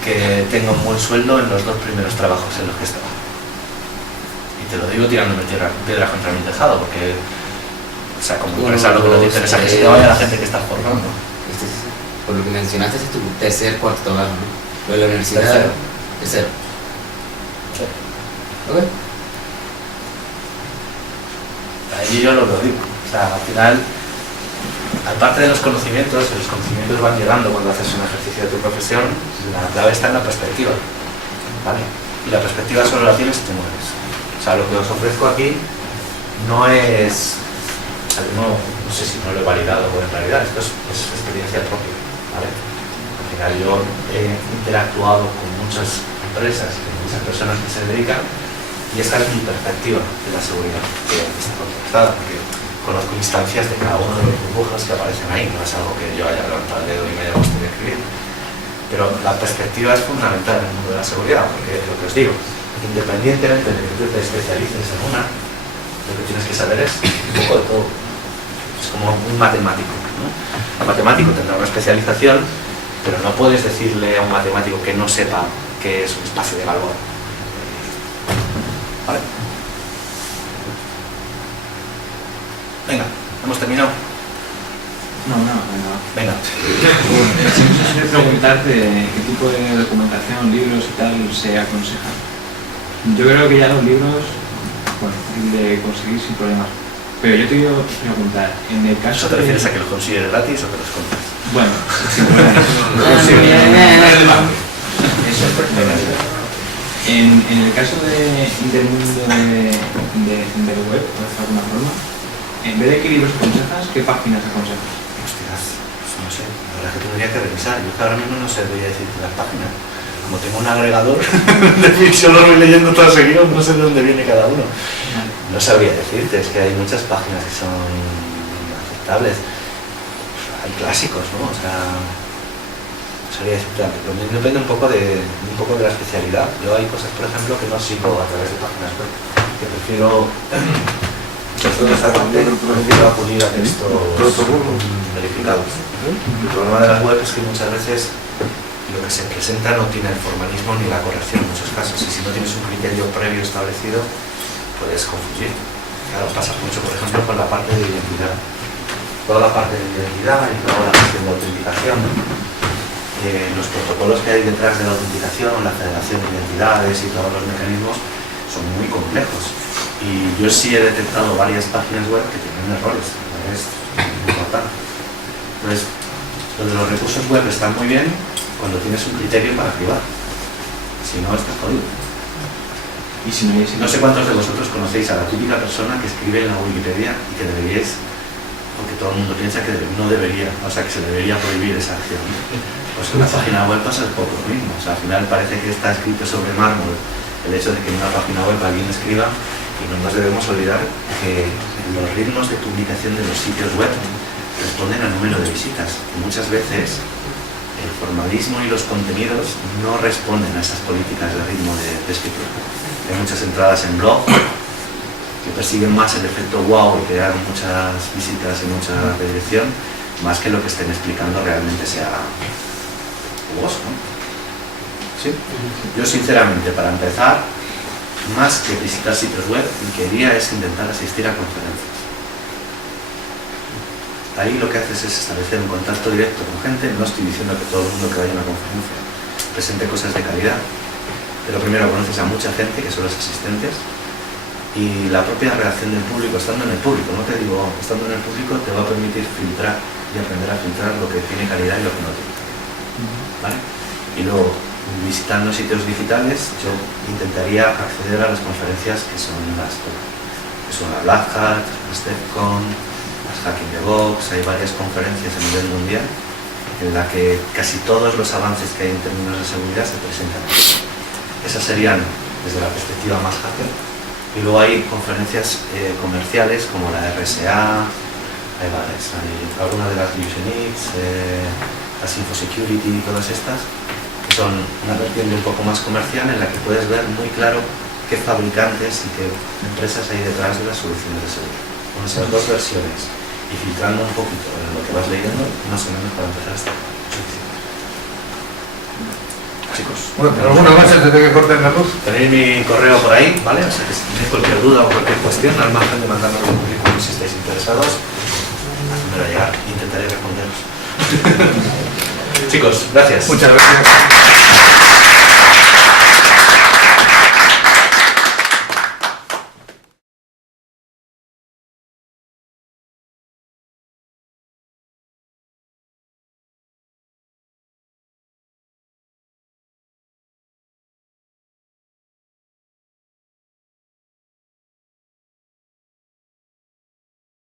que tenga un buen sueldo en los 2 primeros trabajos en los que estaba. Y te lo digo tirándome piedra contra mi tejado, porque, o sea, como empresa lo que no te interesa es que se te vaya la gente que estás formando. Por lo que mencionaste, es tu tercer, cuarto trabajo, ¿no? Lo de la universidad. Tercero. Sí. Ok. Ahí yo lo digo. O sea, al final, aparte de los conocimientos van llegando cuando haces un ejercicio de tu profesión, la clave está en la perspectiva, ¿vale? Y la perspectiva solo la tienes si te mueves. O sea, lo que os ofrezco aquí no es, o sea, no sé si no lo he validado o en realidad, esto es experiencia propia, ¿vale? Al final yo he interactuado con muchas empresas y con muchas personas que se dedican, y esta es mi perspectiva de la seguridad que está contrastada, porque conozco instancias de cada uno de los burbujas que aparecen ahí, no es algo que yo haya levantado el dedo y me haya gustado escribir. Pero la perspectiva es fundamental en el mundo de la seguridad, porque lo que os digo, independientemente de que tú te especialices en una, lo que tienes que saber es un poco de todo. Es como un matemático, ¿no? Un matemático tendrá una especialización, pero no puedes decirle a un matemático que no sepa qué es un espacio de Galois. ¿Vale? Venga, hemos terminado. No. Venga. Quería preguntarte qué tipo de documentación, libros y tal se aconsejan. Yo creo que ya los libros, bueno, de conseguir sin problemas. Pero yo te quiero preguntar, en el caso ¿Eso te refieres a que los consigues gratis o que los compras? Bueno, sin problemas. Eso es perfecto. En el caso del mundo de web, por decirlo de alguna forma, en vez de qué libros aconsejas, ¿qué páginas aconsejas? Hostias, pues no sé, la verdad que tendría que revisar. Yo que ahora mismo no sabría decirte las páginas. Como tengo un agregador de ficción, lo voy leyendo todo seguido, no sé de dónde viene cada uno. No sabría decirte, es que hay muchas páginas que son aceptables. Hay clásicos, ¿no? O sea, no sabría decirte, pero depende un poco de la especialidad. Yo hay cosas, por ejemplo, que no sigo a través de páginas web, que prefiero acudir a textos verificados. El problema de las webs es que muchas veces lo que se presenta no tiene el formalismo ni la corrección en muchos casos, y si no tienes un criterio previo establecido puedes confundir. Claro, pasa mucho, por ejemplo, con la parte de identidad. Toda la parte de identidad y toda la gestión de autenticación, los protocolos que hay detrás de la autenticación, la federación de identidades y todos los mecanismos son muy complejos. Y yo sí he detectado varias páginas web que tienen errores, es muy importante. Entonces, lo de los recursos web están muy bien cuando tienes un criterio para privar. Si no, estás jodido. Y si no, No sé cuántos de vosotros conocéis a la típica persona que escribe en la Wikipedia y que deberíais, porque todo el mundo piensa que no debería, o sea, que se debería prohibir esa acción. Pues en la página web pasa un poco lo mismo. O sea, al final parece que está escrito sobre mármol el hecho de que en una página web alguien escriba, y no nos debemos olvidar que los ritmos de publicación de los sitios web responden al número de visitas, y muchas veces el formalismo y los contenidos no responden a esas políticas de ritmo de escritura. Hay muchas entradas en blog que persiguen más el efecto wow y crear muchas visitas y mucha redirección, más que lo que estén explicando realmente sea jugoso, ¿no? ¿Sí? Yo sinceramente, para empezar, más que visitar sitios web, lo que haría es intentar asistir a conferencias. Ahí lo que haces es establecer un contacto directo con gente. No estoy diciendo que todo el mundo que vaya a una conferencia presente cosas de calidad, pero primero conoces a mucha gente que son los asistentes, y la propia reacción del público, estando en el público, no te digo, estando en el público te va a permitir filtrar y aprender a filtrar lo que tiene calidad y lo que no tiene calidad, ¿vale? Y luego, visitando sitios digitales, yo intentaría acceder a las conferencias que son las Black Hat, las DevCon, las Hacking the Box. Hay varias conferencias a nivel mundial en la que casi todos los avances que hay en términos de seguridad se presentan aquí. Esas serían desde la perspectiva más hacker. Y luego hay conferencias comerciales como la RSA, hay varias, hay alguna de las Fusionix, las InfoSecurity y todas estas, que son una vertiente un poco más comercial en la que puedes ver muy claro qué fabricantes y qué empresas hay detrás de las soluciones de seguridad. Con esas dos versiones y filtrando un poquito en lo que vas leyendo, más o menos para empezar esta suficiente. Chicos, Bueno, ¿alguna más antes de que corten la luz? tenéis mi correo por ahí, ¿vale? O sea que si tenéis cualquier duda o cualquier cuestión, al margen de mandarnos un currículum si estáis interesados, hacedmelo llegar, intentaré responderos. Chicos, gracias. Muchas gracias.